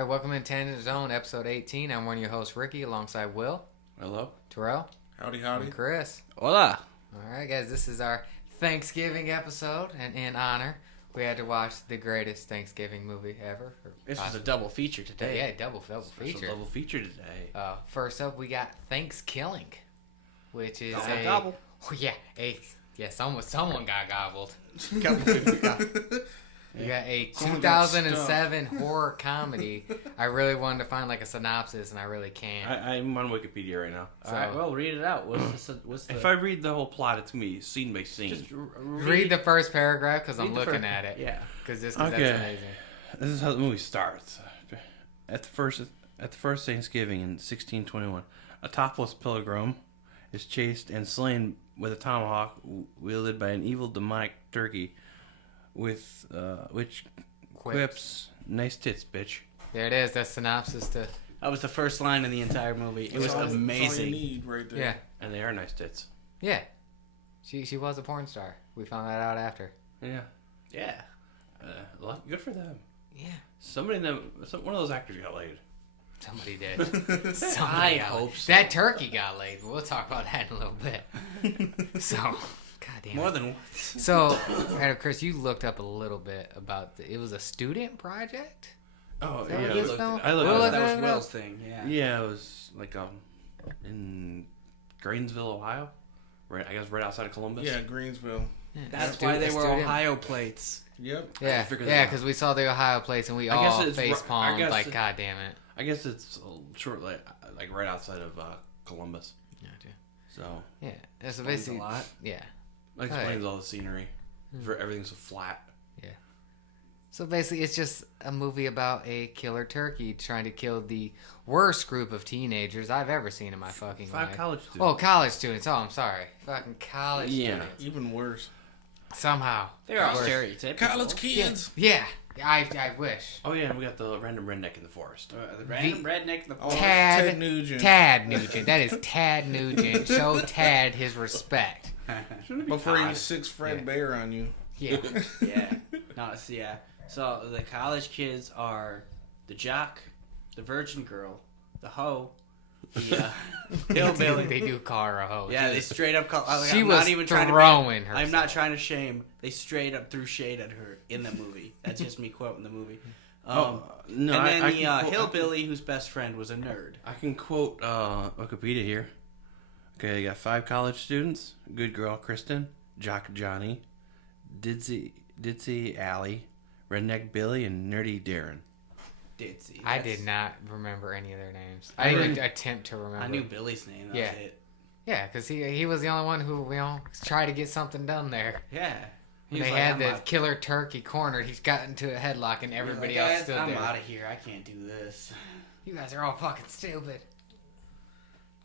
All right, welcome to Tangent Zone, episode 18. I'm one of your hosts, Ricky, alongside Will. Hello. Terrell. Howdy. And Chris. Hola. All right, guys, this is our Thanksgiving episode, and in honor, we had to watch the greatest Thanksgiving movie ever. This was a double feature today. Yeah, double feature. Double feature today. First up, we got ThanksKiliing, which is Gobble. Oh, yeah, someone got gobbled. You got a 2007 horror comedy. I really wanted to find like a synopsis, and I really can't. I'm on Wikipedia right now. All right, well, read it out. What's the... If I read the whole plot, it's going to be scene by scene. Just read the first paragraph because I'm looking at it. Yeah. Because that's Okay. amazing. This is how the movie starts. At the first Thanksgiving in 1621, a topless pilgrim is chased and slain with a tomahawk wielded by an evil demonic turkey with which quips, "Nice tits, bitch." There it is. That's synopsis to. That was the first line in the entire movie. It was amazing. That's all you need right there. Yeah. And they are nice tits. Yeah. She was a porn star. We found that out after. Yeah. Yeah. Good for them. Yeah. One of those actors got laid. Somebody did. I hope so. That turkey got laid. We'll talk about that in a little bit. So, goddamn. More than once. So, Chris, you looked up a little bit about it was a student project? Oh, Is that yeah. what this film? I looked Will at That was it Will's thing. Yeah. Yeah, it was like in Grainsville, Ohio. Right, I guess right outside of Columbus. Yeah, Greensville. Yeah. That's Stu- why a they were student- Ohio plates. Yep. Yeah, figured that yeah, out. because we saw the Ohio plates and we I guess all it's face I palmed guess like, it- God damn it. I guess it's short, like right outside of Columbus. Gotcha. So Yeah, that's so Explains a basically lot. yeah. that explains all the scenery. For everything's so flat. So basically, it's just a movie about a killer turkey trying to kill the worst group of teenagers I've ever seen in my fucking Five life. college students. Oh, college students. Oh, I'm sorry. Fucking college Yeah. students. Even worse. Somehow. They're all Worse. stereotypical. College kids. Yeah, I wish. Oh yeah, and we got the random redneck in the forest. The random redneck. The Oh, Tad Ted Nugent. Tad Nugent. That is Tad Nugent. Show Tad his respect. Shouldn't it be Before he Todd? six Fred Yeah. Bear on you. Yeah. Yeah. Yeah. So the college kids are the jock, the virgin girl, the hoe, the hillbilly. They do call her a hoe. Yeah, they straight up call. She I'm was not even trying to throwing be, I'm not herself. trying to shame. They straight up threw shade at her in the movie. That's just me quoting the movie. No, and then I the can quote- hillbilly whose best friend was a nerd. I can quote Wikipedia here. Okay, you got 5 college students: good girl Kristen, jock Johnny, Ditzy Allie, redneck Billy, and nerdy Darren. Ditzy. I did not remember any of their names. I didn't even attempt to remember. I knew Billy's name. That Yeah. was it. Yeah, because he was the only one who, tried to get something done there. Yeah. He When was they like, had I'm the out- killer turkey cornered, he's got into a headlock and everybody else "Guys, stood I'm there. out of here. I can't do this. You guys are all fucking stupid.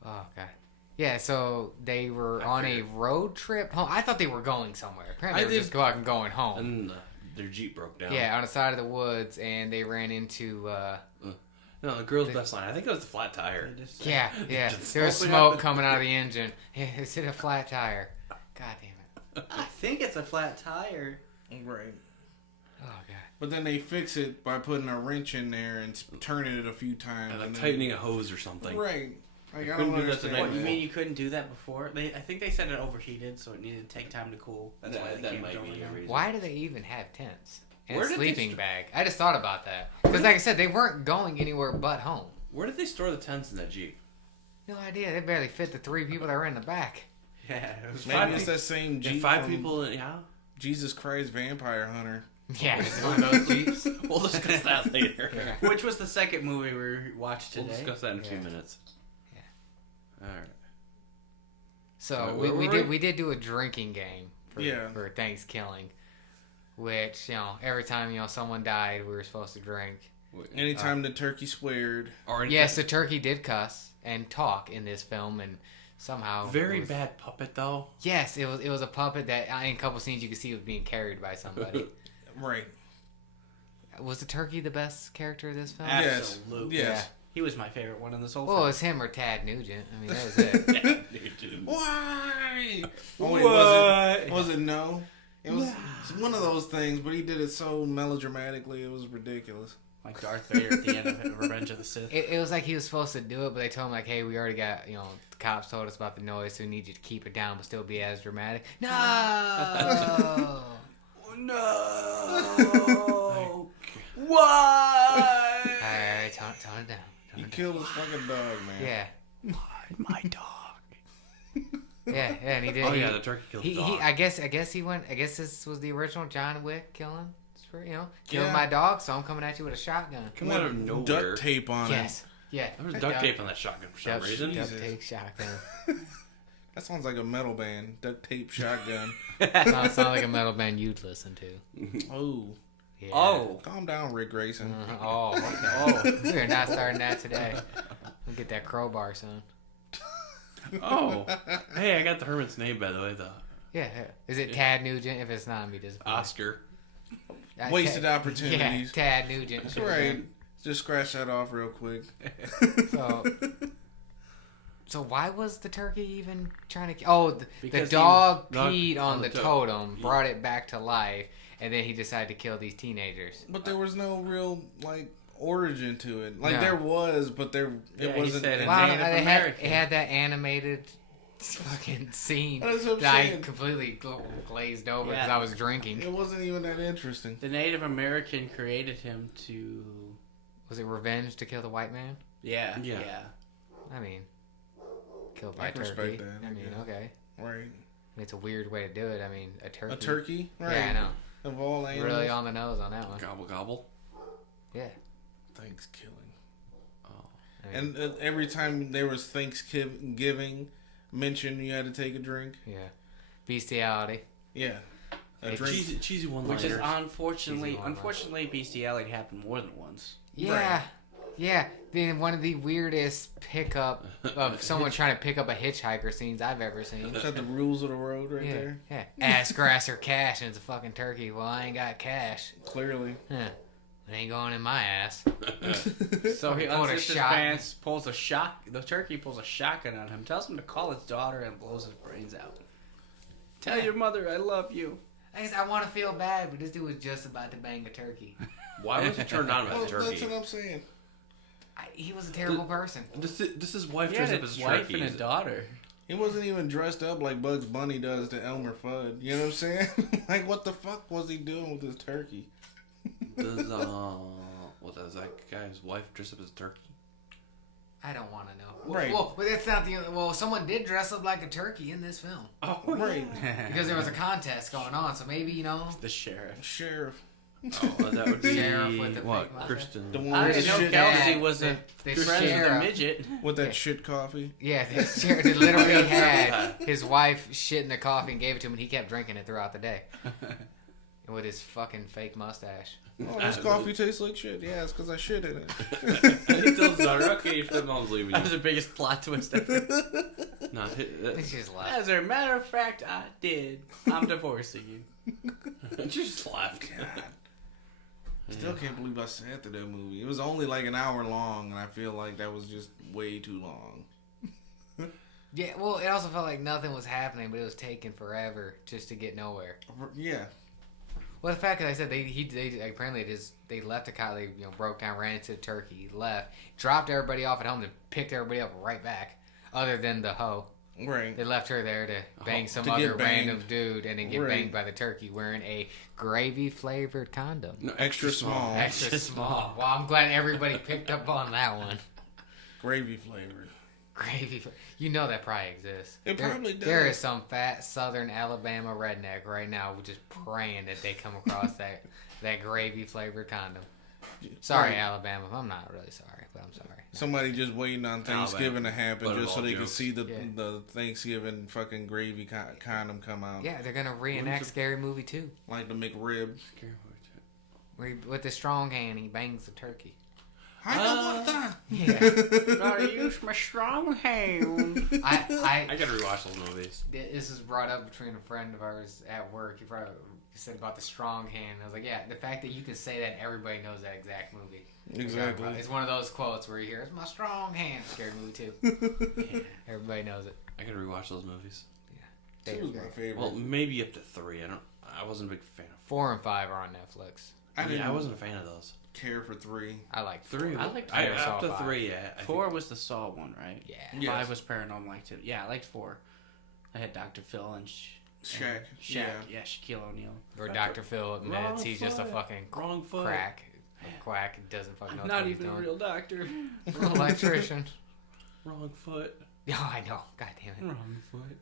Oh, God. Yeah, so they were on a road trip home. I thought they were going somewhere. Apparently they were just going home. And their Jeep broke down. Yeah, on the side of the woods, and they ran into... No, the girl's best line. I think it was the flat tire. Yeah. Just There was open smoke up. coming out of the engine. Yeah, it's hit a flat tire. God damn it. I think it's a flat tire. Right. Oh, God. But then they fix it by putting a wrench in there and turning it a few times. And like then- tightening a hose or something. Right. Like, I couldn't don't do that understand. tonight. What, you that. mean you couldn't do that before? I think they said it overheated, so it needed to take time to cool. That's why they That came might over be a now. reason. Why do they even have tents? And Where a did they sleeping bag. I just thought about that. Because like I said, they weren't going anywhere but home. Where did they store the tents in that Jeep? No idea. They barely fit the 3 people that were in the back. Yeah, it was Maybe Five it's people- that same Yeah, Jeep 5 from people in yeah. Jesus Christ Vampire Hunter. Yeah, it's one of those Jeeps. We'll discuss that later. Yeah. Which was the second movie we watched We'll today. discuss that in a few Yeah. minutes. Yeah. Alright. So Where we were we did do a drinking game for Yeah. ThanksKiliing, which every time someone died, we were supposed to drink. Anytime the turkey sweared. Or in Yes, the turkey did cuss and talk in this film, and somehow very it was- bad puppet though. Yes, it was a puppet that in a couple scenes you could see it was being carried by somebody. Right. Was the turkey the best character of this film? Yes. Absolutely. Yes. He was my favorite one in this whole Well, it film. was him or Tad Nugent. I mean, that was it. Why? Oh, What? it wasn't no. It was one of those things, but he did it so melodramatically, it was ridiculous. Like Darth Vader at the end of Revenge of the Sith. It was like he was supposed to do it, but they told him like, "Hey, we already got the cops told us about the noise, so we need you to keep it down, but still be as dramatic." No. No. Why? All right, tone it down. He killed his fucking dog, man. Yeah. My dog. Yeah, and he did. Oh yeah, the turkey killed the dog. I guess he went. I guess this was the original John Wick killing. Killed Yeah. my dog, so I'm coming at you with a shotgun. Come out of nowhere. Duct tape on Yes. Yeah. There was duct tape on that shotgun for some reason. Duct Jesus. tape shotgun. it. That sounds like a metal band. Duct tape shotgun. Sounds like a metal band you'd listen to. Oh. Yeah. Oh. Calm down, Rick Grayson. Oh. Okay. We're not starting that today. We'll get that crowbar, son. Oh. Hey, I got the hermit's name, by the way, though. Yeah. Is it Tad Nugent? If it's not, I'm be disappointed. Oscar. Wasted Yeah, opportunities. Tad Nugent. That's should've right. been. Just scratch that off real quick. So why was the turkey even trying to? Oh, the Because dog he- peed on the totem, Yeah. brought it back to life, and then he decided to kill these teenagers. But there was no real origin to it. No. There was, but Yeah, it he wasn't. said it. Wow, Native it American. had that animated fucking scene That's what I'm that I saying. completely glazed over because Yeah. I was drinking. It wasn't even that interesting. The Native American created him to. Was it revenge to kill the white man? Yeah. Yeah. I mean, killed I by can turkey. respect that, I I mean, guess. okay. Right. It's a weird way to do it. I mean, a turkey. A turkey? Right. Yeah, I know. Of all animals. Really on the nose on that one. Gobble gobble. Yeah. ThanksKiliing. I mean, And every time there was Thanksgiving mentioned, you had to take a drink. yeah. Bestiality. Yeah. A Hey, drink. Cheesy one Which is liners. unfortunately, bestiality happened more than once. Yeah. Yeah. Then one of the weirdest pickup of someone trying to pick up a hitchhiker scenes I've ever seen. Is that the rules of the road right Yeah. there? Yeah. Ass, grass, or cash, and it's a fucking turkey. Well, I ain't got cash. Clearly. Huh. It ain't going in my ass. So he Pulled a unzips his shot. pants, pulls a shot. The turkey pulls a shotgun on him, tells him to call his daughter, and blows his brains out. Tell your mother I love you. I guess I want to feel bad, but this dude was just about to bang a turkey. Why was he turned on by Well, the that's turkey? what I'm saying. He was a terrible person. Does his wife He dress had up as a a wife turkey? and a daughter. He wasn't even dressed up like Bugs Bunny does to Elmer Fudd. You know what I'm saying? Like, what the fuck was he doing with his turkey? Does does that guy's wife dress up as a turkey? I don't want to know. Right. Well, but that's not the. Well, someone did dress up like a turkey in this film Oh, Right. because there was a contest going on. So maybe The sheriff. Sheriff. Oh, that would be Sheriff with the fake what? mustache. Kristen. The one I with the didn't know shit, Kelsey Yeah, was a the friends with a sheriff. midget. with that Yeah. shit coffee. Yeah, this sheriff literally had his wife shit in the coffee and gave it to him, and he kept drinking it throughout the day with his fucking fake mustache. Oh, this coffee tastes like shit. Yeah, it's because I shit in it. He tells his daughter, "Okay, your stepmom's leaving That was you." the biggest plot twist ever. Nah, It's just like As a matter of fact, I did. I'm divorcing you. she just laughed. Still can't believe I sat through that movie. It was only like an hour long, and I feel like that was just way too long. yeah. Well, it also felt like nothing was happening, but it was taking forever just to get nowhere. Yeah. Well, the fact that I said they apparently they left the car, they broke down, ran into the turkey, left, dropped everybody off at home, and picked everybody up right back. Other than the hoe, Right. they left her there to bang some to other get banged. random dude and then get Right. banged by the turkey wearing a gravy flavored condom. No, Extra small. Extra small. Well, I'm glad everybody picked up on that one. Gravy flavored. Gravy. You know that probably exists. It probably does. There is some fat Southern Alabama redneck right now just praying that they come across that gravy flavored condom. Sorry, Right. Alabama. I'm not really sorry, but I'm sorry. Somebody just waiting on Thanksgiving to happen Butterball just so they can jokes. see the Yeah. the Thanksgiving fucking gravy condom come out. Yeah, they're gonna reenact Scary Movie 2. Like the McRib. Where with the strong hand he bangs the turkey. I don't want that. Yeah. Gotta use my strong hand. I gotta rewatch those movies. This is brought up between a friend of ours at work. He said about the strong hand. I was like, yeah, the fact that you can say that and everybody knows that exact movie. Exactly. It's one of those quotes where you hear, "It's my strong hand." Scary Movie 2. Yeah, everybody knows it. I gotta rewatch those movies. Two was my favorite. Well, maybe up to 3. I wasn't a big fan of. 4 and 5 are on Netflix. I wasn't a fan of those. care for 3. I like 3. I liked I four. up to Saw 3. Yeah. I 4 was the Saw one, right? Yeah. Yes. 5 was Paranormal Activity. Yeah, I liked 4. I had Dr. Phil and Shaq. Yeah, Shaquille O'Neal. Where Dr. Phil admits Wrong he's just a foot. fucking Wrong foot. quack, and doesn't fucking know I'm what not he's even a doing. real doctor. Electrician. Wrong foot. Yeah, I know. God damn it. Wrong foot.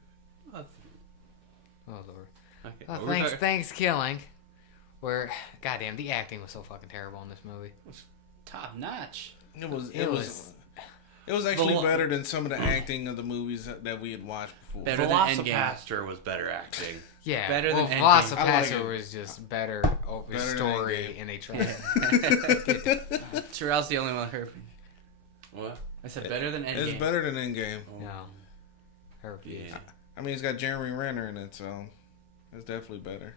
Oh lord. Okay. Oh, what were we talking- ThanksKiliing. Where, goddamn, the acting was so fucking terrible in this movie. Top notch. It was The actually lo- better than some of the acting of the movies that we had watched before. Better than Endgame. Velocipaster was better acting. Yeah, Better than Endgame. Velocipaster I like it. was just better over Better than story, Endgame. and they tried. Terrell's the only one who heard me. What? I said better than Endgame. It's better than Endgame. No, her Yeah. I mean, it's got Jeremy Renner in it, so it's definitely better.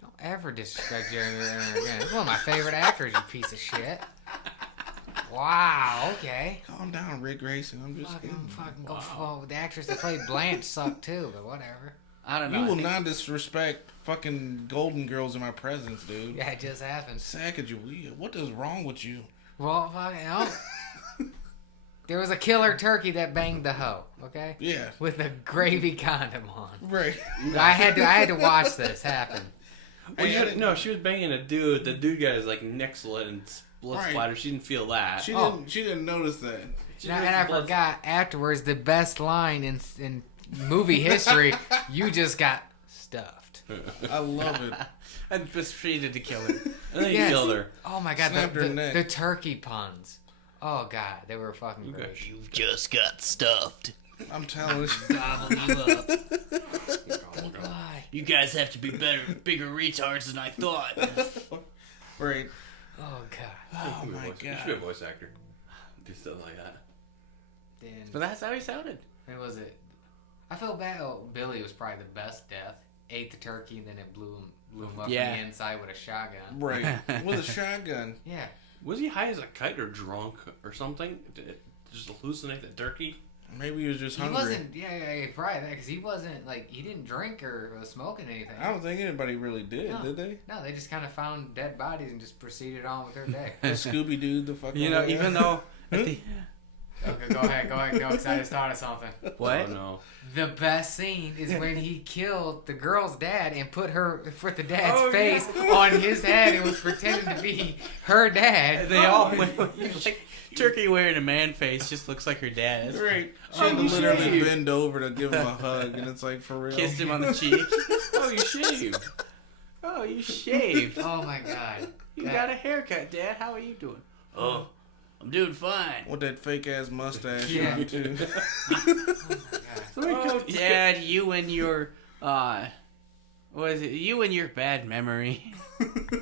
Don't ever disrespect Jeremy Renner again. He's one of my favorite actors, you piece of shit. Wow, okay. Calm down, Rick Grayson. I'm just kidding. Fucking go. Well, the actress that played Blanche sucked too, but whatever. I don't know. You I will think- not disrespect fucking Golden Girls in my presence, dude. Yeah, it just happened. Sacagawea. What is wrong with you? Well, fucking hell. There was a killer turkey that banged the hoe, okay? Yeah. With a gravy condom on. Right. I had to watch this happen. Well, Hey, I didn't- no, she was banging a dude. The dude got his like neck slit and blood Right. splatter. She didn't feel that. She Oh. didn't. She didn't notice that. She And just I blood- forgot afterwards the best line in movie history. You just got stuffed. I love it. And proceeded to kill her. And then he Yes. killed her. Oh my god, Snapped her neck. the turkey puns. Oh god, they were fucking Okay. great. You've just got stuffed. I'm telling you. Gobble you up. Goodbye. You guys have to be bigger retards than I thought. Right. Oh god. Oh You should be a my voice- You god. should be a voice actor. Do stuff like that. Then But that's how he sounded. who was it? I felt bad. Oh, Billy was probably the best death. Ate the turkey and then it blew him up Yeah. from the inside with a shotgun. Right. With a shotgun. Yeah. Was he high as a kite or drunk or something? Did it just hallucinate the turkey? Maybe he was just He hungry. wasn't. Yeah, probably that because he wasn't like he didn't drink or was smoking anything. I don't think anybody really did, No. did they? No, they just kind of found dead bodies and just proceeded on with their day. The Scooby Doo, the fucking. You know, even though at the, Okay, go ahead. Go. Because I just thought of something. what? Oh no. The best scene is when he killed the girl's dad and put the dad's Oh, face on his head and was pretending to be her dad. They all like turkey wearing a man face just looks like her dad. Right. She Oh, had to you literally shaved. bend over to give him a hug, and it's like for real. Kissed him on the cheek. Oh, you shaved. Oh, you shaved. Oh my god. You got a haircut, Dad. How are you doing? Oh, I'm doing fine. With that fake ass mustache Yeah. on too. Oh, Dad, you and your what is it? You and your bad memory.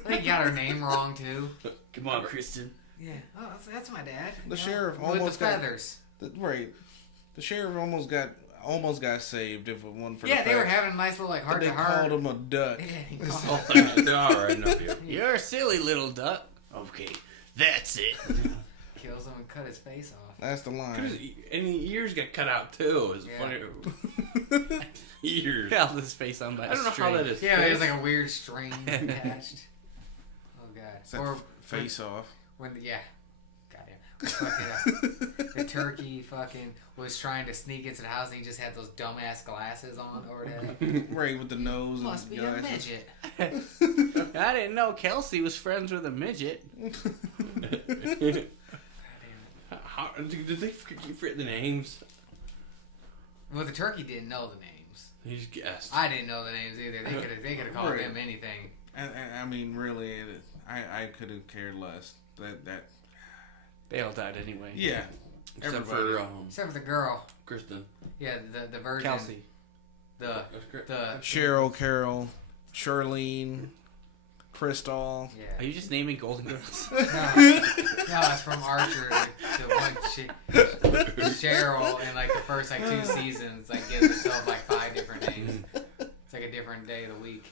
They got her name wrong too. Come on, Kristen. Yeah. Oh, that's my dad. The sheriff with almost the got- feathers. Right. The sheriff almost got saved if it wasn't for Yeah, the they were fact having a nice little like that heart they to heart. called him a duck. Yeah, he called All right, enough of you. You're a silly little duck. Okay, that's it. kills him and cut his face off. That's the line. And the ears got cut out too. It's Yeah. funny. Ears. Held his face on by I don't know how that is. Yeah, there's like a weird string attached. Oh god. Is that Or face off. when the turkey fucking was trying to sneak into the house and he just had those dumbass glasses on over there. Right, with the nose Must and be a glasses. midget. I didn't know Kelsey was friends with a midget. How, did they keep forget the names? Well, the turkey didn't know the names. He just guessed. I didn't know the names either. They could have called Right. him anything. And I mean, really, I could have cared less. That They all died anyway. yeah. Except Everybody. for Except for the girl. Kristen. Yeah, the virgin. Kelsey. The Cheryl, Carol, Charlene, Crystal. yeah. Are you just naming Golden Girls? No, it's from Archer. The one Cheryl in like the first like 2 seasons like gives herself like 5 different names. It's like a different day of the week.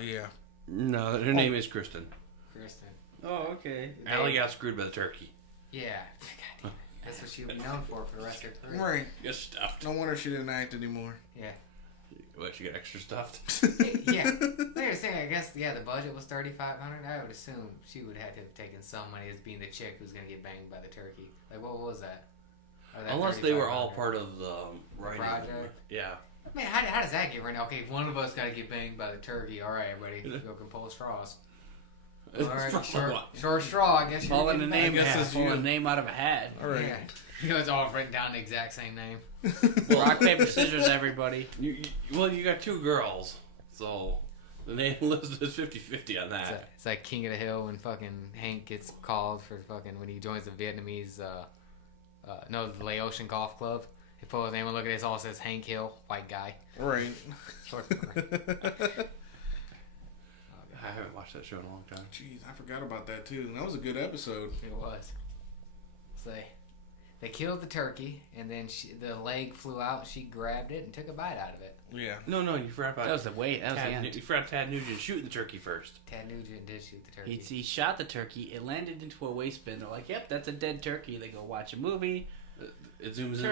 Yeah. No, her name is Kristen. Kristen. Oh, okay. Allie got screwed by the turkey. Yeah. God damn it. That's what she'll be known for the rest of her career. Right. Got stuffed. No wonder she didn't act anymore. Yeah. What, she got extra stuffed? Yeah. Like I say, I guess the budget was $3,500. I would assume she would have to have taken some money as being the chick who's gonna get banged by the turkey. Like, what was that? Or that Unless they were all 3,500? part of the writing. project? Yeah. Man, how does that get right now? Okay, one of us gotta get banged by the turkey. All right, everybody, go can pull straws. All right, short straw. I guess you're Pulling the getting name, banged. guess it's pulling you. a name out of a hat. All right. Yeah. You know, it's all written down the exact same name. Rock, paper, scissors, everybody. You got 2 girls, so the name listed is 50-50 on that. It's like King of the Hill when fucking Hank gets called for fucking when he joins the Vietnamese, the Laotian golf club. He pull his name and look at it, it all says Hank Hill, white guy. Right. Short story. I haven't watched that show in a long time. Jeez, I forgot about that too. That was a good episode. It was. So they killed the turkey, and then the leg flew out. She grabbed it and took a bite out of it. Yeah. No, you forgot about That was the wait. That was the end. You forgot Tad Nugent shooting the turkey first. Tad Nugent did shoot the turkey. He shot the turkey. It landed into a waste bin. They're like, "Yep, that's a dead turkey." They go watch a movie. It zooms in.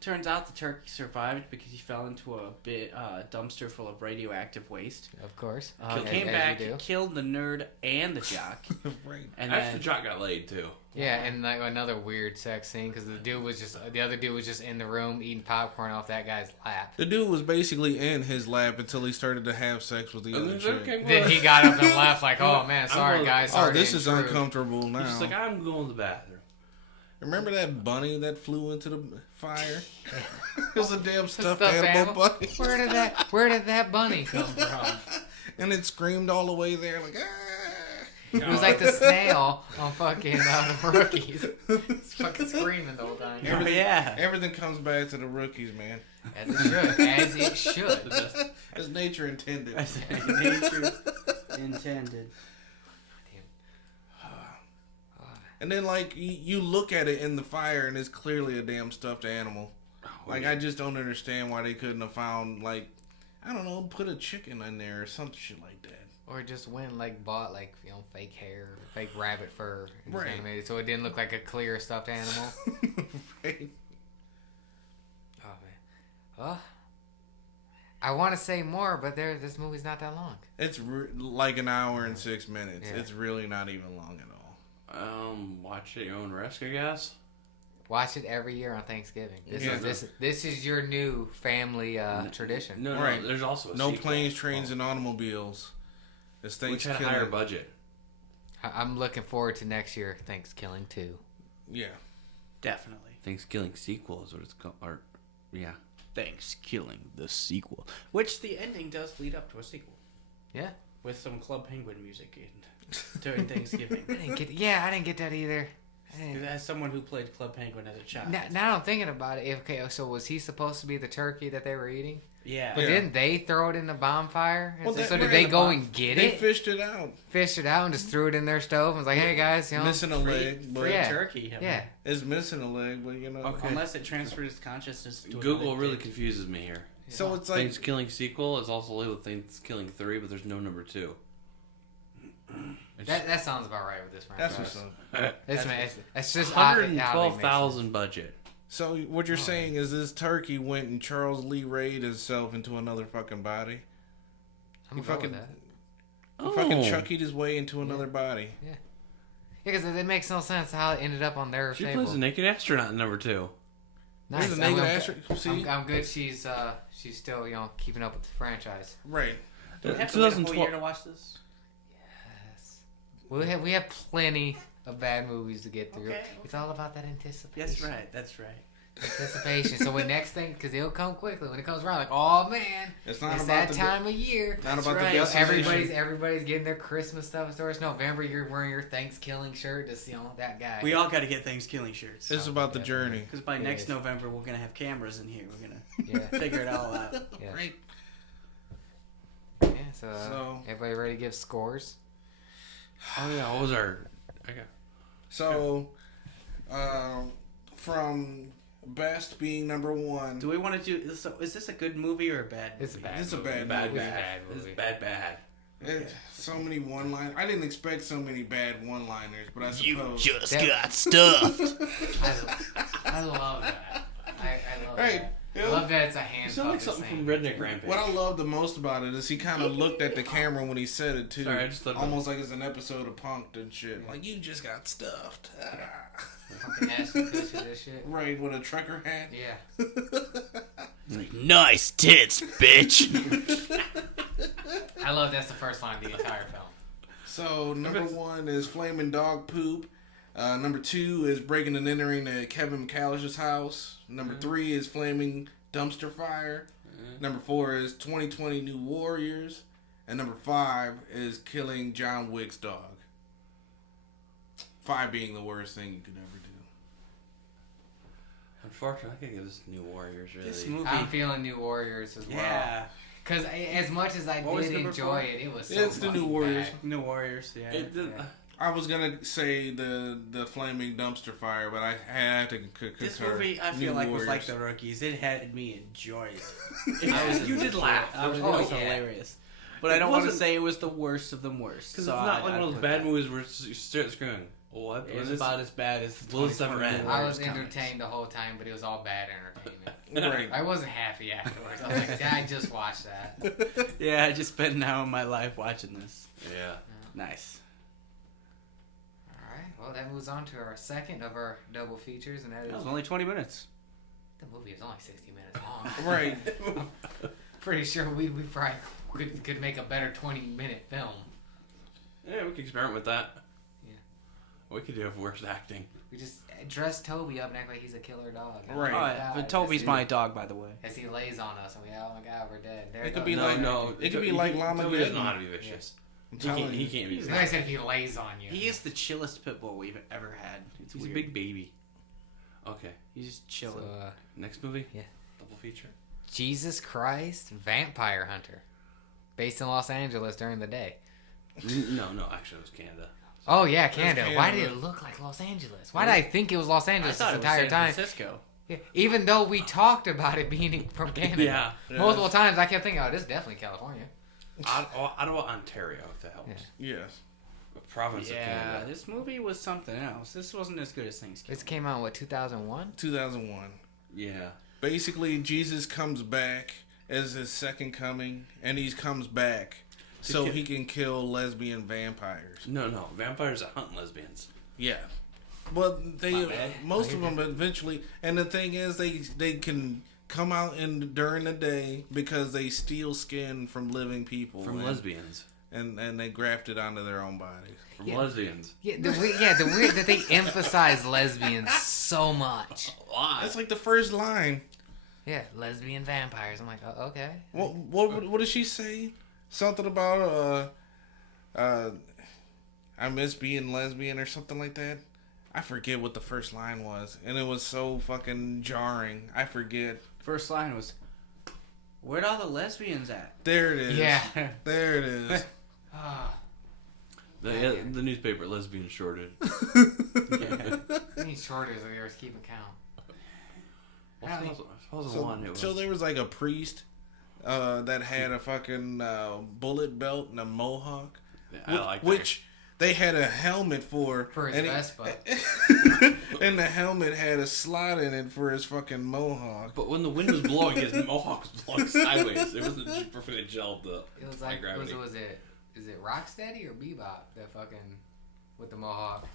Turns out the turkey survived because he fell into a dumpster full of radioactive waste. Of course. Came as back, you do. killed the nerd and the jock, Right. and After then Jock got laid too. Yeah, and like another weird sex scene because the other dude was just in the room eating popcorn off that guy's lap. The dude was basically in his lap until he started to have sex with the other chick. Then he got up and left like, "Oh man, sorry going- guys, Oh, sorry this to is intrude." uncomfortable He's now. just like, I'm going to the bathroom. Remember that bunny that flew into the fire? It was a damn stuffed Stuffed animal animal? bunny. Where did that bunny come from? And it screamed all the way there like, ah. It was like the snail on fucking the Rookies. It's fucking screaming the whole time. oh yeah, Everything comes back to the rookies, man. As it should. As it should. As nature intended. nature intended. And then, like, you look at it in the fire, and it's clearly a damn stuffed animal. Like, I just don't understand why they couldn't have found, like, I don't know, put a chicken in there or some shit like that. Or just went and like bought like fake hair, fake rabbit fur, and just Right. animated so it didn't look like a clear stuffed animal. Right. Oh man, well, I want to say more, but this movie's not that long. It's like an hour and 6 minutes. Yeah. It's really not even long at all. Watch at your own risk, I guess. Watch it every year on Thanksgiving. Yeah. This is your new family tradition. No, Right. there's also a No sequel. planes, trains, and automobiles. It's Which had a ThanksKiliing. higher budget. I'm looking forward to next year, ThanksKiliing 2. Yeah. Definitely. ThanksKiliing sequel is what it's called. Or, yeah. ThanksKiliing, the sequel. Which the ending does lead up to a sequel. Yeah. With some Club Penguin music during Thanksgiving. I didn't get that either. As someone who played Club Penguin as a child. Now I'm thinking about it. Okay, so was he supposed to be the turkey that they were eating? Yeah. But Yeah. didn't they throw it in the bonfire? And Well, so that- did right, they the go bomb- and get They it? fished it out. Fished it out and just threw it in their stove and was like, "Hey guys, Missing a leg, but Yeah. Turkey. I mean, yeah." it's missing a leg, but you know. Okay. Unless it transferred its consciousness to Google another really dick. confuses me here. So it's like ThanksKiliing sequel is also labeled ThanksKiliing 3, but there's no number 2. That sounds about right with this franchise. that's what's up. It's just $112,000 budget. So what you're saying is this turkey went and Charles Lee Rayed himself into another fucking body. I'm He fucking fucking that. he fucking Chucky'd his way into another body. Yeah, because it makes no sense how it ended up on their She table. plays a naked astronaut in number 2. Nice. He's a I'm, naked I'm, astronaut. See, I'm good. She's still keeping up with the franchise. right. Do we have to wait a whole 2012 year to watch this? Yes. We have plenty of bad movies to get through. Okay. It's all about that anticipation. That's right. Anticipation. So when next thing, because it'll come quickly. When it comes around, like, oh man, It's not it's about that the time of year. not about right. the Everybody's destination. getting their Christmas stuff in stores. November, you're wearing your ThanksKiliing shirt. Just that guy. We all got to get ThanksKilling shirts. It's about the journey. Because by It next is. November, we're going to have cameras in here. We're going Yeah. to figure it all out. Yeah. Right. Yeah. So, So- everybody ready to give scores? Oh, yeah. What was our... So, from best being number 1. Do we want to do this? Is this a good movie or a bad movie? It's a bad. It's a movie. bad Bad, movie. bad. This is bad. So many one-liners. I didn't expect so many bad one-liners, but I suppose. just That- got stuffed. I love that. I love Right. that. I love that it's a hand. You sound like something from Redneck Rampage. What I love the most about it is he kind of looked at the camera when he said it too. Sorry, I just thought almost like it's an episode of Punk'd and shit. Like you just got stuffed. Fucking ass and push of this shit. Right, with a trucker hat. Yeah. Nice tits, bitch. I love that's the first line of the entire film. So number 1 is flaming dog poop. Number 2 is breaking and entering at Kevin McCallish's house. Number 3 is flaming dumpster fire. Number 4 is 2020 New Warriors. And number 5 is killing John Wick's dog. 5 being the worst thing you could ever do. Unfortunately, I can't give this New Warriors really. This movie. I'm feeling New Warriors as well. Yeah. Because as much as I What was did number enjoy 4? it, it was so It's the New fucking Warriors. bad. New Warriors, yeah. It did, yeah. I was gonna say the flaming dumpster fire, but I had to concur. This movie, I feel New like, was like Warriors. The Rookies. It had me enjoy it. You did laugh. It was Oh, yeah. hilarious. But I It don't want to wasn't- say it was the worst of the worst. Because so it's not I- like I one of those put bad that. movies where you start screaming. What? It's about as bad as the Will this ever 2020 end? I Warriors was comics. entertained the whole time, but it was all bad entertainment. Right. I wasn't happy afterwards. I was like, I just watched that. Yeah, I just spent an hour of my life watching this. Yeah. Nice. Alright, well, that moves on to our second of our double features, and that That is was only 20 minutes. the movie is only 60 minutes long. Right. Pretty sure we probably could make a better 20-minute film. Yeah, we could experiment with that. Yeah. We could do it worse acting. We just dress Toby up and act like he's a killer dog. Right. Oh, yeah. But Toby's my dog, by the way. As he lays on us, and we, oh my god, we're dead. There It could goes be the like- acting. it could be like he, Llama Toby doesn't Gooden. know how to be vicious. I'm He can't, telling he you. can't be Like I vicious. said, if he lays on you. He is the chillest pit bull we've ever had. It's He's weird. a big baby. Okay. He's just So, chilling. Next movie? Yeah. Double feature. Jesus Christ, Vampire Hunter. Based in Los Angeles during the day. No, actually, it was Canada. Oh yeah, Canada. Canada. Why did it look like Los Angeles? Why did I think it was Los I Angeles thought this it was entire San time? Francisco. Yeah, even though we talked about it being from Canada. Yeah. Multiple times, I kept thinking, oh, this is definitely California. Ottawa, Ontario, if that helps. Yeah. Yes. A province of Yeah, Canada. this movie was something else. This wasn't as good as ThanksKiliing. This came out in, what, 2001? 2001. Yeah. Basically, Jesus comes back as his second coming, and he comes back so kill- he can kill lesbian vampires. No. Vampires that hunt lesbians. Yeah. But they, My bad. most of them eventually, and the thing is, they can come out during the day because they steal skin from living people From and, lesbians. and they graft it onto their own bodies. From Yeah. lesbians. Yeah, the weird that they emphasize lesbians so much. Why? That's like the first line. Yeah, lesbian vampires. I'm like, oh, okay. What did she say? Something about I miss being lesbian or something like that. I forget what the first line was, and it was so fucking jarring. I forget. First line was, "Where'd all the lesbians at?" There it is. Yeah. There it is. Ah, The newspaper lesbian shorted. I need shorters so yours keeping count. I suppose the one it was. So there was like a priest that had a fucking bullet belt and a mohawk, Yeah, I like that. which they had a helmet for For his and Vespa. and the helmet had a slot in it for his fucking mohawk. But when the wind was blowing, his mohawk was blowing sideways. It wasn't just perfectly gelled to It was fight like, gravity. is it Rocksteady or Bebop that fucking, with the mohawk?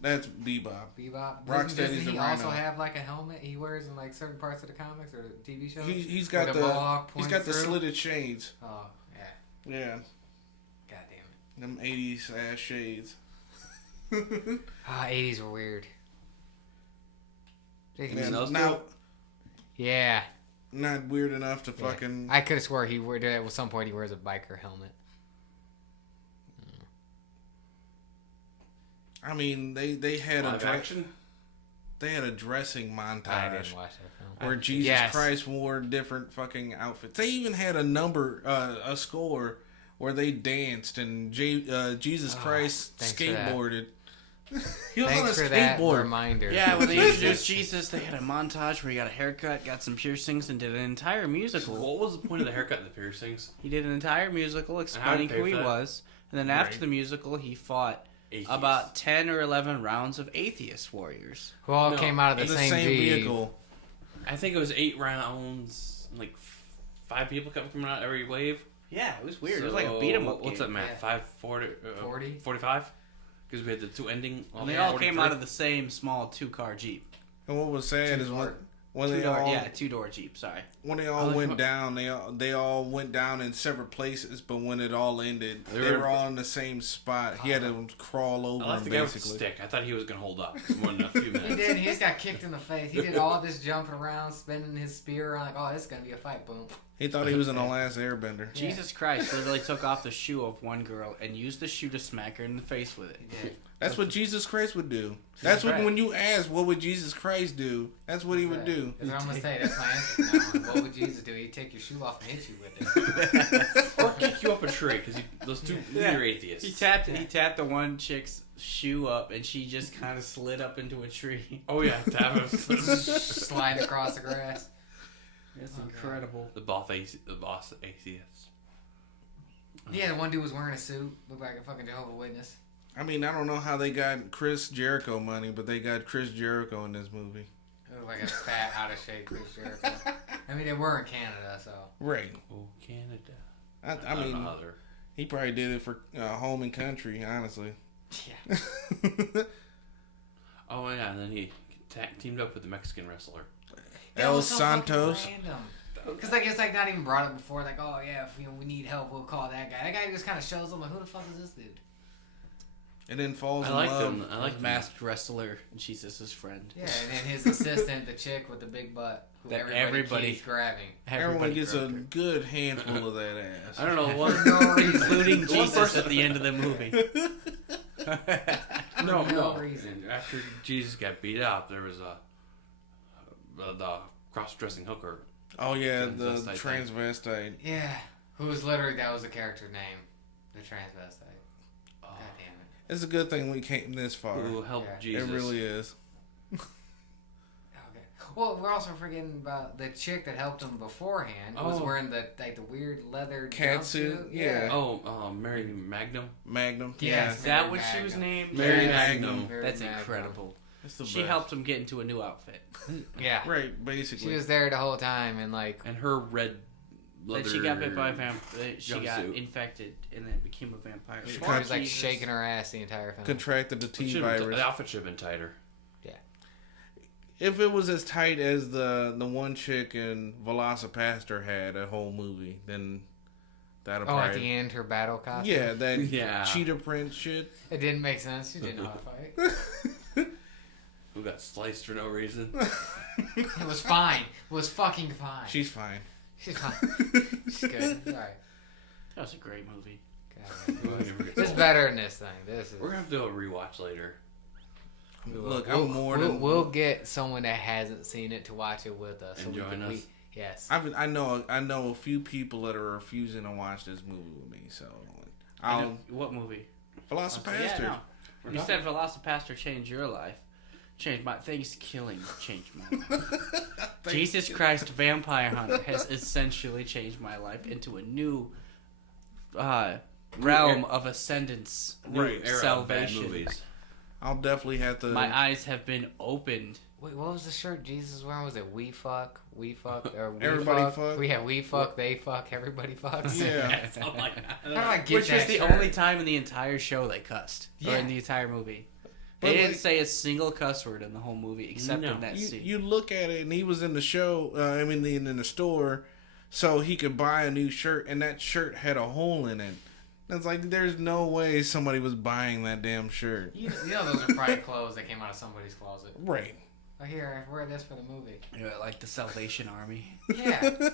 That's Bebop. Bebop? Rocksteady's Doesn't the he also rhino. have like a helmet he wears in like certain parts of the comics or the TV shows? He's Where got mohawk he's points got the through? slitted shades. Oh, yeah. Yeah, God damn it. them 80s ass shades. 80s were weird. Anything else, now, though? Yeah. not weird enough to Yeah. fucking. I could have swore he wore at some point he wears a biker helmet. I mean, they had Live action? they had a dressing montage. I didn't watch that film. Where Jesus Yes. Christ wore different fucking outfits. They even had a score where they danced and Jesus Christ thanks for that. skateboarded. He was on a Thanks for that skateboard. reminder. Yeah, when they introduced Jesus, they had a montage where he got a haircut, got some piercings, and did an entire musical. What was the point of the haircut and the piercings? He did an entire musical explaining pay who he for that? was, and then after Right. the musical, he fought Atheist. about 10 or 11 rounds of atheist warriors. Who all No, came out of In the the same, same V. vehicle. I think it was 8 rounds. Like 5 people kept coming out every wave. Yeah, it was weird. It was like a beat 'em up. What's game. that math? Yeah. 540, 40? 45? Because we had the 2 ending. And they all came out of the same small 2-car Jeep. And what was sad is when they Two-door, all 2-door Jeep. Sorry. when they all went down, they all went down in separate places. But when it all ended, they were all in the same spot. He had to crawl over I like him the guy with the basically. stick. I thought he was gonna hold up more than a few minutes. He did. He just got kicked in the face. He did all this jumping around, spinning his spear around, like, oh, this is gonna be a fight. Boom. He thought he was in the last Airbender. Yeah. Jesus Christ literally took off the shoe of one girl and used the shoe to smack her in the face with it. He did. That's what Jesus Christ would do. That's what right. when you ask, what would Jesus Christ do? That's what he would do. That's what I'm gonna say. That's my answer now. What would Jesus do? He'd take your shoe off and hit you with it. Or kick you up a tree because those two Yeah. are atheists. He tapped the one chick's shoe up and she just kind of slid up into a tree. Oh yeah, tap him. Slide across the grass. It's incredible. The boss atheist. Yeah, the one dude was wearing a suit, looked like a fucking Jehovah's Witness. I mean, I don't know how they got Chris Jericho money, but they got Chris Jericho in this movie. It looked like a fat, out of shape Chris Jericho. I mean, they were in Canada, so. Right. Oh, Canada. I mean, Mother. he probably did it for home and country, honestly. Yeah. Oh yeah, and then he teamed up with the Mexican wrestler. El Santos. Because like it's like not even brought up before. Like, oh yeah, if we need help, we'll call that guy. That guy just kind of shows up. Like, who the fuck is this dude? And then falls I in like love. them. I like Masked wrestler, Jesus' friend. Yeah, and then his assistant, the chick with the big butt, who That everybody everybody- keeps grabbing. Everyone gets a grabbed her. good handful of that ass. I don't know what. For no reason. Including One Jesus person- at the end of the movie. No, For no reason. And after Jesus got beat up, there was the cross-dressing hooker. Oh yeah, the Transvestite transvestite. Yeah, who was literally that was the character name, the transvestite. Oh, God damn it. It's a good thing we came this far. who helped Yeah. Jesus? It really is. Okay. Well, we're also forgetting about the chick that helped him beforehand. Who was Oh. wearing the weird leather Cat jumpsuit. suit? Yeah. Oh, Mary Magnum. Magnum. Yes. Is that Mary what she was Magnum. named? Mary Yeah. Magnum. Very That's mad, incredible. That's the She best. helped him get into a new outfit. Yeah. Right, She basically. was there the whole time and like. And her red leather. Then she got bit by a vampire. She got jumpsuit. infected and then became a vampire. She Poor was like Jesus. shaking her ass the entire film. Contracted the T virus. The outfit should have been tighter. If it was as tight as the one chick in Velocipaster had a whole movie, then that'd Oh, at probably the end, her battle costume. yeah, that Yeah. cheetah print shit. It didn't make sense. She didn't know how to fight. Who got sliced for no reason? It was fine. It was fucking fine. She's fine. She's fine. She's good. Sorry. That was a great movie. It's better than this thing. This is. We're gonna have to do a rewatch later. Look, I'm more than We'll get someone that hasn't seen it to watch it with us. And join us. Yes. I know a few people that are refusing to watch this movie with me, so What movie? Velocipaster. Yeah, no. You said Velocipaster changed your life. Changed my ThanksKiliing changed my life. Jesus Christ Vampire Hunter has essentially changed my life into a new realm of ascendance, new Right. Era of bad salvation. movies. I'll definitely have to. My eyes have been opened. Wait, what was the shirt Jesus was wearing? Was it we fuck, or we Everybody fuck? We had we fuck, they fuck, everybody fucks. Yeah. Something like How do that. I get Which was that the shirt? only time in the entire show they cussed. Or Yeah. in the entire movie. But They didn't like- say a single cuss word in the whole movie except No. in that scene. You look at it, and he was in the show. In the store, so he could buy a new shirt, and that shirt had a hole in it. It's like there's no way somebody was buying that damn shirt. You know those are probably clothes that came out of somebody's closet. Right. Oh, here, I wear this for the movie. Like the Salvation Army. Yeah.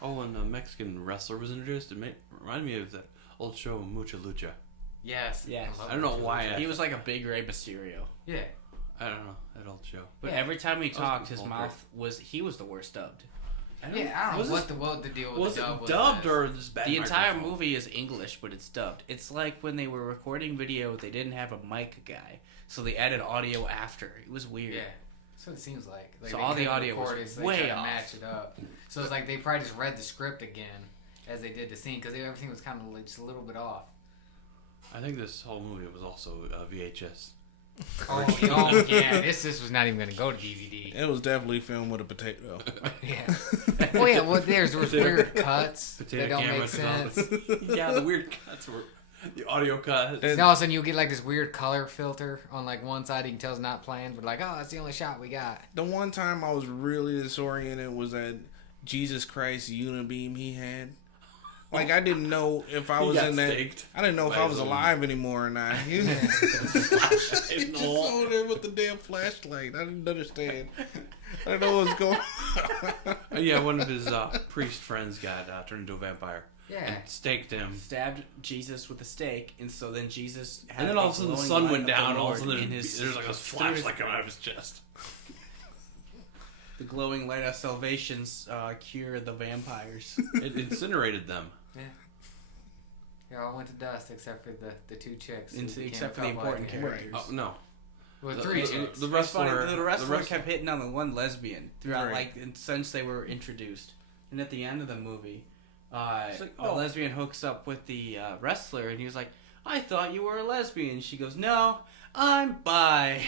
Oh, and the Mexican wrestler was introduced. It reminded me of that old show Mucha Lucha. Yes. Yes. love I don't know Mucha why Lucha. He was like a big Rey Mysterio. Yeah. I don't know that old show. But Yeah. every time he talked, his vulgar. mouth was... He was the worst dubbed. I don't know what the deal with Was the dub it was. dubbed with or just bad? The entire microphone? movie is English, but it's dubbed. It's like when they were recording video, they didn't have a mic guy, so they added audio after. It was weird. Yeah. That's what it seems like. So they all the couldn't audio was record it, so they way tried to off. match it up. So it's like they probably just read the script again as they did the scene because everything was kind of like just a little bit off. I think this whole movie was also VHS. Oh yeah, this was not even gonna go to DVD. It was definitely filmed with a potato. Yeah. Oh yeah, well there's weird cuts that Potato don't camera make sense. Yeah, the weird cuts were the audio cuts. And all of a sudden you'll get like this weird color filter on like one side. You can tell it's not planned, but like, oh, that's the only shot we got. The one time I was really disoriented was that Jesus Christ unibeam he had. Like, I didn't know if I was in that. I didn't know if I was alive anymore or not. He just over there with the damn flashlight. I didn't understand. I didn't know what was going on. Yeah, one of his priest friends got turned into a vampire. Yeah. And staked him. Stabbed Jesus with a stake, and so then Jesus had And then all of a sudden the glowing sun light went of the down, and all of a Lord sudden in his- there's like a flashlight coming out of his chest. The glowing light of salvation's cure the vampires. It incinerated them. Yeah. They all went to dust except for the two chicks. who became Except a for the couple important at the end. characters. Oh, no. Well, The- three the- chicks. the It's funny, wrestler, the wrestler wrestler kept hitting on the one lesbian throughout, Right. since they were introduced. And at the end of the movie, like, the oh. lesbian hooks up with the wrestler, and he was like, "I thought you were a lesbian." She goes, "No, I'm bi."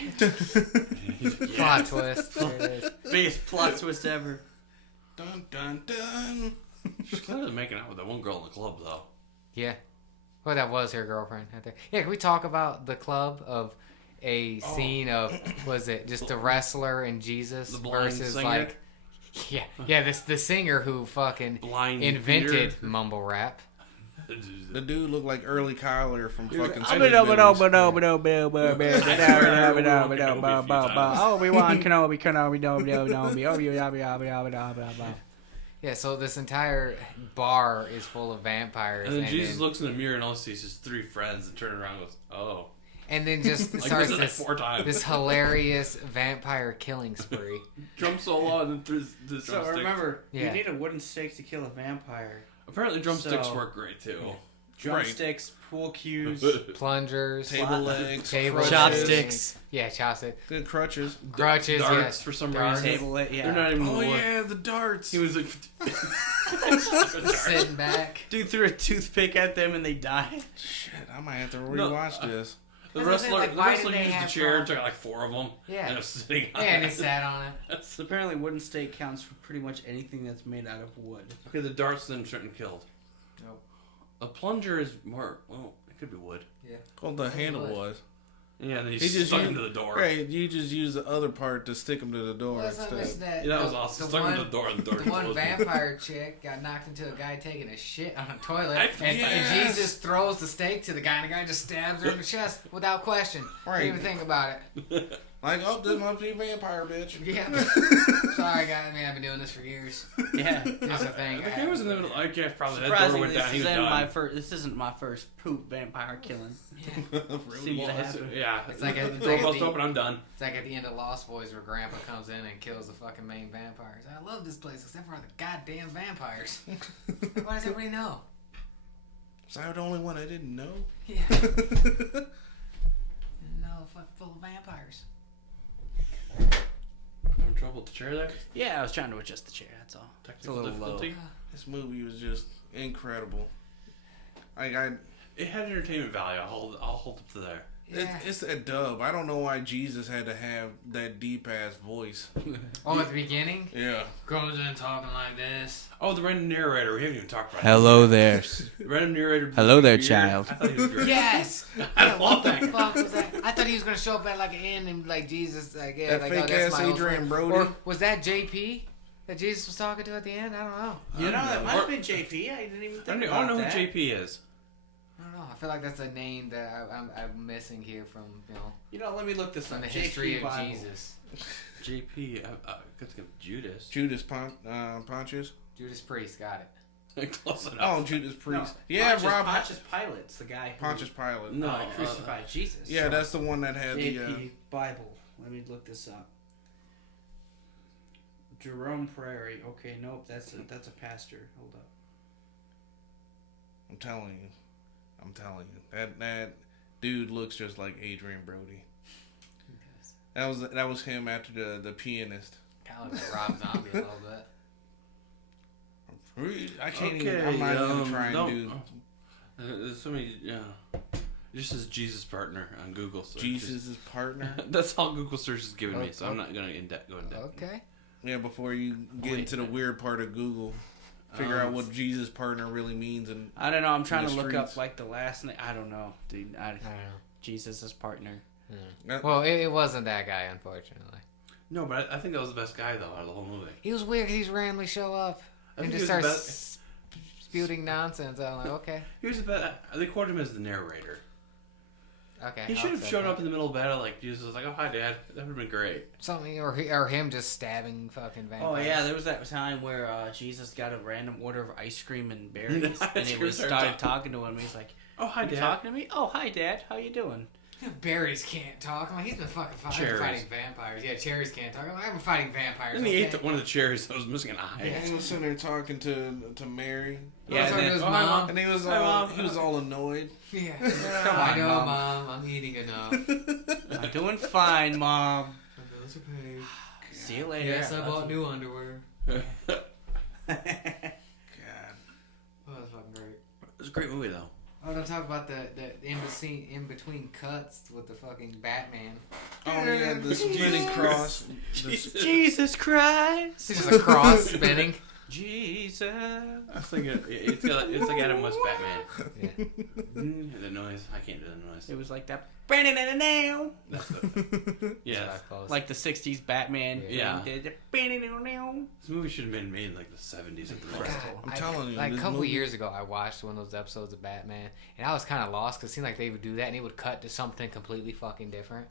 Plot twist. There it is. Biggest plot twist ever. Dun, dun, dun. She's clearly making out with that one girl in the club, though. Yeah. Well, that was her girlfriend right there. Yeah, can we talk about the club of a scene of, was it just the wrestler and Jesus The blind versus singer? like, yeah, the singer who fucking Blind invented Peter. mumble rap. The dude looked like early Kyler from fucking Obi-Wan Kenobi. Yeah, so this entire bar is full of vampires, And then Jesus looks in the mirror and all he sees is 3 friends and turns around and goes, oh. and then just Like starts this is like this 4 times. this hilarious vampire killing spree. Drum solo and then through the So drumsticks. remember, Yeah. you need a wooden stake to kill a vampire. Apparently drumsticks So- work great, too. Drumsticks, pool cues, Plungers, table legs, table crutches. chopsticks. Yeah, chopsticks. Good crutches. Crutches, Darts, yes. for some Darts. reason. Table it, yeah. They're not even Oh wood. yeah, the darts. He was like... Sitting back. Dude threw a toothpick at them and they died. Shit, I might have to No, rewatch this. The That's what I'm saying, wrestler, like, the why wrestler did they used the have chair and to- took like 4 of them. Yeah. And was sitting on Yeah, and he it. sat on it. So apparently wooden stake counts for pretty much anything that's made out of wood. Okay, the darts then shouldn't killed. Nope. A plunger is more... Well, it could be wood. Yeah. Well, the handle wood. was. Yeah, and then he He just stuck used- him to the door. Right, you just use the other part to stick him to the door Well, that's not instead. just that. Yeah, that was the- awesome. The Stuck him to one, the door and the door the one closed. vampire chick got knocked into a guy taking a shit on a toilet, Yes. and Jesus throws the steak to the guy, and the guy just stabs her in the chest without question. Right. Didn't even think about it. Like, oh, this must be a vampire, bitch. Yeah. Sorry, guys. I mean, I've been doing this for years. Yeah. It's a thing. I think he was in the middle. I guess probably that door Surprisingly, went down. He was this isn't my first poop vampire killing. Really? Seems to Well, happen. yeah. It's like a- door bust open. I'm done. It's like at the end of Lost Boys where Grandpa comes in and kills the fucking main vampires. I love this place except for the goddamn vampires. Why does everybody know? Was I the only one I didn't know? Yeah. No, full of vampires. Having trouble with the chair there. Yeah, I was trying to adjust the chair. That's all. It's a Technical little difficulty. low. This movie was just incredible. Like, It had entertainment value. I'll hold up to there. Yeah. it's a dub. I don't know why Jesus had to have that deep ass voice. Oh, at the beginning? Yeah. Goes in talking like this. Oh, the random narrator. We haven't even talked about Hello there. it. Random narrator. Hello there, Weird. child. I thought he was great. Yes! I Yeah, love what the that guy. fuck was that? I thought he was gonna show up at like an end and like Jesus, like yeah, That like fake oh, that's ass my old Adrian friend. Brody. Or was that JP that Jesus was talking to at the end? I don't know. You know, that know. might have been JP. I didn't even I think don't about know that. who JP is. I don't know. I feel like that's a name that I'm missing here from You know, let me look this from up. the history JP of Bible. Jesus. JP. I could think of Judas. Judas Pontius. Judas Priest, got it. Close enough. Oh, Judas Priest. No, Yeah, Pontius, Rob. Pontius Pilate's the guy who Pontius Pilate. No, crucified Jesus. Yeah, that's the one that had the. JP Bible. Let me look this up. Jerome Prairie. Okay, nope, that's a pastor. Hold up. I'm telling you. That dude looks just like Adrian Brody. That was him after the pianist. Kind of like Rob Zombie a little bit. I can't Okay, even. I'm not even trying no. to do. There's so many. Yeah. Just as Jesus partner on Google search. Jesus' partner. That's all Google search is giving me, so I'm not gonna go in depth. Okay. Yeah, before you get into the weird part of Google, figure out what Jesus partner really means. And I don't know. I'm trying the to look streets. up like the last name. I don't know, dude. I don't know. Jesus' partner. Well, it wasn't that guy, unfortunately. No, but I think that was the best guy though out of the whole movie. He was weird. He's randomly show up I and think just he was the starts spewing nonsense. I'm like, okay, He was the best. They quoted him as the narrator. okay. He I'll should have accept shown that. up in the middle of battle like Jesus was like, "Oh hi, Dad." That would have been great. Something, or him just stabbing fucking vampires. Oh yeah, there was that time where Jesus got a random order of ice cream and berries, and Ice he cream was started started talking to him. He's like, "Oh hi, "You Dad." talking to me? Oh hi, Dad. How you doing?" Berries can't talk. I'm like, he's been fucking Cherries. fighting vampires. Yeah, cherries can't talk. I'm like, I've been fighting vampires. Then he okay? ate one of the cherries that was missing an eye. he was sitting there talking to Mary. Yeah, So and it then, was oh, hi, mom. Mom. And he was Hi, all Mom. Annoyed. Yeah. Come I on, know, Mom. Mom. I'm eating enough. I'm doing fine, Mom. My bills are paid. See you later. Yes, I bought new underwear. God. Oh, that's fucking great. It was a great movie though. Oh, don't talk about the in between cuts with the fucking Batman. Oh yeah, the spinning cross. Jesus Christ. It's just a cross spinning. Jesus. I was thinking it's like Adam West Batman. Yeah. The noise. I can't do the noise. It was like that. That's the, yeah. That's close. Like the 60s Batman. Yeah. Did This movie should have been made in like the 70s at the most. I'm telling you, like a this couple movie- years ago, I watched one of those episodes of Batman, and I was kind of lost because it seemed like they would do that, and it would cut to something completely fucking different.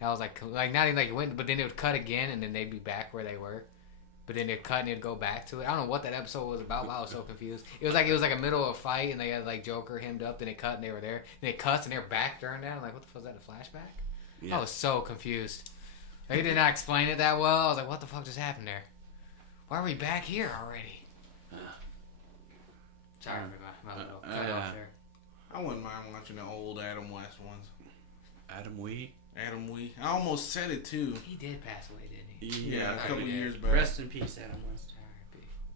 And I was like not even like it went, but then it would cut again, and then they'd be back where they were. But then they'd cut and it'd go back to it. I don't know what that episode was about, but I was so confused. It was like a middle of a fight, and they had like Joker hemmed up, then it cut and they were there. Then it cuts and they're back during that. I'm like, what the fuck is that? A flashback? Yeah. I was so confused. They did not explain it that well. I was like, what the fuck just happened there? Why are we back here already? Sorry for my little cut off there. I wouldn't mind watching the old Adam West ones. Adam Wee. Adam Wee. I almost said it too. He did pass away, didn't he? Yeah, a couple did. years back. Rest in peace, Adam West.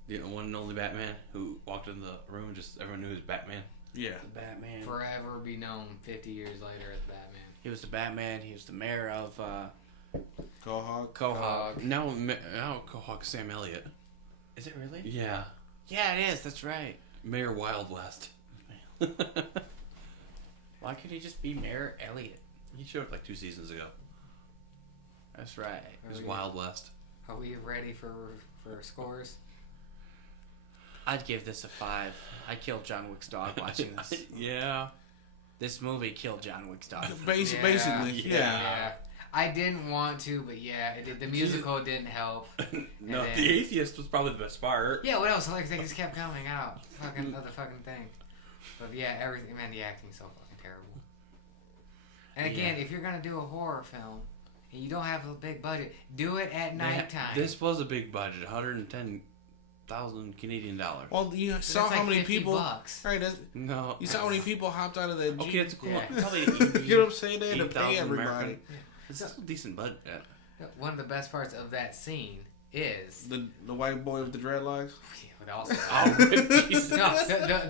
The one and only Batman who walked in the room and just everyone knew he was Batman. Yeah. The Batman. Forever be known 50 years later as Batman. He was the Batman. He was the mayor of Quahog. Quahog. Now Quahog Sam Elliott. Is it really? Yeah. Yeah, it is. That's right. Mayor Wild West. Why could he just be Mayor Elliott? He showed up like 2 seasons ago. That's right. It was Wild West. Are we ready for scores? I'd give this a 5. I killed John Wick's dog watching this. Yeah. This movie killed John Wick's dog. Basically, yeah. Yeah. I didn't want to, but yeah, it did. The musical didn't help. No, then- the atheist was probably the best part. Yeah, what else? Like they just kept coming out, fucking other fucking thing. But yeah, everything. Man, the acting's so fucking terrible. And again, if you're gonna do a horror film and you don't have a big budget, do it at nighttime. This was a big budget, 110,000 Canadian dollars. Well, you That's saw like how many 50 people. bucks. Right. No. You saw how many people hopped out of that Jeep. Okay, it's cool. Yeah. Probably You know what I'm saying? They had to 8,000 pay everybody. American. It's still a decent budget. One of the best parts of that scene is The white boy with the dreadlocks. but also Oh, Jesus. no,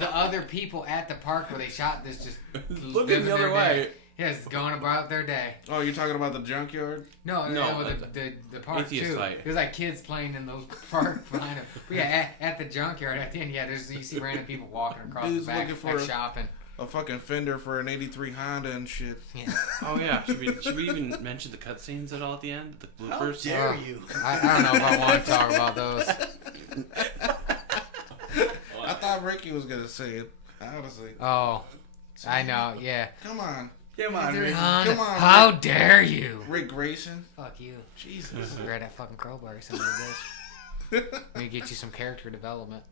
the other people at the park where they shot this just Looking living the other their way. day. Yes, going about their day. Oh, you're talking about the junkyard? No, No, the park atheist too. fight. There's like kids playing in those park behind them. But yeah, at the junkyard at the end, yeah, you see random people walking across Dude's the back, looking for like a- shopping. A fucking fender for an '83 Honda and shit. Yeah. Oh yeah. Should we even mention the cutscenes at all? At the end, the bloopers. you? I don't know if I want to talk about those. I thought Ricky was gonna say it. Honestly. Oh, I know. Yeah. Come on, Come on, Rick. Come on, How dare you? Rick Grayson. Fuck you. Jesus. Grab that fucking crowbar, you son of a bitch. Let me get you some character development.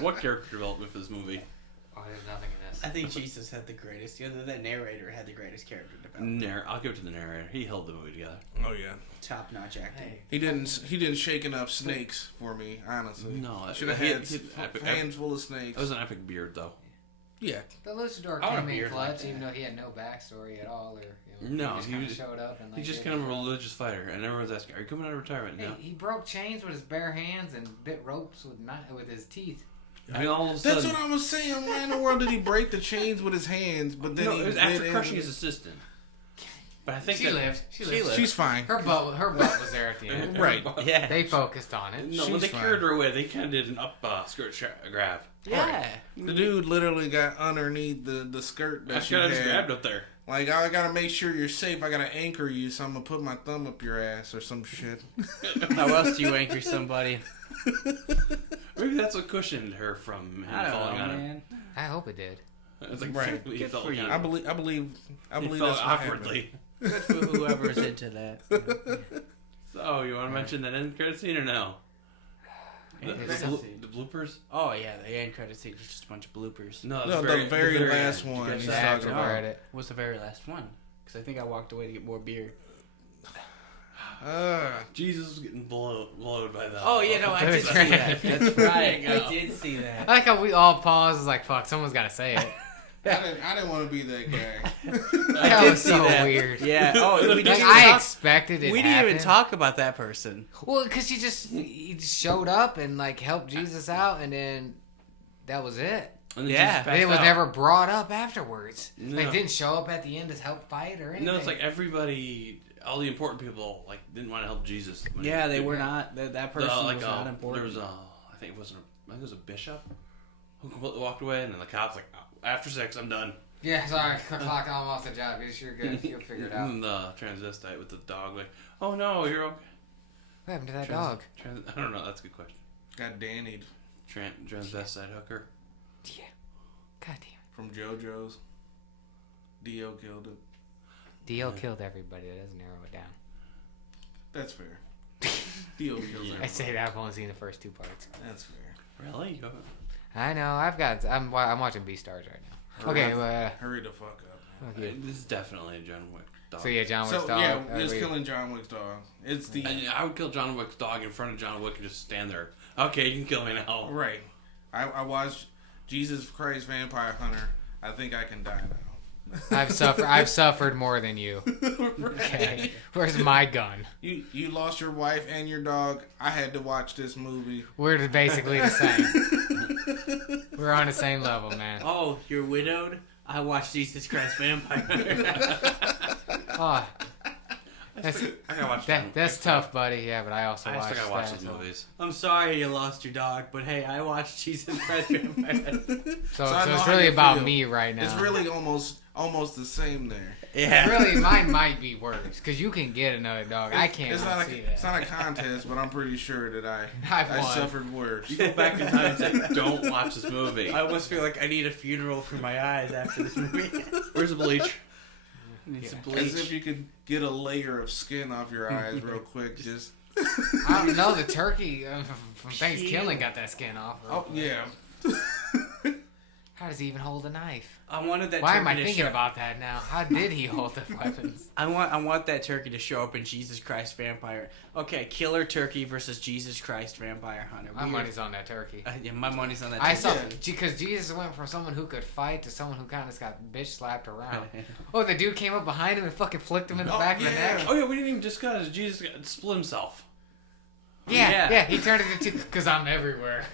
What character development for this movie? Oh, there's nothing in this. I think Jesus had the greatest. The narrator had the greatest character development. I'll give it to the narrator. He held the movie together. Oh yeah. Top notch acting. Hey. He didn't shake enough snakes for me. Honestly. No, Should have he had hands full of snakes. That was an epic beard, though. Yeah. The Luchador I want a came in beard clutch, like that. even though he had no backstory at all, or No, he just he kind of was- showed up and like, He's just did kind of a his job. religious fighter, and everyone's asking, "Are you coming out of retirement?" Hey, No. he broke chains with his bare hands and bit ropes with his teeth. I mean, all of a That's sudden, what I was saying. Why in the world did he break the chains with his hands? But then it was after crushing his assistant. But I think She lived. She lived. She's fine. Her butt was there at the end. Right. Yeah. They focused on it. No, when She's they fine. carried her away, they kind of did an up skirt grab. Yeah. The dude literally got underneath the skirt that That's she kind of just had. grabbed up there. Like, I gotta make sure you're safe. I gotta anchor you, so I'm gonna put my thumb up your ass or some shit. How else do you anchor somebody? Maybe that's what cushioned her from him I don't falling know, on her. man. I hope it did. It was like Right. he Good felt for you. kind I of- believe he that's felt what awkwardly. Good for whoever's into that. So, you want to mention that end credit scene or no? The, It's the bloopers? Oh yeah, the end credit scene was just a bunch of bloopers. No, No, the very last end. Did you one. catch He's that? Yeah, talking I about. read it. What was the very last one? Because I think I walked away to get more beer. Jesus was getting blowed by the. Oh yeah, no, I did That's see right. that. That's right. There you go. I did see that. I like how we all paused. Like, fuck, someone's got to say it. I didn't want to be that guy. That did was see so that. weird. Yeah. Oh, we Like, didn't I talk. expected it. We didn't even talk about that person. Well, because he just showed up and like helped Jesus out, and then that was it. And then Yeah. Jesus passed It was out. never brought up afterwards. No. Like, didn't show up at the end to help fight or anything. No, it's like everybody, all the important people, like didn't want to help Jesus. when Yeah, he- they were not. That person was not important. There was a, I think it wasn't. I think it was a bishop who completely walked away, and then the cops like, after 6, I'm done. Yeah, sorry, clock on off the job. You're good. You'll figure it out. And then the transvestite with the dog, like, oh no, you're okay. What happened to that dog? I don't know. That's a good question. Got Dannied Transvestite hooker. Yeah. God damn. from JoJo's. Dio killed it. Dio killed everybody. That doesn't narrow it down. That's fair. Dio kills Yeah. everyone. I say that I've only seen the first 2 parts. That's fair. Really? You go. I know. I'm watching Beastars right now. Okay. Well, Hurry the fuck up, man. fuck you. This is definitely a John Wick dog. So yeah, John Wick's So dog. yeah, it's we- killing John Wick's dog. It's the I would kill John Wick's dog in front of John Wick and just stand there. Okay, you can kill me now. right. I watched Jesus Christ Vampire Hunter. I think I can die now. I've suffered more than you. Okay. Where's my gun? You lost your wife and your dog. I had to watch this movie. We're basically the same. We're on the same level, man. Oh, you're widowed? I watched Jesus Christ Vampire. Oh, that's, I gotta watch John Wick. that's tough, buddy. Yeah, but I also I watched still gotta watch that. those movies. I'm sorry you lost your dog, but hey, I watched Jesus Christ Vampire. So I know it's how really you about feel. me right now. It's really almost the same there. Yeah. Really, mine might be worse because you can get another dog. I can't It's not see it's that. not a contest, but I'm pretty sure that I I've won. suffered worse. You go back in time and say, don't watch this movie. I almost feel like I need a funeral for my eyes after this movie. Where's the bleach? Need some As bleach. if you could get a layer of skin off your eyes real quick. Just I don't know. The turkey from ThanksKiliing got that skin off. oh yeah. How does he even hold a knife? I wanted that Why turkey am I to thinking show- about that now? How did he hold the weapons? I want that turkey to show up in Jesus Christ Vampire. Okay, killer turkey versus Jesus Christ Vampire Hunter. My Weird. money's on that turkey. Yeah, my money's on that. I turkey. saw because Jesus went from someone who could fight to someone who kind of just got bitch slapped around. Oh, the dude came up behind him and fucking flicked him in the Oh, back of the yeah. neck. Oh yeah, we didn't even discuss. Jesus split himself. Yeah, Yeah. he turned it into because I'm everywhere.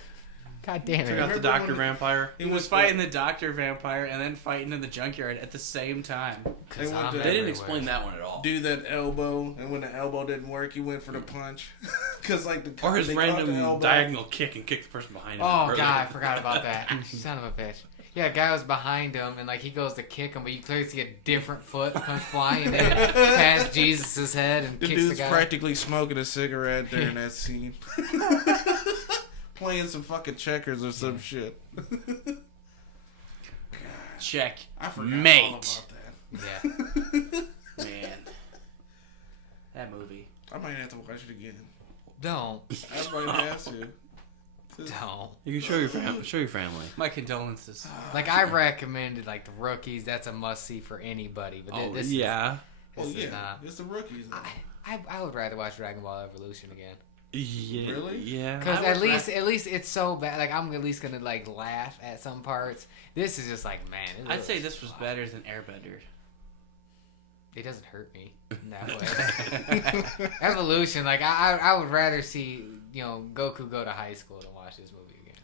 God damn Took it! out the Remember doctor when- vampire. He was fighting the doctor vampire and then fighting in the junkyard at the same time. They went to- They didn't explain that one at all. do that elbow, and when the elbow didn't work, he went for the punch. Because like the Or his they caught the random elbow. diagonal kick and kick the person behind him. Oh earlier. god, I forgot about that. Son of a bitch. Yeah, a guy was behind him and like he goes to kick him, but you clearly see a different foot comes flying in past Jesus' head and The kicks the dude's guy. practically smoking a cigarette during that scene. Playing some fucking checkers or some shit. Check. I forgot Mate. all about that. Yeah. Man. That movie. I might have to watch it again. Don't. I might have to. Don't. You can show your show your family. My condolences. Like I recommended like the Rookies, that's a must see for anybody. But Oh this yeah. Well, is yeah, not. it's the rookies. I would rather watch Dragon Ball Evolution again. Yeah. Really? Yeah. Because I at would least it's so bad. Like I'm at least gonna like laugh at some parts. This is just like man. I'd say this was better than Airbender. It doesn't hurt me in that way. Evolution, like I would rather see Goku go to high school than watch this movie again.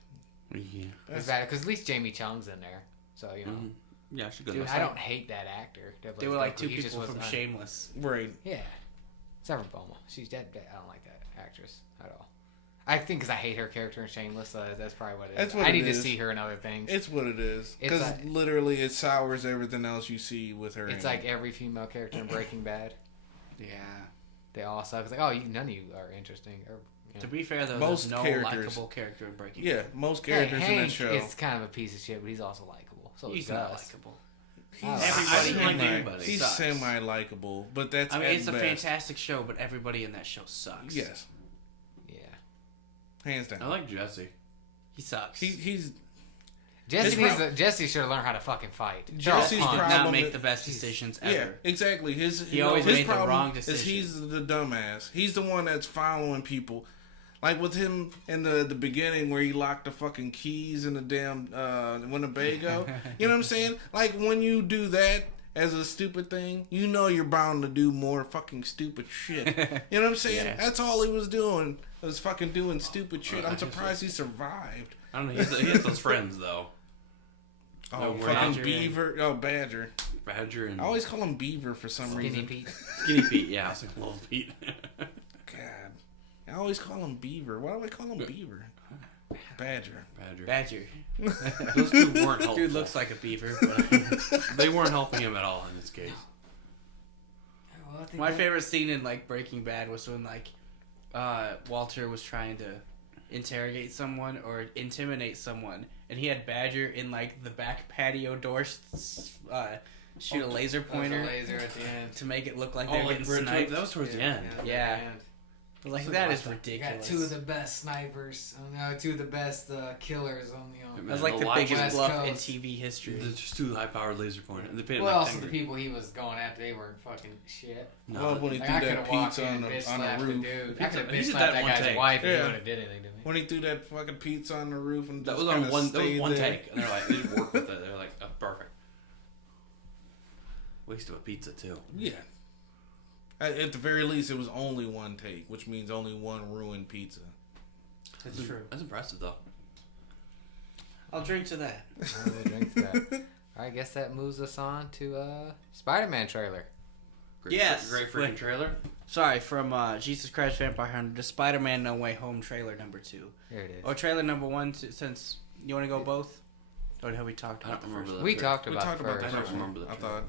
Yeah. It's bad because at least Jamie Chung's in there, so you know. Mhm. Yeah, she's good. Dude, enough. I don't hate that actor. that They plays were like Goku. two He just people was from un- Shameless. Right. Yeah, Sarah Boma. She's dead. I don't like that actress at all. I think because I hate her character in Shameless, so that's probably what it is. That's what I it need to is. see her in other things. It's what it is. It's Because like- literally it sours everything else you see with her. It's in like it. every female character in Breaking Bad. Yeah. They all suck. It's like, oh, none of you are interesting. Or, To be fair, though, Most there's no characters- likable character in Breaking Yeah, Bad. most Hey, characters in that Hank show. is kind of a piece of shit, but he's also likable. So He's is not Gus. likable. I Everybody didn't in like there anybody. He's sucks. semi-likable, but that's I mean, at it's a best. fantastic show, but everybody in that show sucks. Yes, Yeah. hands down. I like Jesse. He sucks. He's Jesse should have learned how to fucking fight. Jesse's They're all He did punks. problem not make is- the best decisions ever. yeah, exactly. He always his made the problem wrong is decision. he's the dumbass. He's the one that's following people. Like with him in the beginning where he locked the fucking keys in the damn Winnebago. You know what I'm saying? Like when you do that as a stupid thing, you know you're bound to do more fucking stupid shit. You know what I'm saying? Yeah. That's all he was doing. Was fucking doing stupid shit. I'm surprised he survived. I don't know. He has those friends though. Oh, we're fucking Badger. Beaver. Oh, Badger. Badger and I always call him Beaver for some Skinny reason. Pete. Skinny Pete. Yeah, I was like Little Pete. God. I always call him Beaver. Why do I call him Beaver? Badger. Badger. Badger. Those two weren't helpful. Dude looks like a beaver. But They weren't helping him at all in this case. my favorite scene in like Breaking Bad was when like Walter was trying to interrogate someone or intimidate someone, and he had Badger in like the back patio door shoot a laser pointer Laser at the end. to make it look like they're getting that sniped. was towards the end. Yeah. Like that is You got ridiculous. two of the best snipers. Two of the best killers on the. That was like the Elijah biggest West bluff in Coast. TV history. There's just two high-powered laser pointers. They painted Well, like also the angry. people he was going after, they weren't fucking shit. I love when he Like, threw I that could have walked pizza in on and bitch the slapped the roof. dude. I Pizza- could have he bitch did slapped that that one guy's take. wife if Yeah. he would have did anything to me. When he threw that fucking pizza on the roof and That just was on kinda one. That was stayed one there. take, and they're like, they didn't work with it. They're like, oh, perfect. Waste of a pizza too. Yeah. At the very least, it was only one take, which means only one ruined pizza. That's true. That's impressive though. I'll drink to that. I will drink to that. I guess that moves us on to Spider-Man trailer. Great, Yes. great freaking trailer. Sorry, from Jesus Christ Vampire Hunter to Spider-Man No Way Home trailer number 2. Here it is. Or trailer number 1, since you want to go both? Or have we talked I about don't the remember first that. We trailer. talked We about talked it about first. I that don't first remember the I trailer. thought.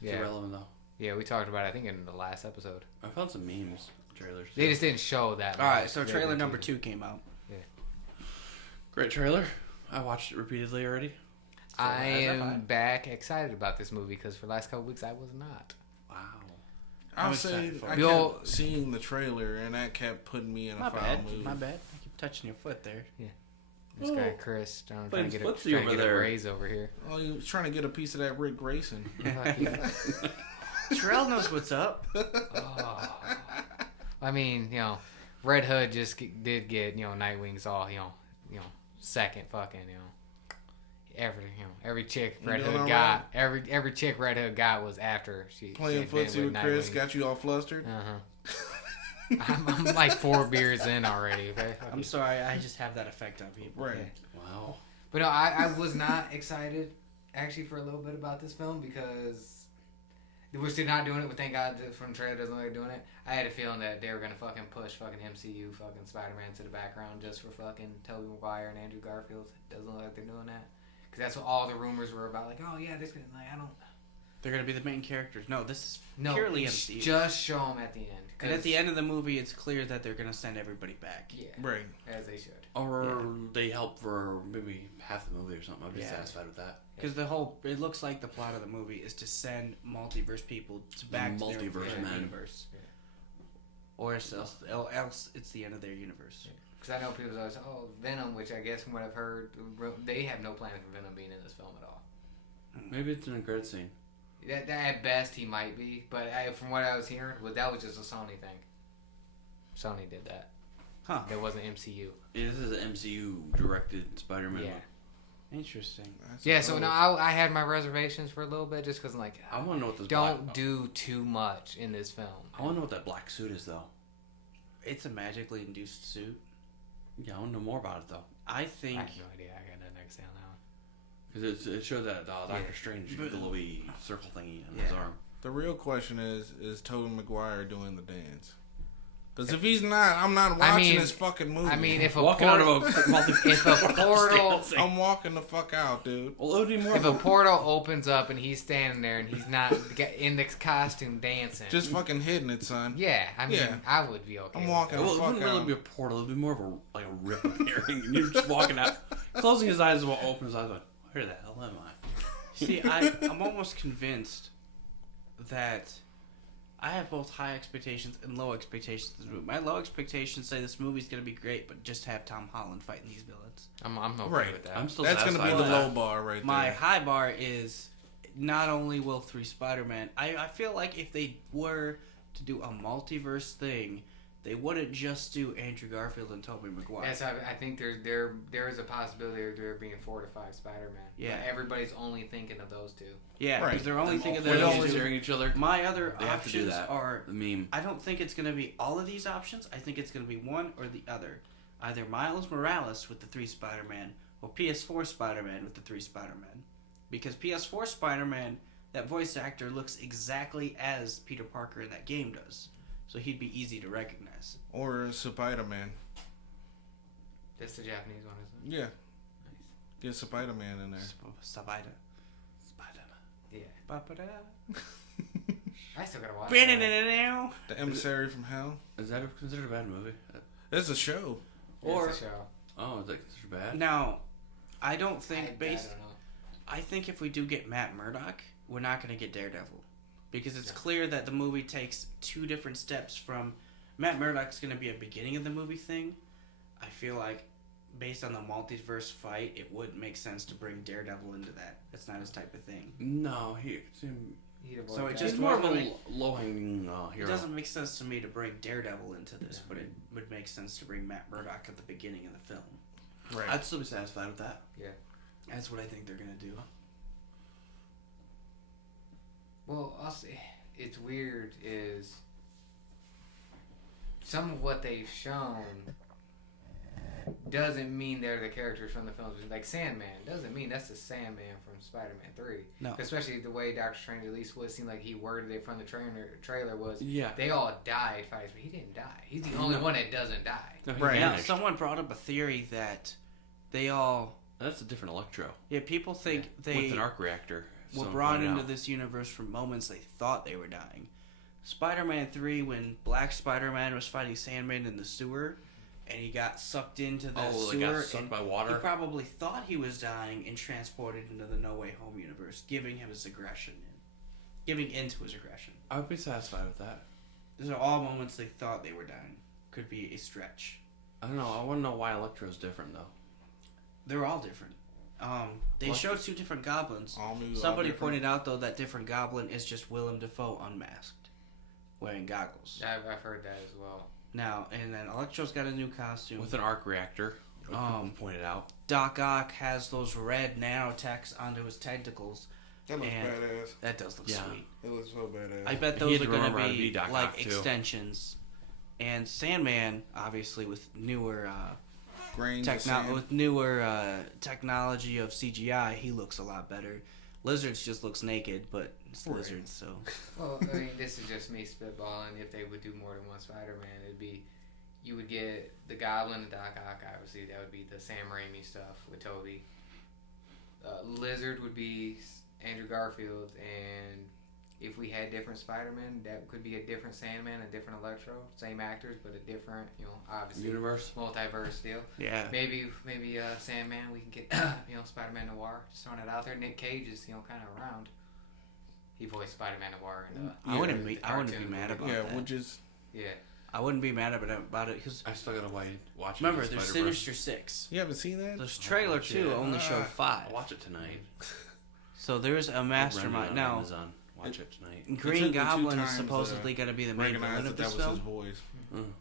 It's Yeah. irrelevant though. Yeah, we talked about it, I think, in the last episode. I found some memes trailers. They too. just didn't show that. Alright, much. so They trailer did number too. 2 came out. Great trailer. I watched it repeatedly already. I As have I. am back excited about this movie because for the last couple weeks I was not. Wow. I'll I'm say excited for I it. Yo- kept seeing the trailer, and that kept putting me in a My foul bad. mood. My bad. I keep touching your foot there. This guy Chris trying Playing to get, footsie trying to over get a there. raise over here. Oh, you was trying to get a piece of that Rick Grayson. Terrell knows what's up. Oh. I mean, Red Hood just did get Nightwing's all second fucking every chick Red You doing Hood all got every chick Red Hood got was after she Playing had been footsie with Chris got you all flustered. I'm like 4 beers in already. Okay? I'm sorry, I just have that effect on people. Right. Yeah. Wow. But no, I was not excited actually for a little bit about this film because we're still not doing it. But thank God from the trailer doesn't look like doing it. I had a feeling that they were gonna fucking push fucking MCU fucking Spider-Man to the background just for fucking Tobey Maguire and Andrew Garfield. It doesn't look like they're doing that because that's what all the rumors were about. Like, oh yeah, this gonna I don't. They're going to be the main characters. No, this is No, purely it's MCU. just show them at the end. And at the end of the movie, it's clear that they're going to send everybody back. yeah, Right. as they should. Or they help for maybe half the movie or something. I'd be Yeah. satisfied with that. Because it looks like the plot of the movie is to send multiverse people back to their multiverse man. universe. Yeah. Or else it's the end of their universe. Because I know people always say, oh, Venom, which I guess from what I've heard, they have no plan for Venom being in this film at all. Maybe it's in a credit scene. That at best he might be, but from what I was hearing, that was just a Sony thing. Sony did that. Huh. That wasn't MCU. Yeah, this is an MCU directed Spider-Man. Yeah. Interesting. Yeah, so now I had my reservations for a little bit just because I'm like, I want to know what this. don't do too much in this film. I want to know what that black suit is though. It's a magically induced suit. Yeah, I want to know more about it though. I think I have no idea. I got nothing to say on that one. Because it showed that Doctor Strange glowy circle thingy on his arm. The real question is Tobey Maguire doing the dance? Because if he's not, I'm not watching this fucking movie. I mean, if a Walking out of a if a portal, I'm walking the fuck out, dude. Well, it would be more if a portal opens up and he's standing there and he's not in the costume dancing, Just fucking hitting it, son. yeah, I mean, Yeah. I would be okay. I'm with walking that. Well, it wouldn't really be a portal. It would be more of a rip appearing, and you're just walking out, closing his eyes while opening his eyes, going, "Where the hell am I?" See, I'm almost convinced that I have both high expectations and low expectations of this movie. My low expectations say this movie's going to be great, but just have Tom Holland fighting these villains. I'm okay Right. with that. I'm still That's going to be satisfied the with low that. bar right My there. high bar is not only will 3 Spider-Man... I feel like if they were to do a multiverse thing, they wouldn't just do Andrew Garfield and Tobey Maguire. Yes, I think there is a possibility of there being 4 to 5 Spider-Man. Yeah. But everybody's only thinking of those two. Yeah, because Right. they're only thinking They're those always two. staring at each other. My other They have to do options that. are... The meme. I don't think it's going to be all of these options. I think it's going to be one or the other. Either Miles Morales with the 3 Spider-Man or PS4 Spider-Man with the 3 Spider-Man. Because PS4 Spider-Man, that voice actor looks exactly as Peter Parker in that game does. So he'd be easy to recognize. Or Spider-Man. That's the Japanese one, isn't it? Yeah. Get Spider-Man in there. Spider. Yeah. Ba-ba-da. I still gotta watch that. Ba-da-da-da-da. The Emissary from Hell. Is that considered a bad movie? It's a show. Or- It's a show. Oh, is that considered bad? Now, I don't think I don't know. I think if we do get Matt Murdock, we're not going to get Daredevil. Because it's Yeah. clear that the movie takes 2 different steps from... Matt Murdock's going to be a beginning of the movie thing. I feel like, based on the multiverse fight, it wouldn't make sense to bring Daredevil into that. That's not his type of thing. No, He'd avoid So it that. just he's more of wasn't a low-hanging It hero. doesn't make sense to me to bring Daredevil into this, but it would make sense to bring Matt Murdock at the beginning of the film. Right. I'd still be satisfied with that. That's what I think they're going to do. Well, also, it's weird is some of what they've shown doesn't mean they're the characters from the films. Like Sandman doesn't mean that's the Sandman from Spider-Man 3. No. Especially the way Doctor Strange at least would seem like he worded it from the trailer was Yeah. they all died fighting, but he didn't die. He's the only one that doesn't die. No, he Right. Now, vanished. someone brought up a theory that they all... That's a different Electro. Yeah, people think they... With an arc reactor. were someone brought pointed into out. this universe from moments they thought they were dying. Spider-Man 3, when Black Spider-Man was fighting Sandman in the sewer, and he got sucked into the Oh, sewer, like got sucked and by he water? probably thought he was dying and transported into the No Way Home universe, giving him his aggression, giving into his aggression. I would be satisfied with that. These are all moments they thought they were dying. Could be a stretch. I don't know. I want to know why Electro's different, though. They're all different. They What? showed 2 different goblins. All new, all Somebody different. pointed out, though, that different goblin is just Willem Dafoe unmasked, wearing goggles. I've heard that as well. Now, and then Electro's got a new costume. With an arc reactor. Pointed out. Doc Ock has those red nanotechs onto his tentacles. That looks And- badass. That does look Yeah. sweet. It looks so badass. I bet He those had are to going remember how to to be be Doc like Ock, too. extensions. And Sandman, obviously, with newer Grains of sand. technology of CGI, he looks a lot better. Lizards just looks naked, but it's Right. lizards, so... Well, I mean, this is just me spitballing. If they would do more than one Spider-Man, it'd be you would get the Goblin and Doc Ock. Obviously, that would be the Sam Raimi stuff with Tobey. Lizard would be Andrew Garfield, and if we had different Spider-Man, that could be a different Sandman, a different Electro, same actors, but a different, obviously Universe. multiverse deal. Yeah. Maybe Sandman. We can get Spider-Man Noir. Just throwing it out there. Nick Cage is kind of around. He voiced Spider-Man Noir in I wouldn't be the mad cartoon about movie. Yeah, that. which is Yeah. I wouldn't be mad about it because I still gotta watch it. remember, there's Sinister 6. you haven't seen that? This trailer watch too it. only showed 5. I'll watch it tonight. So there's a mastermind On now. Amazon. Watch it tonight. It Green took me 2 Goblin is times, supposedly going to be the main Recognize villain that of that this was his film, voice.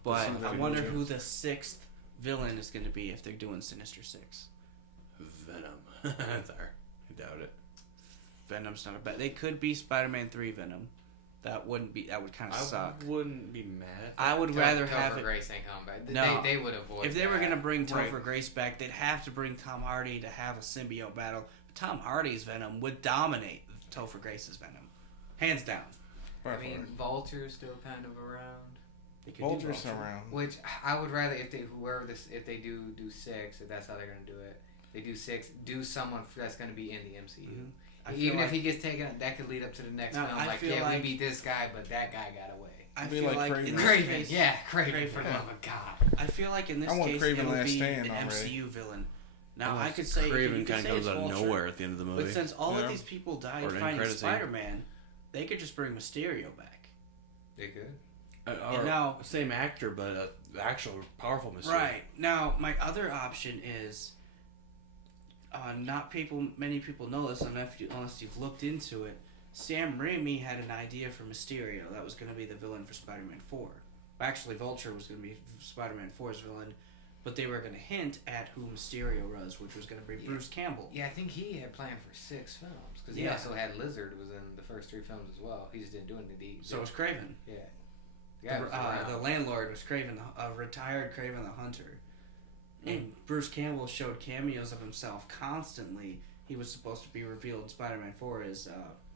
but Seems I very wonder legit. who the 6th villain is going to be if they're doing Sinister 6. Venom. Sorry. I doubt it. Venom's not a bad. They could be Spider-Man 3 Venom. That would kind of I suck. wouldn't be mad at that. I would rather have Topher it. Grace ain't coming back. No. They would avoid. If they were gonna bring Right. Topher Grace back, they'd have to bring Tom Hardy to have a symbiote battle. But Tom Hardy's Venom would dominate Topher Grace's Venom, hands down. I mean, Vulture's still kind of around. They could do Vulture's Vulture. around. Which I would rather if they do 6, if that's how they're gonna do it. They do 6. Do someone that's gonna be in the MCU. Mhm. I feel Even if like- he gets taken, that could lead up to the next No, film. I Like, feel yeah, like- we beat this guy, but that guy got away. I Be feel like like Kraven. in this Craven, case, yeah, Craven, Craven, for the yeah. love of God. I feel like in this I want case Kraven it would Last be Stand an already. MCU villain. Now Unless I could say Craven you could kind say of it's comes out of Vulture, nowhere at the end of the movie. but since all Yeah. of these people died Or an end fighting credit scene. Spider-Man, they could just bring Mysterio back. They could. Or now- same actor, but actual powerful Mysterio. Right. Now, my other option is many people know this unless you've looked into it. Sam Raimi had an idea for Mysterio that was going to be the villain for Spider-Man 4. Actually, Vulture was going to be Spider-Man 4's villain, but they were going to hint at who Mysterio was, which was going to be Bruce Campbell. Yeah, I think he had planned for 6 films because he Yeah. also had Lizard was in the first 3 films as well. He just didn't do anything. So was Craven. yeah, the guy was around. The landlord was Craven, retired Craven the Hunter. And Bruce Campbell showed cameos of himself constantly. He was supposed to be revealed in Spider-Man 4 as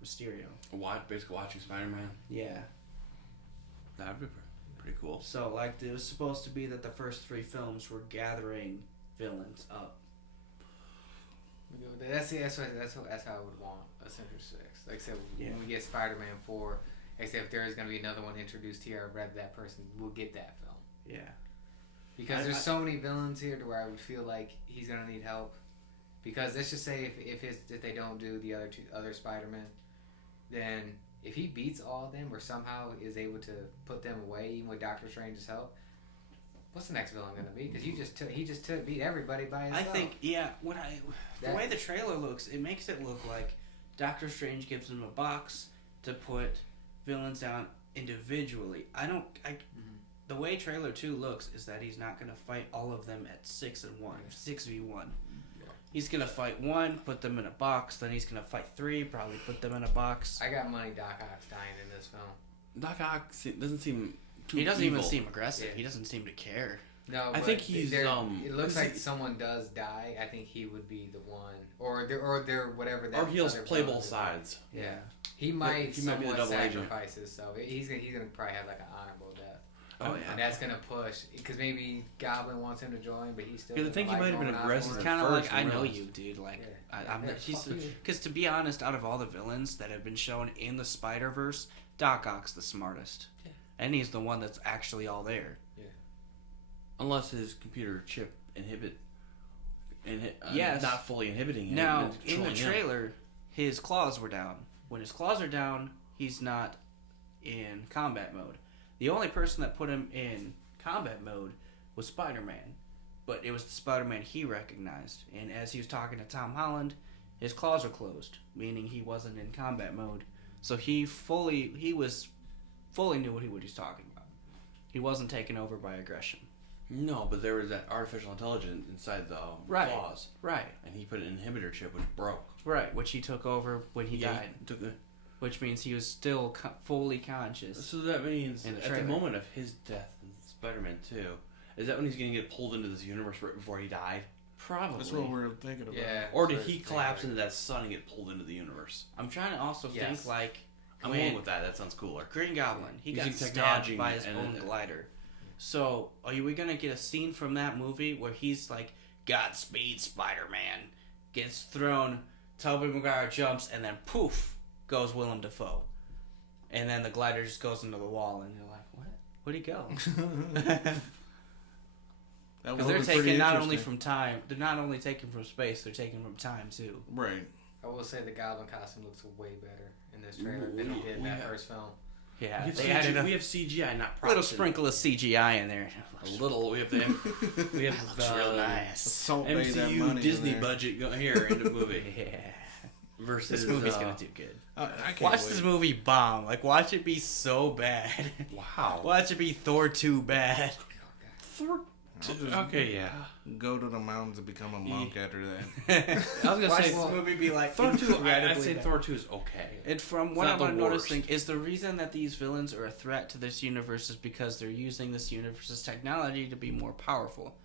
Mysterio. Basically watching Spider-Man. Yeah. That'd be pretty cool. So, like, it was supposed to be that the first 3 films were gathering villains up. That's how I would want a Sinister 6. Like I said, Yeah. when we get Spider-Man 4, except if there is going to be another one introduced here, I'd rather that person will get that film. Yeah. Because there's so many villains here to where I would feel like he's gonna need help. Because let's just say if they don't do the other Spider-Man, then if he beats all of them or somehow is able to put them away even with Doctor Strange's help, what's the next villain gonna be? Because he just beat everybody by himself. I think, the way the trailer looks, it makes it look like Doctor Strange gives him a box to put villains down individually. The way trailer 2 looks is that he's not going to fight all of them at 6v1. He's going to fight 1, put them in a box, then he's going to fight 3, probably put them in a box. I got money Doc Ock's dying in this film. Doc Ock doesn't seem too He doesn't evil. even seem aggressive. Yeah. He doesn't seem to care. No, I but think he's, it looks like he- someone does die. I think he would be the one, or they're whatever. That Or he'll other play villain both is. sides. Yeah, he might. He might be the somewhat double agent. sacrifices. So he's gonna probably have like an honorable death. Oh, yeah. And that's gonna push because maybe Goblin wants him to join, but he's still. Because I think he might have been aggressive. It's at kind of first like, I know realized- you, dude. Like, Yeah. I'm Yeah, not, he's fuck you. because to be honest, out of all the villains that have been shown in the Spider-Verse, Doc Ock's the smartest. Yeah. And he's the one that's actually all there. Unless his computer chip Yes. not fully inhibiting him. Now, and in the controlling him. trailer, his claws were down. When his claws are down, he's not in combat mode. The only person that put him in combat mode was Spider-Man. But it was the Spider-Man he recognized. And as he was talking to Tom Holland, his claws were closed, meaning he wasn't in combat mode. So he was fully knew what he was talking about. He wasn't taken over by aggression. No, but there was that artificial intelligence inside the Right. claws. Right. And he put an inhibitor chip which broke. Right, which he took over when he Yeah, died. took the- Which means he was still fully conscious. So that means In the at the trailer. moment of his death in Spider-Man 2, is that when he's going to get pulled into this universe right before he died? Probably. That's what we're thinking about. Yeah. Or did so he it's collapse like- into that sun and get pulled into the universe? I'm trying to also Yes. think like I'm when going with that. That sounds cooler. Green Goblin, he got Using technology stabbed by his and- own glider. So, are we gonna get a scene from that movie where he's like, "Godspeed, Spider-Man," gets thrown, Tobey Maguire jumps, and then poof goes Willem Dafoe, and then the glider just goes into the wall, and you're like, "What? Where'd he go?" Because they're taken not only from time, they're not only taken from space, they're taken from time too. Right. I will say the Goblin costume looks way better in this trailer than it did in that Yeah. first film. Yeah, We have, they CGI, added we have CGI, not a props. little sprinkle of CGI in there. A little. We have the we have That looks real nice. Salt Bay that MCU money in Disney there. budget here in the movie Yeah, versus this movie's gonna do good. I can't Watch wait. this movie bomb. Like, watch it be so bad. Wow. Watch it be Thor 2 bad. Thor. Okay, yeah. Go to the mountains and become a monk after that. I was gonna Watch say this movie be like Thor 2. I'd incredibly say bad. Thor 2 is okay. And from It's what not the I'm worst. noticing is the reason that these villains are a threat to this universe is because they're using this universe's technology to be more powerful.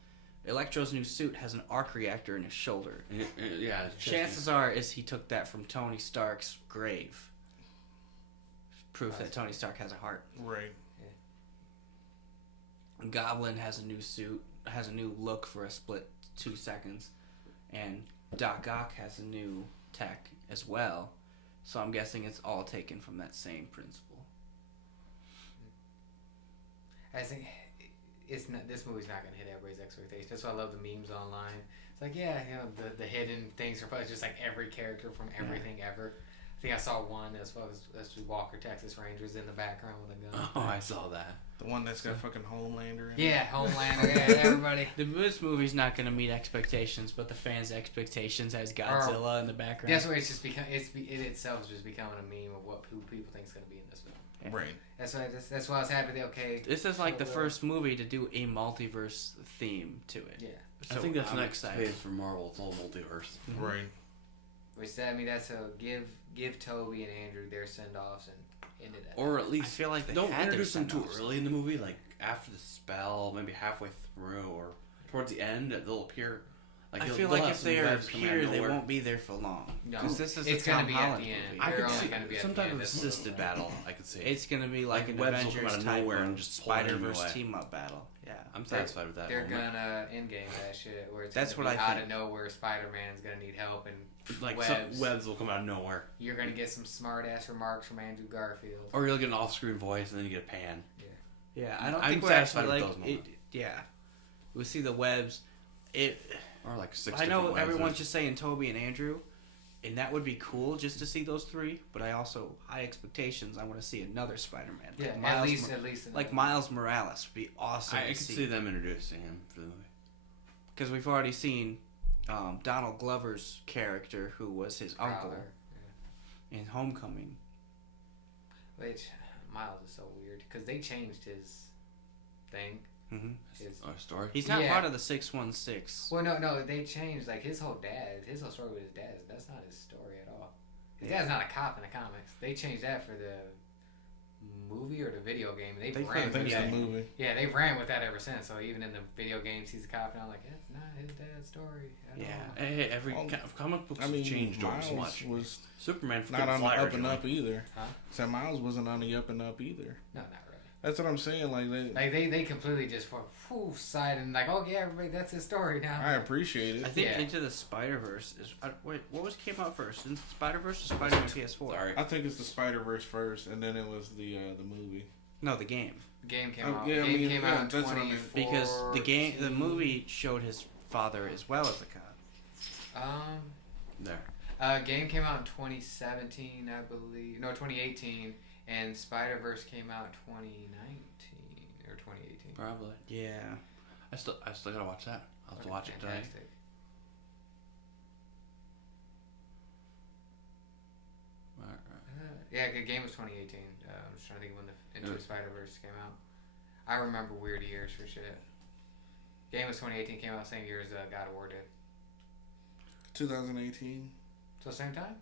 Electro's new suit has an arc reactor in his shoulder. Yeah. it's just- Chances are is he took that from Tony Stark's grave. Proof that Tony Stark has a heart. Right. Goblin has a new suit, has a new look for a split 2 seconds, and Doc Ock has a new tech as well. So I'm guessing it's all taken from that same principle. I think it's not. This movie's not gonna hit everybody's expectations. That's why I love the memes online. It's like, yeah, you know, the hidden things are probably just like every character from everything ever. I think I saw one as well as Walker Texas Rangers in the background with a gun. Oh, I saw that. The one that's got fucking Homelander in it. Yeah, Homelander. Yeah, everybody. This movie's not going to meet expectations, but the fans' expectations has Godzilla in the background. That's why it's just become. It itself is just becoming a meme of what people think is gonna be in this film. Yeah. Right. That's why I was happy. Okay. This is like the so, first movie to do a multiverse theme to it. Yeah. I think that's I'm next excited. phase for Marvel. It's all multiverse. Right. Which that that's a give Toby and Andrew their send offs and end it at. Or at I least feel like they don't had their introduce them too send-offs. early in the movie, like after the spell, maybe halfway through or towards the end. They'll appear. I they'll- feel they'll like have if some they webs coming out of appear, they nowhere. won't be there for long. No, Because this is it's a gonna Tom be Holland at the end. movie. I They're could only see gonna be at some the type end. of This assisted one. battle. I could see. It's going to be like an webs will come Avengers out of type nowhere of and just pull it Spider-Verse away. team-up battle. Yeah. I'm satisfied with that. They're element. gonna in-game that shit where it's That's gonna what be I out think. of nowhere. Spider-Man's gonna need help and Like webs. some webs will come out of nowhere, You're gonna get some smart ass remarks from Andrew Garfield. or you'll get an off-screen voice and then you get a pan. Yeah, I don't I'm think we're satisfied actually with like those moments. yeah. We see the webs. Or like 6 I know different webs. everyone's just saying Toby and Andrew, and that would be cool just to see those three. But I also high expectations. I want to see another Spider-Man. Yeah, Like at least like Miles Morales would be awesome. I to could see them introducing him for the movie. because we've already seen Donald Glover's character, who was his uncle Prowler. in Homecoming. Which Miles is so weird because they changed his thing. Mm-hmm. His, Our story. He's not Yeah. part of the 616. well, no, they changed like his whole story with his dad. That's not his story at all. His dad's not a cop in the comics. They changed that for the movie or the video game. They They ran I with think it's that. the movie. Yeah, they ran with that ever since. So even in the video games, he's a cop, and I'm like, that's not his dad's story. At Yeah. all. Hey, every Well, comic books I mean, have changed over Miles so much. was Superman not on the fly up and originally. up either. Huh? So Miles wasn't on the up and up either. No, not really. That's what I'm saying. Like they completely just side and like, oh yeah, everybody, that's his story now. I appreciate I it. think Yeah. Into the Spider-Verse is... wait, what came out first? Into the Spider-Verse or Spider-Man PS4? Sorry. I think it's the Spider-Verse first, and then it was the movie. No, the game. The game came Oh, out. yeah, I game mean, came yeah, out in that's what I meant. Because the 2014. movie showed his father as well as the cop. There. Game came out in 2017, I believe. No, 2018, and Spider Verse came out 2019 or 2018. Probably. Yeah. I still gotta watch that. I'll have to watch it tonight. Fantastic. Right. Yeah, the game was 2018. I'm just trying to think when the Into the Spider Verse came out. I remember weird years for shit. Game was 2018, came out same year as God of War did. 2018. So same time?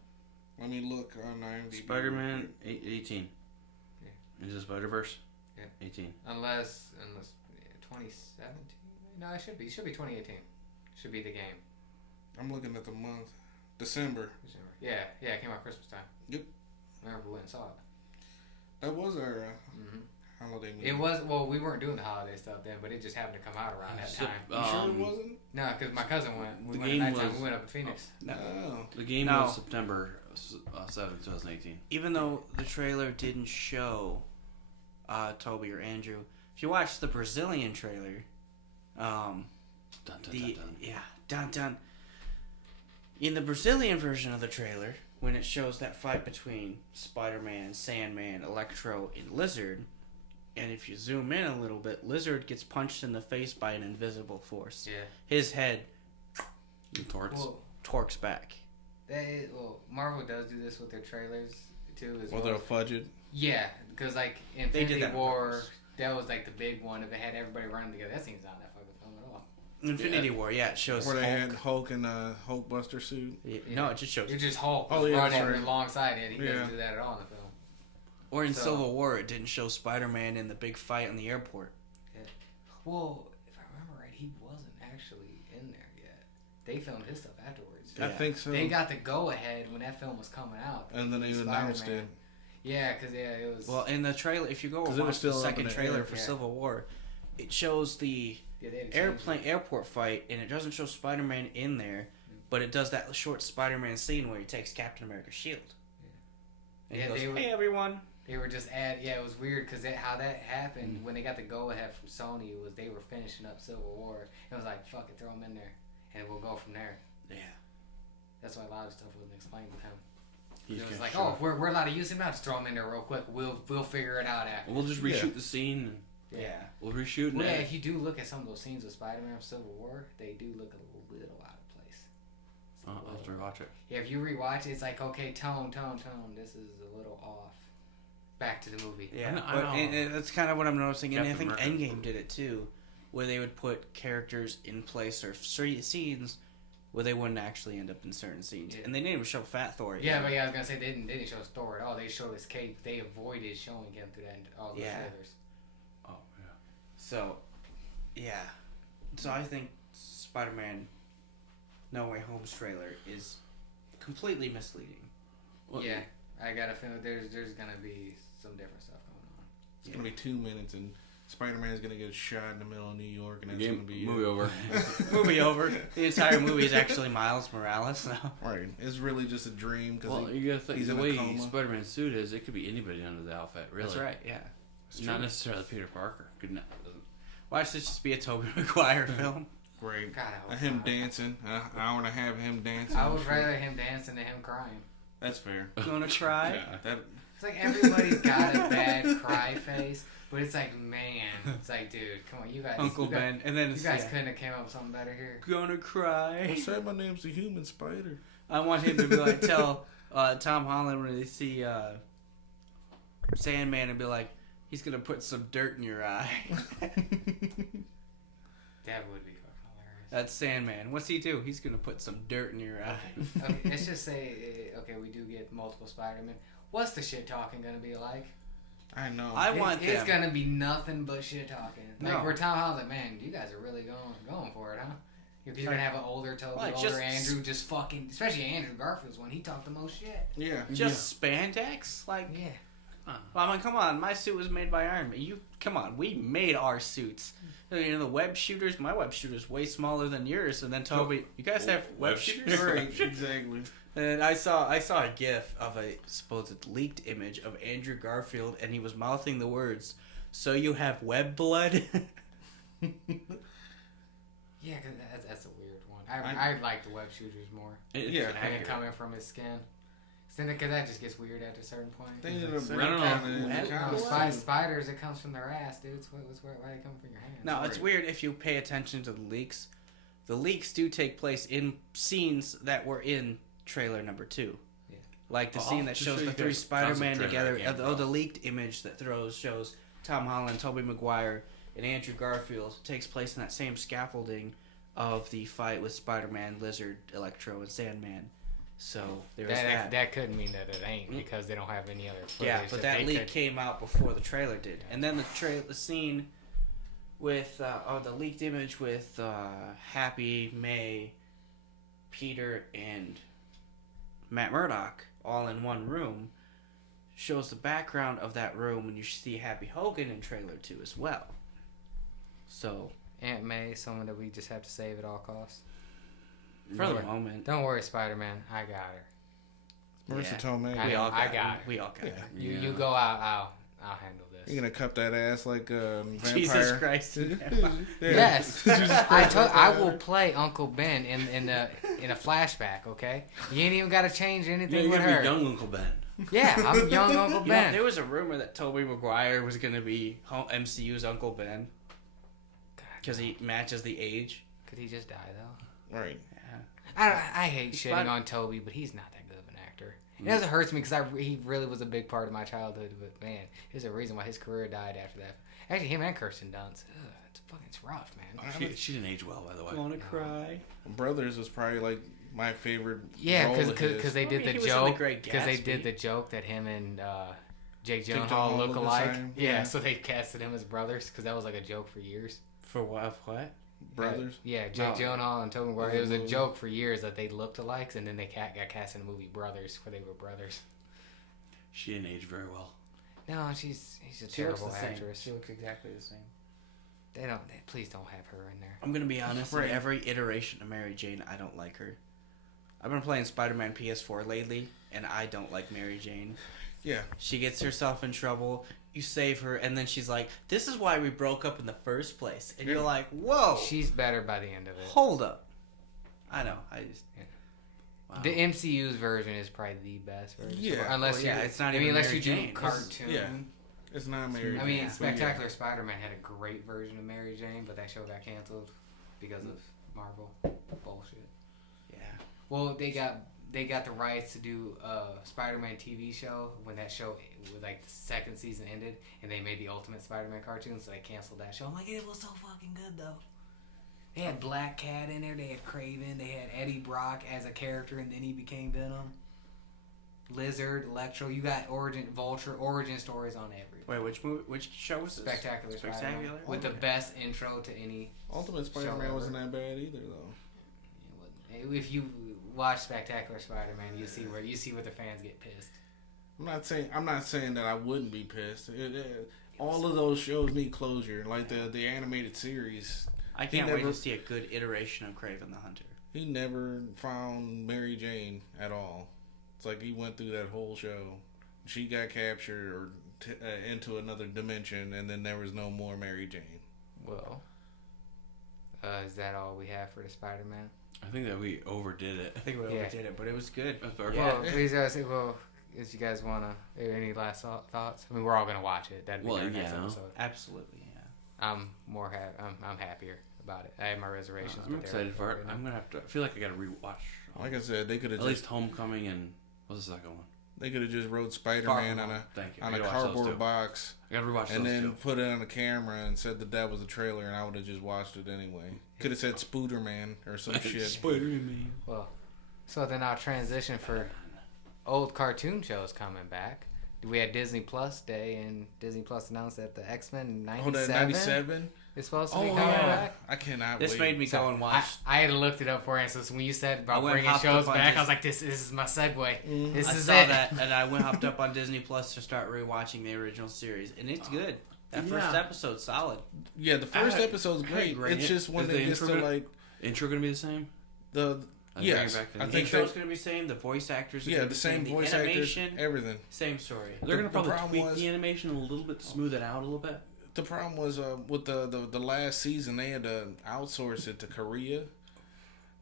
Let me look on IMDb. Spider-Man 18. Yeah. Is it Spider-Verse? Yeah. 18. Unless 2017. No, it should be. It should be 2018. Should be the game. I'm looking at the month. December. December. Yeah, it came out Christmas time. Yep. I remember we went and saw it. That was our hmm holiday movie. It was, well, we weren't doing the holiday stuff then, but it just happened to come out around that So, time. You sure it wasn't? No, because my cousin went. We The went game at nighttime. was- We went up to Phoenix. No. Oh. The game No. was September 7th, 2018. Even though the trailer didn't show Toby or Andrew, if you watch the Brazilian trailer, Dun, dun, dun, dun. yeah, dun dun. In the Brazilian version of the trailer, when it shows that fight between Spider-Man, Sandman, Electro, and Lizard, and if you zoom in a little bit, Lizard gets punched in the face by an invisible force. Yeah. His head And Torts. Well, torques back. Marvel does do this with their trailers too, as Well, well. they'll fudge it. Yeah, because like They did Infinity that on War, purpose. that was like the big one. If it had everybody running together, that scene's not in that fucking film at all. Infinity War, yeah, it shows Where they Hulk. had Hulk in a Hulkbuster suit. No, it just shows. It's just Hulk Oh, yeah, running that's right. alongside it. He Yeah. doesn't do that at all in the film. Or in So- Civil War, it didn't show Spider-Man in the big fight on the airport. Well, if I remember right, he wasn't actually in there yet. They filmed his stuff afterwards. I think so. They got the go-ahead when that film was coming out. And then they announced it. Yeah, because it was... Well, in the trailer, if you go 'Cause and it was watch the still up in second the trailer air. for Yeah. Civil War, it shows the yeah, they had to change it. airport fight, and it doesn't show Spider-Man in there, but it does that short Spider-Man scene where he takes Captain America's shield. And Yeah, he they goes, were- "Hey everyone." They were just it was weird because how that happened when they got the go-ahead from Sony was they were finishing up Civil War. It was like, fuck it, throw him in there, and we'll go from there. Yeah. That's why a lot of stuff wasn't explained with him. He's It was gonna like, show oh, up. if we're allowed to use him now, just throw him in there real quick. We'll figure it out after. We'll just reshoot the scene. And Yeah. we'll reshoot Well, yeah, it. if you do look at some of those scenes with Spider-Man from Civil War, they do look a little out of place. It's a I'll have to little- rewatch it. Yeah, if you rewatch it, it's like, okay, tone. This is a little off. Back to the movie. Yeah, I but know. and that's kind of what I'm noticing, and I Captain think America. Endgame did it too, where they would put characters in place or scenes where they wouldn't actually end up in certain scenes, Yeah. and they didn't even show Fat Thor. Yeah, again. but yeah, I was gonna say they didn't show his Thor at all. They showed his cape. They avoided showing him through that all those Yeah. trailers. Oh, yeah. So, yeah, so I think Spider-Man No Way Home's trailer is completely misleading. Well, Yeah, I got a feeling there's gonna be some different stuff going on. It's going to be 2 minutes, and Spider-Man's going to get shot in the middle of New York, and that's Game, going to be movie over. Movie over. The entire movie is actually Miles Morales now. Right. It's really just a dream because Well, you gotta think he's the in a way coma. Spider-Man's suit is, it could be anybody under the outfit, really. That's right. Yeah. It's Not true. necessarily Peter Parker. Could not. Watch this just be a Tobey Maguire film. great. God, I would- Him dancing, an hour and a half of him dancing. I would rather him dancing than him crying. That's fair. Gonna try. Yeah. That It's like everybody's got a bad cry face, but it's like, man, it's like, dude, come on, you guys, Uncle you guys- Ben, and then You it's guys yeah, couldn't have came up with something better here. gonna cry. I said my name's the Human Spider. I want him to be like tell Tom Holland when they see Sandman and be like, he's gonna put some dirt in your eye. That would be fucking hilarious. That's Sandman. What's he do? He's gonna put some dirt in your eye. Okay, let's just say, okay, we do get multiple Spider-Man. What's the shit talking gonna be like? I know. It's gonna be nothing but shit talking. Like No. where Tom Holland's like, man, you guys are really going for it, huh? You're gonna have an older Toby, Like, older just- Andrew, just fucking, especially Andrew Garfield's one. He talked the most shit. Yeah. Just spandex? Like, Yeah. well, I mean, come on. My suit was made by Iron Man. Come on. We made our suits. You know, the web shooters. My web shooter's way smaller than yours. And then Toby, you guys have web shooters? Right. Exactly. And I saw a GIF of a supposed leaked image of Andrew Garfield, and he was mouthing the words, "So you have web blood." Yeah, cause that's a weird one. I like the web shooters more. Yeah. And having it coming from his skin. Because that just gets weird at a certain point. They ended up I don't know. retconning it in the Web comics, blood? too. Spiders, it comes from their ass, dude. Why they come from your hands? Now, it's Right. weird if you pay attention to the leaks. The leaks do take place in scenes that were in trailer number 2. Yeah. Like the Well, scene I'll that just shows show the you 3 guys Spider-Man concept together. trailer I can't The draw. leaked image that shows Tom Holland, Tobey Maguire, and Andrew Garfield takes place in that same scaffolding of the fight with Spider-Man, Lizard, Electro, and Sandman. So there's that. That could mean that it ain't because they don't have any other footage. Yeah, but that they leak could- came out before the trailer did, and then the scene with the leaked image with Happy, May, Peter, and Matt Murdock all in one room shows the background of that room, and you see Happy Hogan in trailer 2 as well. So Aunt May, someone that we just have to save at all costs. for the Don't moment, Don't worry, Spider-Man. I got her. Marissa Yeah. Tomei. I- we all I got got it. it. We all got it. You Yeah. you go out. I'll handle this. You're gonna cup that ass like a vampire. Jesus Christ! Yeah. Yes, Jesus I Christ, I vampire. will play Uncle Ben in a flashback. Okay, you ain't even got to change Yeah, anything you're with gonna her. be young Uncle Ben. Yeah, I'm young Uncle You know, Ben. there was a rumor that Tobey Maguire was going to be MCU's Uncle Ben because he matches the age. Could he just die though? Right. Yeah. I hate He's shitting fine. on Toby, but he's not that good of an actor. It doesn't hurt me because he really was a big part of my childhood. But man, there's a reason why his career died after that. Actually, him and Kirsten Dunst. It's rough, man. She didn't age well, by the way. I want to cry. Brothers was probably like my favorite. Yeah, because they did the he was in The joke. Great Because they Gatsby. did the joke that him and Jake Jake Gyllenhaal Gyllenhaal look look the alike. same, Yeah, yeah. so they casted him as brothers because that was like a joke for years. For what? brothers. Yeah, Jake No. Gyllenhaal and Tobey Maguire. It was a joke for years that they looked alike, and then they got cast in the movie Brothers, where they were brothers. She didn't age very well. No, she's a She looks terrible the same. actress. She looks exactly the same. Please don't have her in there. I'm gonna be honest. Right. In every iteration of Mary Jane, I don't like her. I've been playing Spider-Man PS4 lately, and I don't like Mary Jane. Yeah. She gets herself in trouble. You save her, and then she's like, "This is why we broke up in the first place." And you're like, "Whoa, She's better by the end of it. hold up." I know. I just Wow. The MCU's version is probably the best version. Yeah. Unless Well, yeah, you, it's not I mean, even unless Mary you do Jane. cartoon. Yeah. It's not Mary. I mean, Yeah. Spectacular Spider-Man had a great version of Mary Jane, but that show got canceled because of Marvel bullshit. yeah. Well, they got the rights to do a Spider-Man TV show when that show, like the second season ended, and they made the Ultimate Spider-Man cartoon, so they canceled that show. I'm like, it was so fucking good though. They had Black Cat in there, they had Kraven, they had Eddie Brock as a character, and then he became Venom. Lizard, Electro, you got Vulture origin stories on every. Wait, which show was this? Spectacular Spider-Man. Spectacular? With the best intro to any. Ultimate Spider-Man wasn't that bad either, though. If you watch Spectacular Spider-Man, you see where the fans get pissed. I'm not saying that I wouldn't be pissed. All of those shows need closure, like the animated series. I can't wait never- to see a good iteration of Kraven the Hunter. He never found Mary Jane at all. It's like he went through that whole show. She got captured or into another dimension, and then there was no more Mary Jane. Well, is that all we have for the Spider-Man? I think that we overdid it. I think we Yeah. overdid it, but it was good. That's perfect. Yeah. Well, please guys, if you guys wanna, any last thoughts? I mean, we're all gonna watch it. That'd be Well, our next yeah. episode. Absolutely, yeah. I'm I'm happier about it. I have my reservations. I'm but they're excited for it. already- I'm gonna have to. I feel like I gotta rewatch. Like I said, they could have At just least Homecoming and what's the second one? they could have just wrote Spider-Man Far From on Thank you. a I gotta watch those cardboard too. box I gotta rewatch and those then two. put it on a camera and said that was a trailer, and I would have just watched it anyway. Could have said Spooderman or some shit. Spider-Man. Well, so then I'll transition for old cartoon shows coming back. We had Disney Plus Day, and Disney Plus announced that the X-Men Oh, that 97 '97. is supposed to be Oh coming yeah, back. I cannot This wait. made me So, go and watch. I had looked it up for you, so when you said I about went bringing hopped shows up on back, I was like, this is my segue. This I is saw it. that, and I went hopped up on Disney Plus to start rewatching the original series, and it's good. That first Yeah. episode's solid. Yeah, the first I- episode's I great. agree. It's just when Is they the get to intro like Intro gonna be the same? the I yes, bring it back to I the think Intro's they, gonna be the same. The voice actors. Are yeah, gonna the be same the voice animation, actors, everything. Same story. They're gonna probably problem tweak was- the animation a little bit, smooth it out a little bit. The problem was with the last season they had to outsource it to Korea.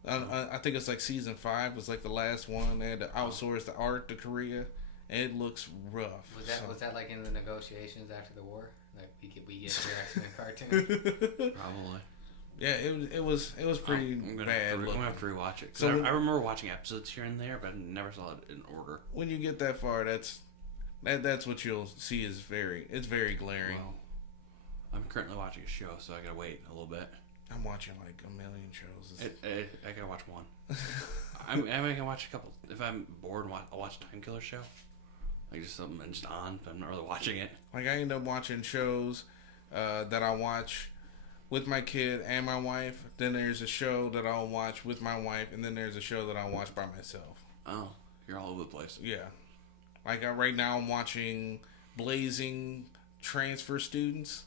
I think it's like season 5 was like the last one. They had to outsource the art to Korea, and it looks rough. Was that like in the negotiations after the war? Like we get your X-Men cartoon. Probably. Yeah, it was pretty I'm gonna bad. I'm gonna looking. have to rewatch it. 'Cause So I when- remember watching episodes here and there, but I never saw it in order. When you get that far, that's what you'll see is very glaring. Well, I'm currently watching a show, so I gotta wait a little bit. I'm watching like a million shows. I gotta watch one. I can watch a couple. If I'm bored, I'll watch a Time Killer show. Like just something just on, but I'm not really watching it. Like I end up watching shows that I watch with my kid and my wife. Then there's a show that I'll watch with my wife, and then there's a show that I'll watch by myself. Oh, you're all over the place. Yeah, like right now I'm watching Blazing Transfer Students,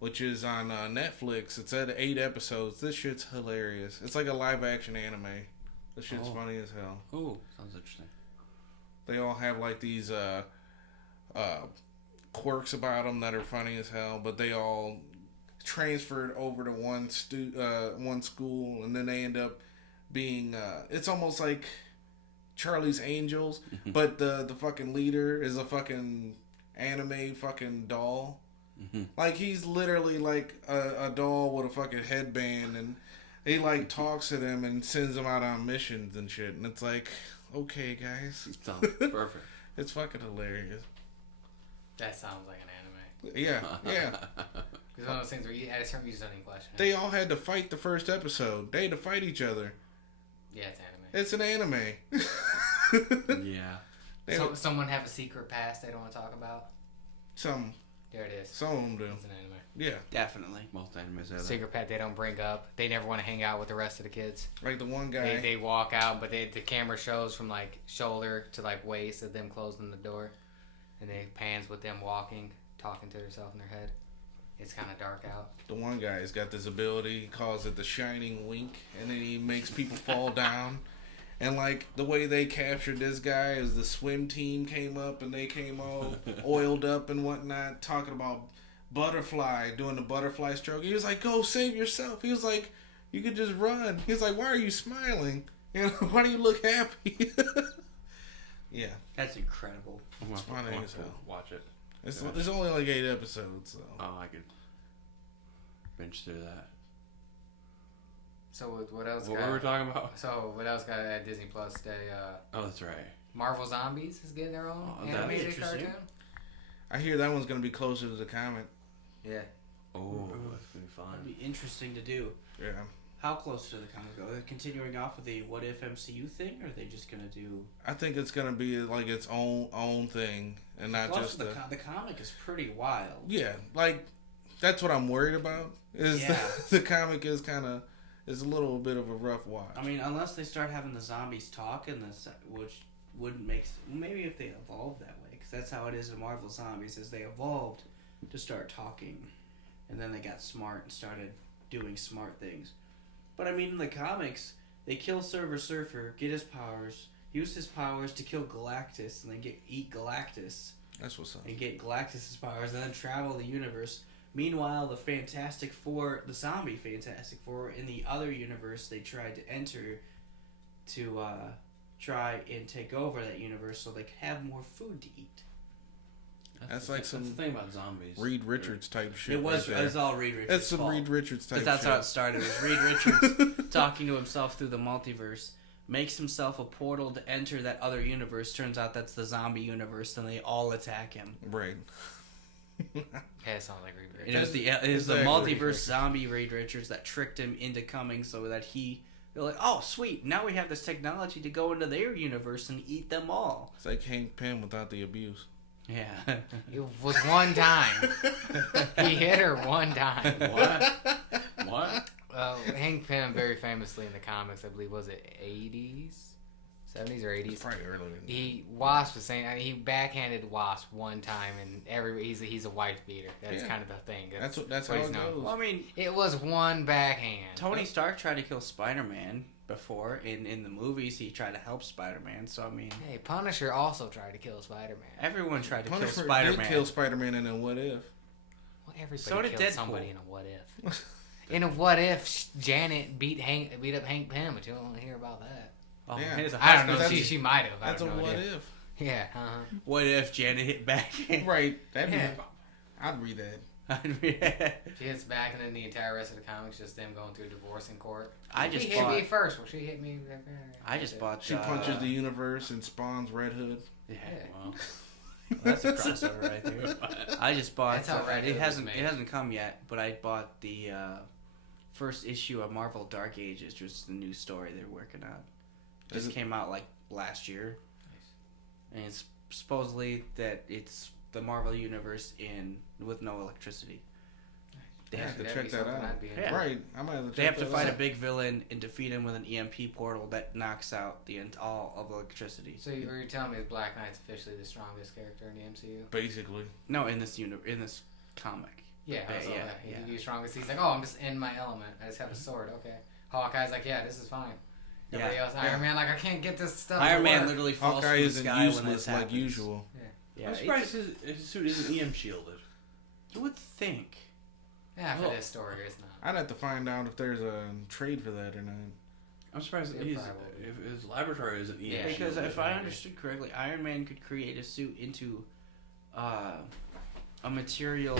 which is on Netflix. It's at 8 episodes. This shit's hilarious. It's like a live action anime. This shit's Oh. funny as hell. Oh, sounds interesting. They all have like these quirks about them that are funny as hell, but they all transferred over to one school, and then they end up being it's almost like Charlie's Angels, but the fucking leader is a fucking anime fucking doll. Like he's literally like a doll with a fucking headband, and he like talks to them and sends them out on missions and shit, and it's like, okay, guys. Sounds perfect. It's fucking hilarious. That sounds like an anime. Yeah, yeah. It's one of those things where at a certain you just don't even question it. They all had to fight the first episode. They had to fight each other. Yeah, it's anime. It's an anime. Yeah. So, someone have a secret past they don't want to talk about? There it is. Some of them do. It's an anime. Yeah. Definitely. Most animes have that. Secret past they don't bring up. They never want to hang out with the rest of the kids. Like the one guy. They walk out, but the camera shows from like shoulder to like waist of them closing the door. And they pans with them walking, talking to themselves in their head. It's kind of dark out. The one guy's got this ability. He calls it the shining wink. And then he makes people fall down. And like the way they captured this guy is the swim team came up and they came all oiled up and whatnot, talking about butterfly, doing the butterfly stroke. He was like, "Go save yourself." He was like, "You could just run." He's like, "Why are you smiling? You know, why do you look happy?" Yeah, That's incredible. it's funny as hell. Watch it. It's only like 8 episodes, so. Oh, I could binge through that. So what else? What were we talking about? So what else got at Disney Plus today? Oh, that's right. Marvel Zombies is getting their own Oh, that'd be animated interesting. cartoon. I hear that one's gonna be closer to the comic. Yeah. Oh, that's gonna be That'd fun. be interesting to do. Yeah. How close to the comic go? Are they continuing off with the What If MCU thing, or are they just gonna do? I think it's gonna be like its own thing, and not Plus, just the comic is pretty wild. Yeah, like that's what I'm worried about. Is Yeah. the comic is is a little bit of a rough watch. I mean, unless they start having the zombies talk in this, which wouldn't make maybe if they evolve that way, because that's how it is in Marvel Zombies. Is they evolved to start talking, and then they got smart and started doing smart things. But I mean, in the comics, they kill Silver Surfer, get his powers, use his powers to kill Galactus, and then eat Galactus. That's what's up. And get Galactus's powers, and then travel the universe. Meanwhile, the Fantastic Four, the zombie Fantastic Four, in the other universe, they tried to enter to try and take over that universe so they could have more food to eat. That's the like thing- some That's the thing about zombies. Reed Richards type shit. It was all Reed Richards. That's some Reed Richards type. Because that's shit. how it started. It was Reed Richards talking to himself through the multiverse, makes himself a portal to enter that other universe. Turns out that's the zombie universe, and they all attack him. Right. Yeah, it sounds like Reed And it was the Exactly. multiverse zombie Reed Richards that tricked him into coming, so that they're like, oh sweet, now we have this technology to go into their universe and eat them all. It's like Hank Pym without the abuse. Yeah. It was one time. He hit her one time. What? Hank Pym, very famously in the comics, I believe, was it 80s? 70s or 80s? It's probably earlier than that. Wasp was saying, he backhanded Wasp one time, and he's a wife beater. That's Yeah. kind of the thing. That's how what he's it known goes. Well, I mean, It was one backhand. Tony Stark tried to kill Spider-Man before. In the movies, he tried to help Spider-Man. So I mean, Hey, Punisher also tried to kill Spider-Man. everyone tried to Punisher kill Spider-Man. did kill Spider-Man in a What If. Well, everybody So did killed Deadpool. somebody in a what if. In a what if, Janet beat up Hank Pym, but you don't want to hear about that. Oh, Yeah. here's a I don't know. That's- She might have. That's I a don't know. What idea. If. Yeah. What if Janet hit backhand? Right. That'd Yeah. be. I'd read that. She hits back, and then the entire rest of the comics just them going through a divorce in court. I just She hit bought. me first. Well, she hit me. I just bought. She punches the universe and spawns Red Hood. Yeah, Well, that's a crossover right there. I just bought. That's how Red it Hood hasn't. was It made. hasn't come yet, but I bought the first issue of Marvel Dark Ages, which is the new story they're working on. Is Just it- came out like last year, and it's supposedly that it's the Marvel universe with no electricity. They I have, have to That'd check be that something out. I'd be into. Yeah. Right. I might have to check they have to that fight out. a big villain and defeat him with an EMP portal that knocks out all of electricity. So you're telling me that Black Knight's officially the strongest character in the MCU? Basically. No, in this comic. Yeah, Yeah, I saw yeah, that. He'd yeah. be the strongest. He's like, oh, I'm just in my element. I just have a sword. Okay. Hawkeye's like, yeah, this is fine. Everybody else, Yeah. Iron Man, like, I can't get this stuff. Iron to Man work. literally falls Hawkeye from the isn't sky when useless this like happens. usual. Yeah, I'm surprised his suit isn't EM shielded. You would think. Yeah, for Well, this story, it's not. I'd have to find out if there's a trade for that or not. I'm surprised that Yeah, if his laboratory isn't EM Yeah, shielded. Because if I understood correctly, Iron Man could create a suit into a material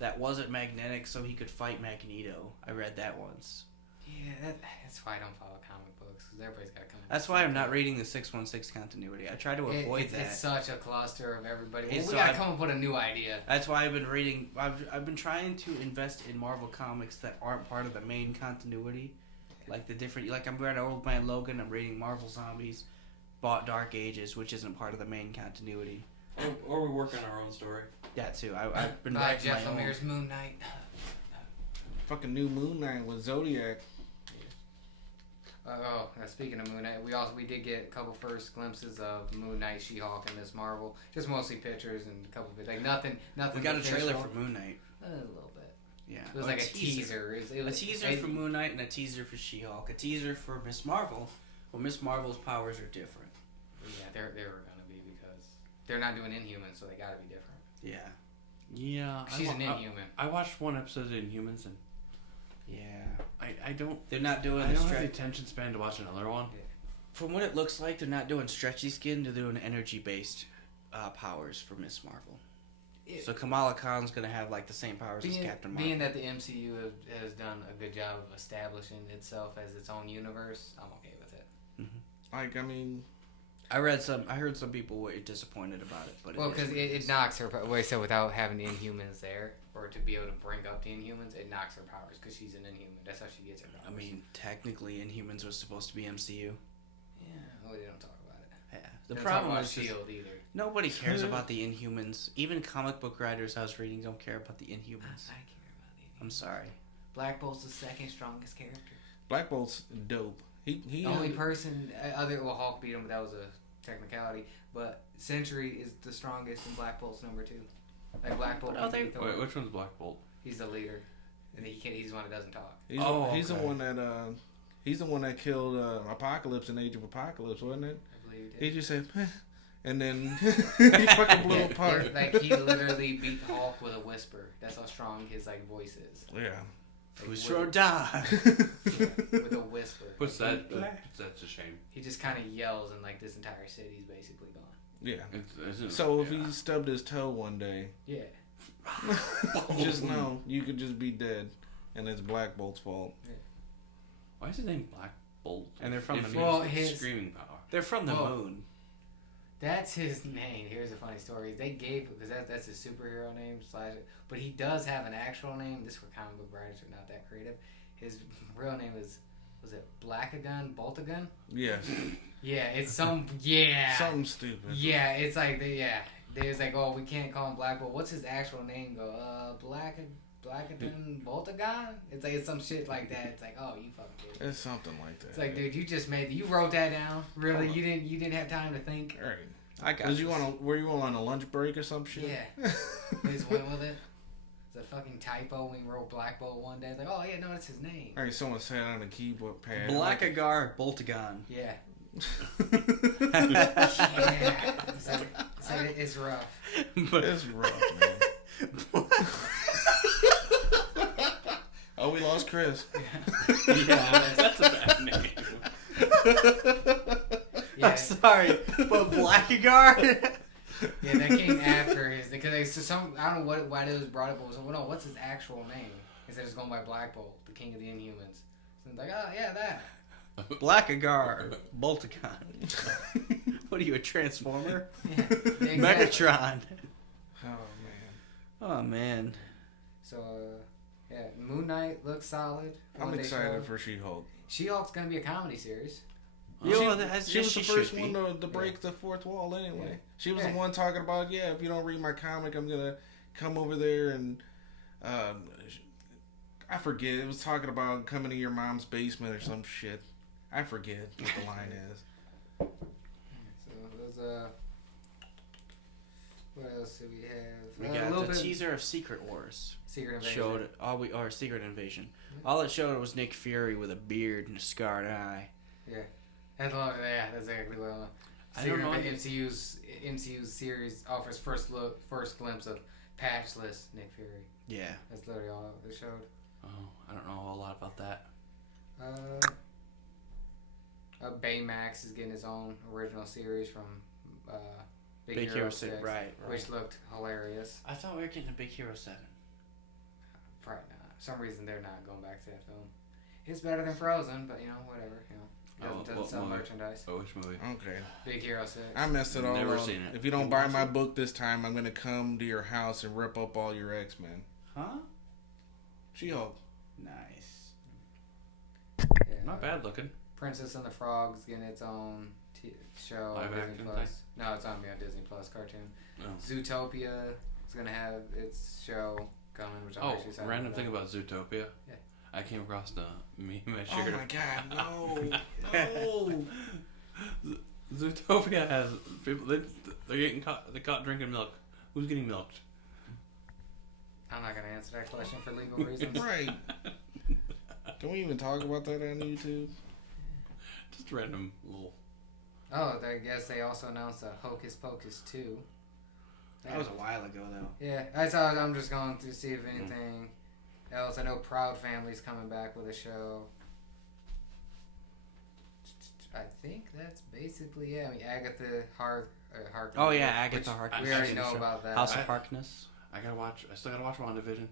that wasn't magnetic so he could fight Magneto. I read that once. Yeah, that's why I don't follow comic books, because everybody's got comic That's books. why I'm not reading the 616 continuity. I try to avoid that. It's such a cluster of everybody. Well, It's we so gotta I- come up with a new idea. That's why I've been reading. I've been trying to invest in Marvel comics that aren't part of the main continuity, like the different. Like I'm reading Old Man Logan. I'm reading Marvel Zombies. Bought Dark Ages, which isn't part of the main continuity. Or we work on our own story. Yeah, too. I've been By writing Jeff my own. Lemire's Moon Knight. Fucking new Moon Knight with Zodiac. Speaking of Moon Knight, we did get a couple first glimpses of Moon Knight, She-Hulk, and Miss Marvel. Just mostly pictures and a couple of like nothing. We got a trailer official. for Moon Knight. A little bit. Yeah, It was like a teaser. A teaser for Moon Knight and a teaser for She-Hulk. A teaser for Miss Marvel. Well, Miss Marvel's powers are different. Yeah, they were gonna be because they're not doing Inhumans, so they gotta be different. Yeah. Yeah. She's an Inhuman. I watched one episode of Inhumans and Yeah. I don't. They're not doing I the don't have the stretch. attention span to watch another one. From what it looks like, they're not doing stretchy skin. They're doing energy-based powers for Miss Marvel. So Kamala Khan's gonna have like the same powers as Captain Marvel. Being that the MCU has done a good job of establishing itself as its own universe, I'm okay with it. Like, I mean, I heard some people were disappointed about it, but Well, because it knocks her. Wait, so without having the Inhumans there, or to be able to bring up the Inhumans, it knocks her powers because she's an Inhuman. That's how she gets her powers. I mean, technically, Inhumans was supposed to be MCU. Yeah, well, they don't talk about it. Yeah. They The don't talk problem about is just Shield either. nobody cares about the Inhumans. Even comic book writers I was reading don't care about the Inhumans. I care about the Inhumans. I'm sorry. Black Bolt's the second strongest character. Black Bolt's dope. He The only person Hulk beat him, but that was a technicality. But Sentry is the strongest, and Black Bolt's number 2. Like Black Bolt. But beat Thor. Wait, which one's Black Bolt? He's the leader, and he's the one that doesn't talk. he's the okay. one that he's the one that killed Apocalypse in Age of Apocalypse, wasn't it? I believe He he did. just said, "Meh," and then he fucking blew apart. Like he literally beat Hulk with a whisper. That's how strong his voice is. Yeah. Like, Who's with- your die? with a whisper. Puts Like, that to shame. he just kind of yells, and this entire city's basically gone. Yeah. Isn't So it? if he stubbed his toe one day, Yeah. just know you could just be dead, and it's Black Bolt's fault. Why is his name Black Bolt? And they're from If the he moon. has His- screaming power. They're from the Whoa. moon. That's his name. Here's a funny story. They gave because that's his superhero name / but he does have an actual name. This is where comic book writers are not that creative. His real name was it Blackagun, Boltagun? Yes. Yeah, it's something stupid. Yeah, it's like they was like, oh, we can't call him Black Bolt. What's his actual name? Go Blackagun, Boltagon. It's some shit like that. It's like, oh, you fucking did. It's something like that. It's like, dude, you wrote that down. Really, you didn't have time to think. All right. I got Was you were you on a lunch break or some shit? Yeah. They just went with it. It's a fucking typo when he wrote Black Bolt one day. It's like, oh yeah, no, that's his name. All right, someone sat on the keyboard pad. Blackagar Boltagon. Yeah. Yeah. It's rough. But It's rough, man. Oh, we lost Chris. Yeah, that's a bad name. Yeah. I'm sorry, but Blackagar. Yeah, that came after his because I don't know why it was brought up. But was no, what's his actual name? Instead of just going by Black Bolt, the King of the Inhumans. So it's like, oh yeah, that. Blackagar Boltagon. What are you, a transformer? Yeah, exactly. Megatron. Oh man. Oh man. So yeah, Moon Knight looks solid. I'm What they excited showed. for She-Hulk. She-Hulk's gonna be a comedy series. Yo, She was the first should one be. to break the fourth wall anyway. Yeah. She was Yeah. the one talking about, if you don't read my comic, I'm going to come over there and, I forget. It was talking about coming to your mom's basement or some shit. I forget what the line is. So those what else do we have? We a got little the bit teaser of Secret Wars. Secret Invasion. Showed Secret Invasion. All it showed was Nick Fury with a beard and a scarred eye. Yeah, that's exactly what I'm. I don't know. MCU's series offers first glimpse of patchless Nick Fury. Yeah. That's literally all they showed. Oh, I don't know a lot about that. Baymax is getting his own original series from Big Hero 6, right. which looked hilarious. I thought we were getting a Big Hero 7. Probably not. For some reason, they're not going back to that film. It's better than Frozen, but whatever. Doesn't sell movie? merchandise. Oh, which movie? Okay. Big Hero 6. I messed it all Never up. seen it. If you don't buy my book this time, I'm gonna come to your house and rip up all your X-Men. Huh? She-Hulk. Nice. Yeah. Not bad looking. Princess and the Frog's getting its own show Live on Disney action Plus. thing? No, it's on Disney Plus cartoon. Oh. Zootopia is gonna have its show coming, which I'm Oh, actually excited random thing about Zootopia. Yeah. I came across the meme I Oh shared. my god, no. Zootopia has people. They're getting caught. They caught drinking milk. Who's getting milked? I'm not gonna answer that question for legal reasons. Right. Can we even talk about that on YouTube? Just random little. Oh, I guess they also announced a Hocus Pocus 2. That was a while ago, though. Yeah, I'm just going to see if anything else. I know Proud Family's coming back with a show. I think that's basically it. I mean, Agatha Harkness. Oh yeah, Agatha Harkness. We already know about that. House of Harkness. I still gotta watch WandaVision.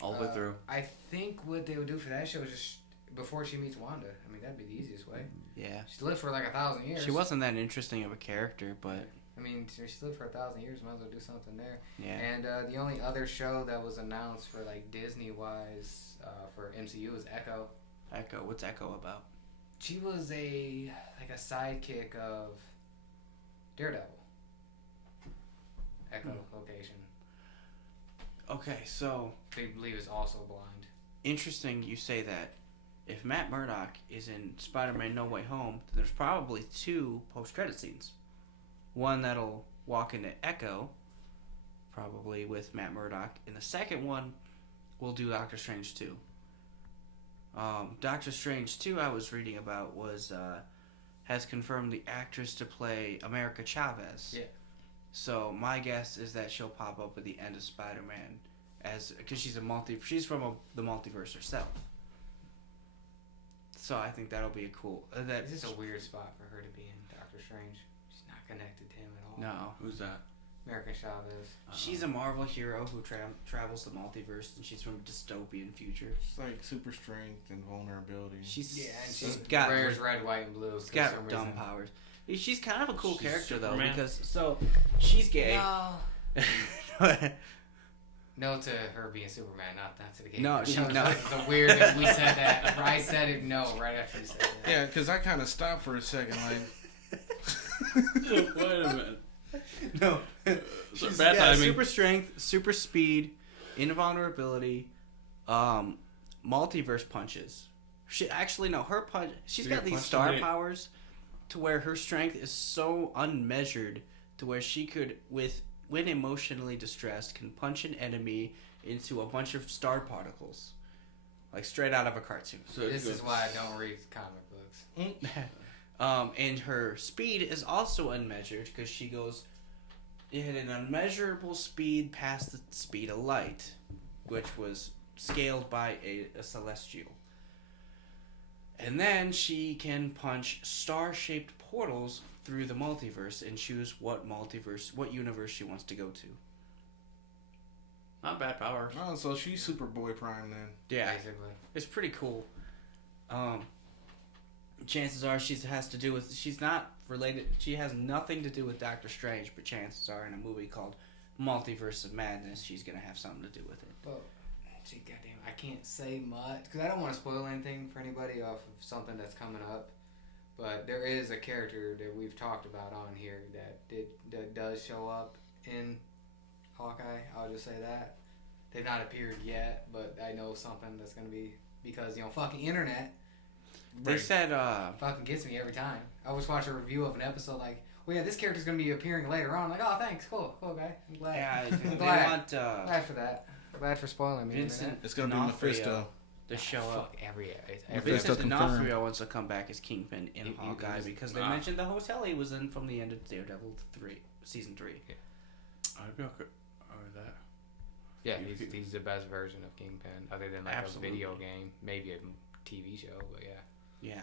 All the way through. I think what they would do for that show is just before she meets Wanda. I mean, that'd be the easiest way. Yeah. She's lived for like 1,000 years. She wasn't that interesting of a character, but I mean, she's lived for 1,000 years. Might as well do something there. yeah. And the only other show that was announced for like Disney wise for MCU is Echo. Echo. What's Echo about? She was a sidekick of Daredevil. Echo location. Okay, so They believe is also blind. interesting you say that. If Matt Murdock is in Spider-Man No Way Home, then there's probably 2 post-credit scenes. One that'll walk into Echo, probably with Matt Murdock, and the second one will do Doctor Strange 2. Doctor Strange 2 I was reading about has confirmed the actress to play America Chavez. Yeah. So my guess is that she'll pop up at the end of Spider-Man because she's from the multiverse herself. So I think that'll be a cool. This is a weird spot for her to be in Doctor Strange. She's not connected to him at all. No, Who's that? American Chavez. she's a Marvel hero who travels the multiverse, and she's from a dystopian future. It's like super strength and vulnerability. She's And she's she got wears red, white, and blue. she's For got some dumb reason. powers. She's kind of a cool She's character though, Superman. because she's gay. No. No to her being Superman, not to the game. No, she's not. It's a weird that we said that. I said it no right after you said that. Yeah, because I kind of stopped for a second, like. Wait a minute. No. She's bad timing. Super strength, super speed, invulnerability, multiverse punches. She actually no, her punch. She's So got you're these punching star it. powers, to where her strength is so unmeasured, to where she could, when emotionally distressed, can punch an enemy into a bunch of star particles, like straight out of a cartoon. So This is why I don't read comic books. And her speed is also unmeasured because she goes at an unmeasurable speed past the speed of light, which was scaled by a celestial. And then she can punch star-shaped portals through the multiverse and choose what universe she wants to go to. Not bad powers. Oh, so she's Superboy Prime then. Yeah, Basically. it's pretty cool. Chances are she's not related. She has nothing to do with Doctor Strange, but chances are in a movie called Multiverse of Madness, she's gonna have something to do with it. Well, gee, goddamn, I can't say much because I don't want to spoil anything for anybody off of something that's coming up. But there is a character that we've talked about on here that does show up in Hawkeye. I'll just say that they've not appeared yet, but I know something that's gonna be because fucking internet. They said, Fucking gets me every time. I always watch a review of an episode like, well, yeah, this character's gonna be appearing later on. I'm like, oh, thanks, cool guy. I'm glad. yeah, I'm they glad. want Glad for that. Glad for spoiling me. Vincent It's gonna be D'Onofrio Mephisto. to show up. Fuck every. Mephisto Vincent confirmed. D'Onofrio wants to come back as Kingpin in He Hawkeye was- because they mentioned the hotel he was in from the end of Daredevil 3, season 3. I'd be okay with that. Yeah, he's the best version of Kingpin, other than like Absolutely. a video game, maybe a TV show, but yeah. Yeah,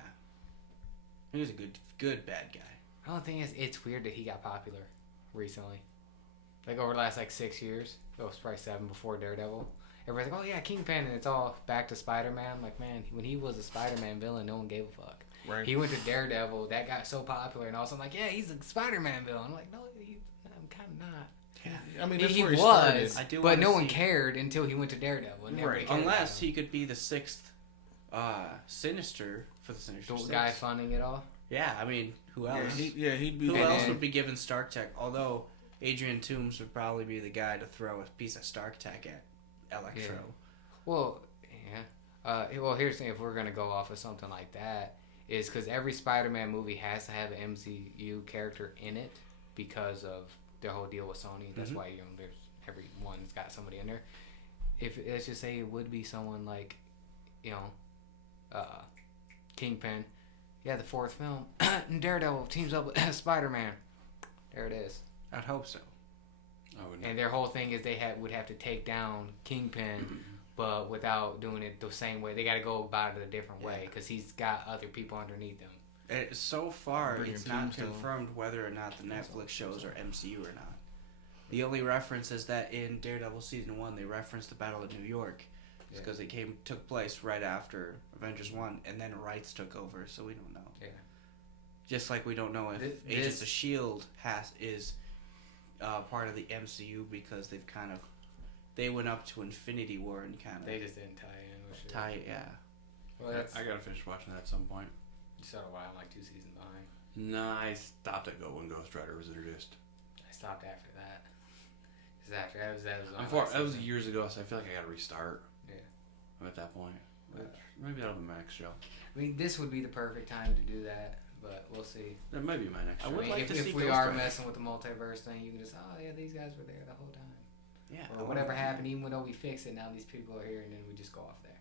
he was a good bad guy. The only thing is, it's weird that he got popular recently. Like over the last 6 years, it was probably 7 before Daredevil, everybody's like, oh yeah, Kingpin, and it's all back to Spider-Man. I'm like, man, when he was a Spider-Man villain, no one gave a fuck. Right. He went to Daredevil, that got so popular, and all of a sudden, like, yeah, he's a Spider-Man villain. I'm like, no, I'm kind of not. I mean, that's he where he was, started. but no one cared until he went to Daredevil. And Right. Unless he could be the sixth Sinister for the Sinister the Six. guy funding it all. Yeah, I mean, who else? He'd be. Who And else then- would be given Stark Tech? Although Adrian Toomes would probably be the guy to throw a piece of Stark Tech at Electro. Well, yeah. Well, here's the thing: if we're gonna go off of something like that, is because every Spider-Man movie has to have an MCU character in it because of their whole deal with Sony. That's why there's everyone's got somebody in there. If let's just say it would be someone like, Kingpin. Yeah, the fourth film, Daredevil teams up with Spider-Man. There it is. I'd hope so. And their whole thing is would have to take down Kingpin, but without doing it the same way. They got to go about it a different way because he's got other people underneath him. So far, Bring it's your not tombstone. confirmed whether or not the Netflix shows are MCU or not. The only reference is that in Daredevil season 1, they referenced the Battle of New York. It's because it took place right after Avengers 1, and then Rights took over, so we don't know. Yeah. Just like we don't know if Agents of S.H.I.E.L.D. is part of the MCU because they went up to Infinity War and kind of They just didn't tie in with shit. yeah. Well, that's I gotta finish watching that at some point. so why I'm like 2 seasons behind. No, I stopped at when Ghost Rider was introduced. I stopped after that. Because after that was That was years ago, so I feel like I gotta restart. Yeah. I'm at that point. Maybe that'll be my next show. I mean, this would be the perfect time to do that, but we'll see. That might be my next I show. would like to if see we Ghost are Rider. messing with the multiverse thing, you can just, oh yeah, these guys were there the whole time. Yeah. Or whatever happened, even though we fix it, now these people are here, and then we just go off there.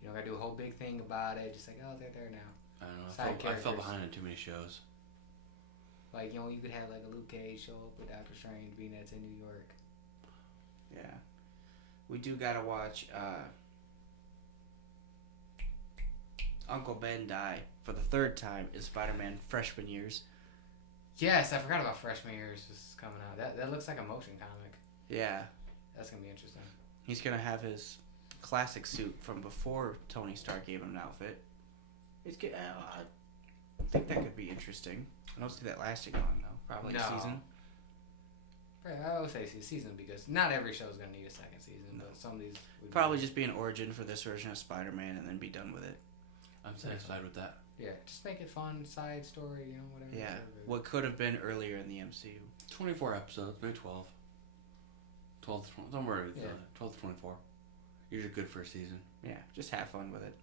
You don't gotta do a whole big thing about it, just like, oh, they're there now. I don't know. Side I fell characters. behind in too many shows. Like, you could have like a Luke Cage show up with Doctor Strange being that's in New York. Yeah. We do gotta watch Uncle Ben die for the third time in Spider-Man freshman years. Yes, I forgot about freshman years is coming out. That looks like a motion comic. Yeah. That's gonna be interesting. He's gonna have his classic suit from before Tony Stark gave him an outfit. I think that could be interesting. I don't see that lasting long though. Probably a season. Right, I always say season because not every show is gonna need a second season, but some of these would Probably just be an origin for this version of Spider-Man and then be done with it. I'm satisfied with that. Yeah, just make it fun, side story, whatever. Yeah. whatever. What could have been earlier in the MCU. 24 episodes, maybe 12. 12 to 20, somewhere 12 to 24. Usually good for a season. Yeah, just have fun with it.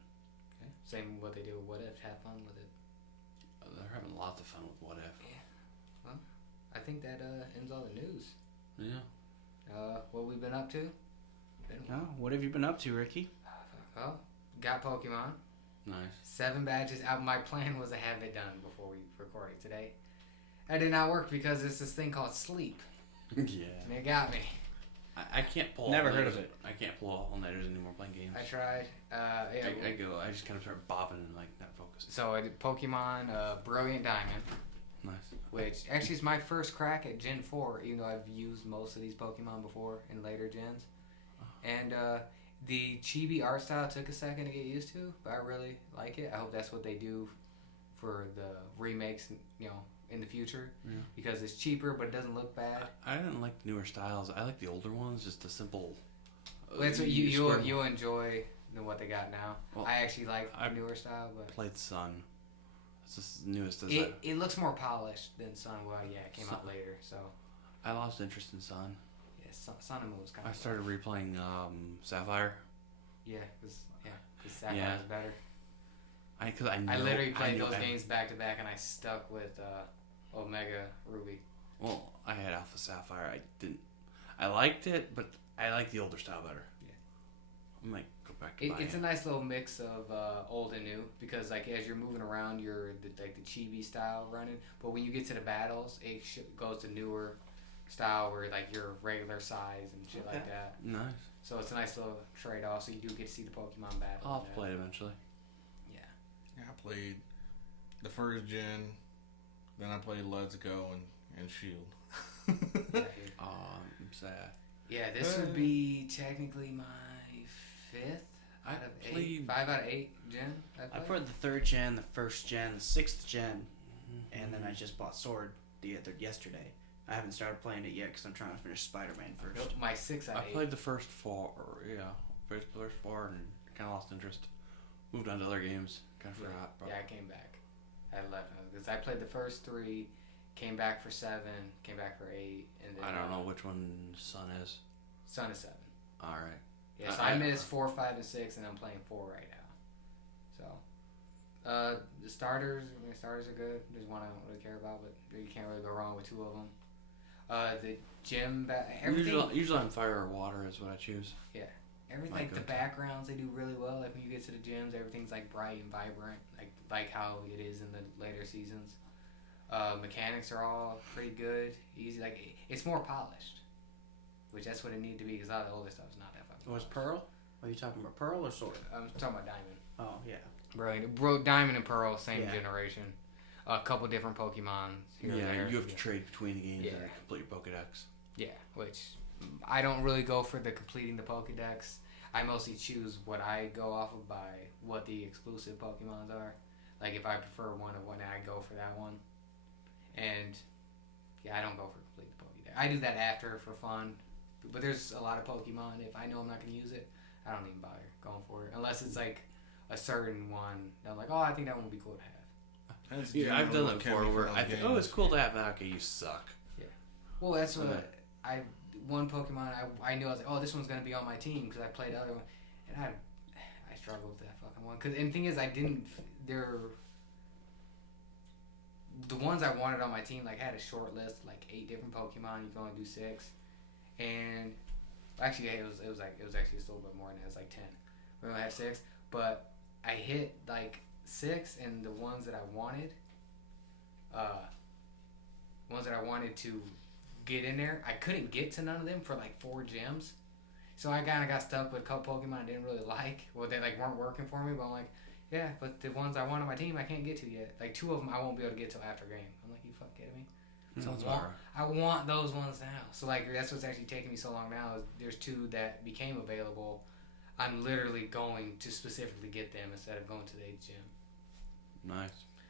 Okay. Same with what they do with What If. Have fun with it. They're having lots of fun with What If. Yeah. Well, I think that ends all the news. Yeah. What we've been up to? Oh, what have you been up to, Ricky? Well, got Pokemon. Nice. 7 badges out. My plan was to have it done before we record it today. That did not work because it's this thing called sleep. Yeah. And it got me. I can't pull Never heard all-nighters. of it. I can't pull all-nighters anymore playing games. I tried. I just kind of start bopping and like not focused. So I did Pokemon Brilliant Diamond, Nice. which actually is my first crack at Gen 4, even though I've used most of these Pokemon before in later gens. And the chibi art style took a second to get used to, but I really like it. I hope that's what they do for the remakes, in the future, because it's cheaper, but it doesn't look bad. I didn't like the newer styles. I like the older ones, just the simple. That's what you enjoy what they got now. Well, I actually like the newer style, but played Sun. That's the newest design. it looks more polished than Sun. Well, yeah, it came out later, so I lost interest in Sun. yeah, Sun and Moon was kind I of. started replaying Sapphire. Yeah, because Sapphire is better. I literally played those games back to back, and I stuck with Omega Ruby. Well, I had Alpha Sapphire. I liked it, but I like the older style better. Yeah. I might go back to It's a nice little mix of old and new because as you're moving around, you're the chibi style running, but when you get to the battles, it goes to newer style where your regular size and shit like that. Nice. So it's a nice little trade off. So you do get to see the Pokemon battle. I'll have to play it eventually. Yeah. Yeah, I played the first gen, then I played Let's Go and Shield. Yeah, dude. I'm sad. Yeah, this would be technically my 5th out of I played- 8. 5 out of 8 gen. I played the 3rd gen, the 1st gen, the 6th gen, and then I just bought Sword yesterday. I haven't started playing it yet because I'm trying to finish Spider-Man first. Nope, my 6 out I of 8. played the first 4, first 4, and kind of lost interest. Moved on to other games. Kind of forgot. Yeah, I came back at 11 because I played the first 3, came back for 7, came back for 8, and then I don't know which one Sun is. Sun is 7. All right. Yeah, so I missed 4, 5, and 6, and I'm playing 4 right now. So, the starters are good. There's one I don't really care about, but you can't really go wrong with 2 of them. The gym, everything. Usually I'm fire or water is what I choose. Yeah, everything like the backgrounds they do really well. Like when you get to the gyms, everything's like bright and vibrant, like how it is in the later seasons. Mechanics are all pretty good, easy. Like it's more polished, which that's what it needed to be because a lot of the older stuff's not that fucking. Was Pearl? Are you talking about Pearl or Sword? I'm talking about Diamond. Oh yeah. Bro, Diamond and Pearl, same Yeah. generation. A couple different Pokemon here and there. You have to trade between the games Yeah. and complete your Pokedex. Yeah, which I don't really go for the completing the Pokedex. I mostly choose what I go off of by what the exclusive Pokemons are. Like if I prefer one of one, I go for that one. And yeah, I don't go for complete the Pokedex. I do that after for fun. But there's a lot of Pokemon. If I know I'm not gonna use it, I don't even bother going for it unless it's like a certain one that I'm like, oh, I think that one would be cool to have. Yeah, I've done that before where I think, oh, it's cool to have that. Okay, you suck. Yeah. Well, that's what one Pokemon I knew I was like, oh, this one's gonna be on my team because I played the other one, and I struggled with that fucking one. And the thing is, the ones I wanted on my team like had a short list, like 8 different Pokemon. You can only do 6, and actually it was actually a little bit more than that. It was like 10. We only had 6, but I hit like 6, and the ones that I wanted to get in there, I couldn't get to none of them for like 4 gyms. So I kind of got stuck with a couple Pokemon I didn't really like. Well, they like weren't working for me, but I'm like, yeah, but the ones I want on my team I can't get to yet. Like 2 of them I won't be able to get till after game. I'm like, you fucking kidding me? So I want those ones now. So like that's what's actually taking me so long now is there's 2 that became available. I'm literally going to specifically get them instead of going to the 8th gym. Nice.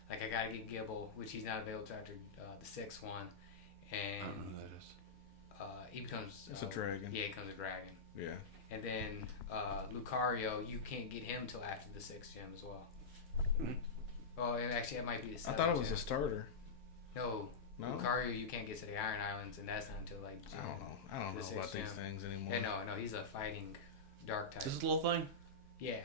Like I gotta get Gibble, which he's not available till after the 6th one, and I don't know who that is. he becomes. It's a dragon. Yeah, he becomes a dragon. Yeah. And then Lucario, you can't get him till after the 6th gym as well. Well, and actually, it might be the 7th. I thought it was gym. a starter. No. No. Lucario, you can't get to the Iron Islands, and that's not until like. Gym, I don't know the about 6th these gym. things anymore. Yeah, no, he's a fighting dark type. This little thing? Yeah.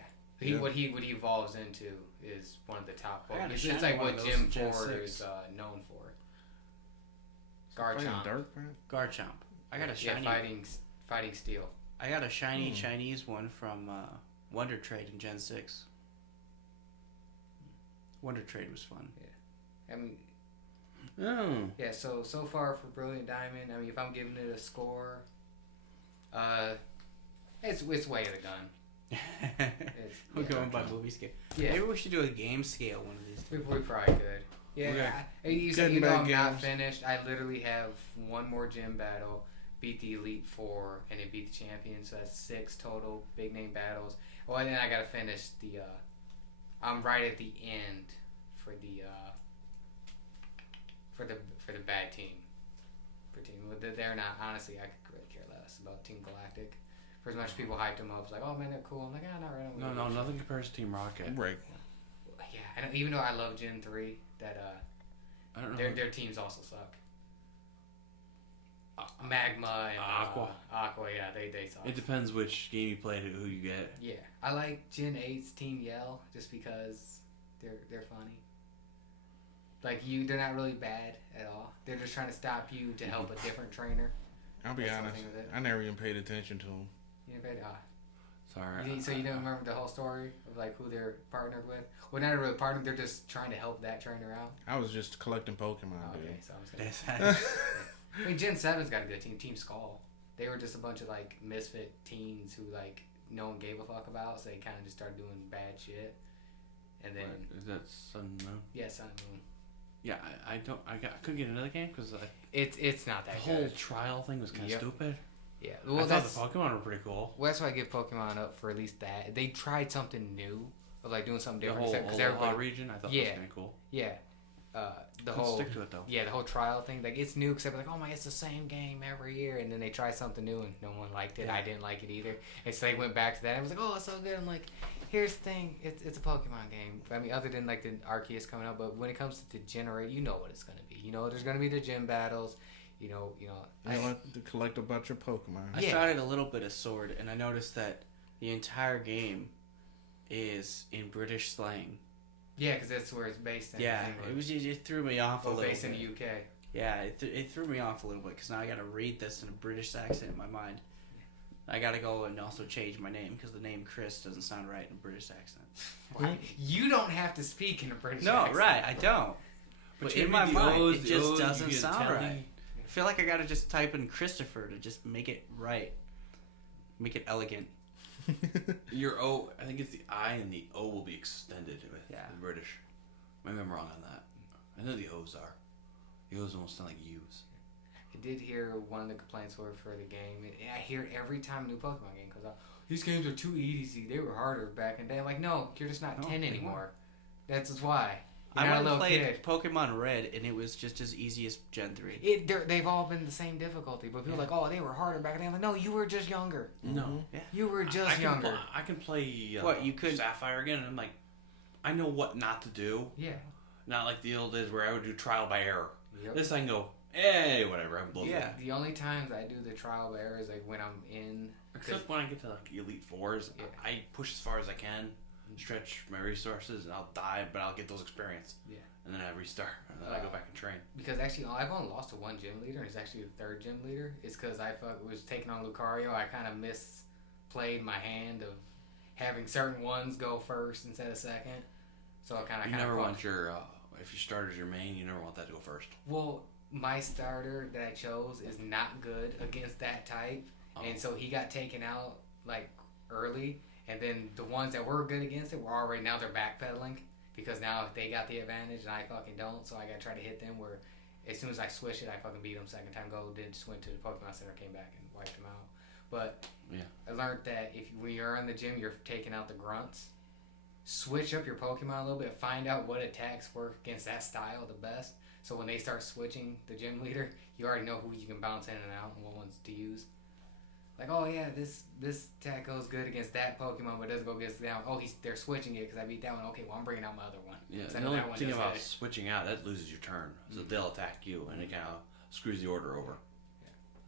Yeah. What he evolves into is one of the top I had a Pokemon. It's shiny like one what of those Gym in Gen 4 6. is known for. Fighting Garchomp. dark, man. Garchomp. I got a shiny. Yeah, fighting steel. I got a shiny Chinese one from Wonder Trade in Gen 6. Wonder Trade was fun. I mean, Oh. yeah. So far for Brilliant Diamond, I mean, if I'm giving it a score, it's way of the gun. We're going by movie scale. Yeah, Maybe we should do a game scale one of these days. we probably could. Yeah, Okay. you Getting know back I'm not games. finished. I literally have one more gym battle, beat the Elite Four, and then beat the champion. So that's 6 total big name battles. Well, and then I gotta finish the. I'm right at the end for the bad team. For team, they're not honestly. I could really care less about Team Galactic. For as much as people hyped them up, it's like, oh man, they're cool. I'm like, not really. No, nothing compares to Team Rocket. Right. Yeah, I know, even though I love Gen 3, that I don't know. their teams also suck. Magma and Aqua, yeah, they suck. It depends which game you play and who you get. Yeah, I like Gen 8's Team Yell just because they're funny. Like they're not really bad at all. They're just trying to stop you to help a different trainer. I'll be That's the honest. thing with it. I never even paid attention to them. You know, Sorry. so you don't remember the whole story of like who they're partnered with? Well, not really partnered. They're just trying to help that trainer out. I was just collecting Pokemon, dude. Okay, so I'm just gonna. I mean, Gen 7's got a good team. Team Skull. They were just a bunch of like misfit teens who like no one gave a fuck about, so they kind of just started doing bad shit. And then Is that Sun and Moon? yeah, Sun and Moon. Yeah, I couldn't get another game because It's not the that whole good. trial thing was kind of Yep. stupid. Yeah, I well, thought the Pokemon were pretty cool. Well, that's why I give Pokemon up for at least that. They tried something new, of like doing something The different. whole everybody, region, I thought that was kind of cool. Yeah, the Couldn't whole stick to it though. Yeah, the whole trial thing. Like it's new because they're like, oh my, it's the same game every year, and then they try something new and no one liked it. Yeah. I didn't like it either, and so they went back to that. And I was like, oh, it's so good. I'm like, here's the thing, it's a Pokemon game. I mean, other than like the Arceus coming out, but when it comes to Degenerate, you know what it's gonna be. You know, there's gonna be the gym battles. You know. You want to collect a bunch of Pokemon. I started a little bit of Sword, and I noticed that the entire game is in British slang. Yeah, because that's where it's based in. Yeah, it threw me off a little based bit. in the UK. Yeah, it threw me off a little bit because now I got to read this in a British accent in my mind. I got to go and also change my name because the name Chris doesn't sound right in a British accent. Why? You don't have to speak in a British No, accent. right, I don't. But you in my the mind, O's, it the just O's, you doesn't get sound Italian. right. I feel like I got to just type in Christopher to just make it right. Make it elegant. Your O, I think it's the I and the O will be extended with Yeah. the British. Maybe I'm wrong on that. I know the O's are. The O's almost sound like U's. I did hear one of the complaints were for the game. I hear it every time a new Pokemon game comes out. These games are too easy. They were harder back in the day. I'm like, no, you're just not 10 anymore. That's why. You're I not went a little and played kid. Pokemon Red, and it was just as easy as Gen 3. They've all been the same difficulty, but people are like, oh, they were harder back then. I'm like, no, you were just younger. No. Yeah. You were just younger. I can play What, you could- Sapphire again, and I'm like, I know what not to do. Yeah. Not like the old days where I would do trial by error. Yep. This I can go, hey, whatever, I'm bullshit. Yeah. The only times I do the trial by error is like when I'm in. Except when I get to like Elite Fours, Yeah. I push as far as I can, stretch my resources, and I'll die, but I'll get those experience. Yeah. And then I restart, and then I go back and train. Because actually, I've only lost to one gym leader, and it's actually the third gym leader. It's because I was taking on Lucario. I kind of misplayed my hand of having certain ones go first instead of second. So I kind of You never want your, if you start as your main, you never want that to go first. Well, my starter that I chose is not good against that type, and so he got taken out like early. And then the ones that were good against it were already now they're backpedaling because now they got the advantage and I fucking don't. So I gotta try to hit them. Where as soon as I switch it, I fucking beat them second time go. Then just went to the Pokemon Center, came back and wiped them out. But Yeah. I learned that when you're in the gym, you're taking out the grunts. Switch up your Pokemon a little bit. Find out what attacks work against that style the best. So when they start switching the gym leader, you already know who you can bounce in and out and what ones to use. Like, oh yeah, this attack goes good against that Pokemon, but it doesn't go against that one. Oh, they're switching it because I beat that one. Okay, well I'm bringing out my other one. Yeah, 'Cause I the know only that one thing does about good. switching out, that loses your turn. So they'll attack you, and it kind of screws the order over.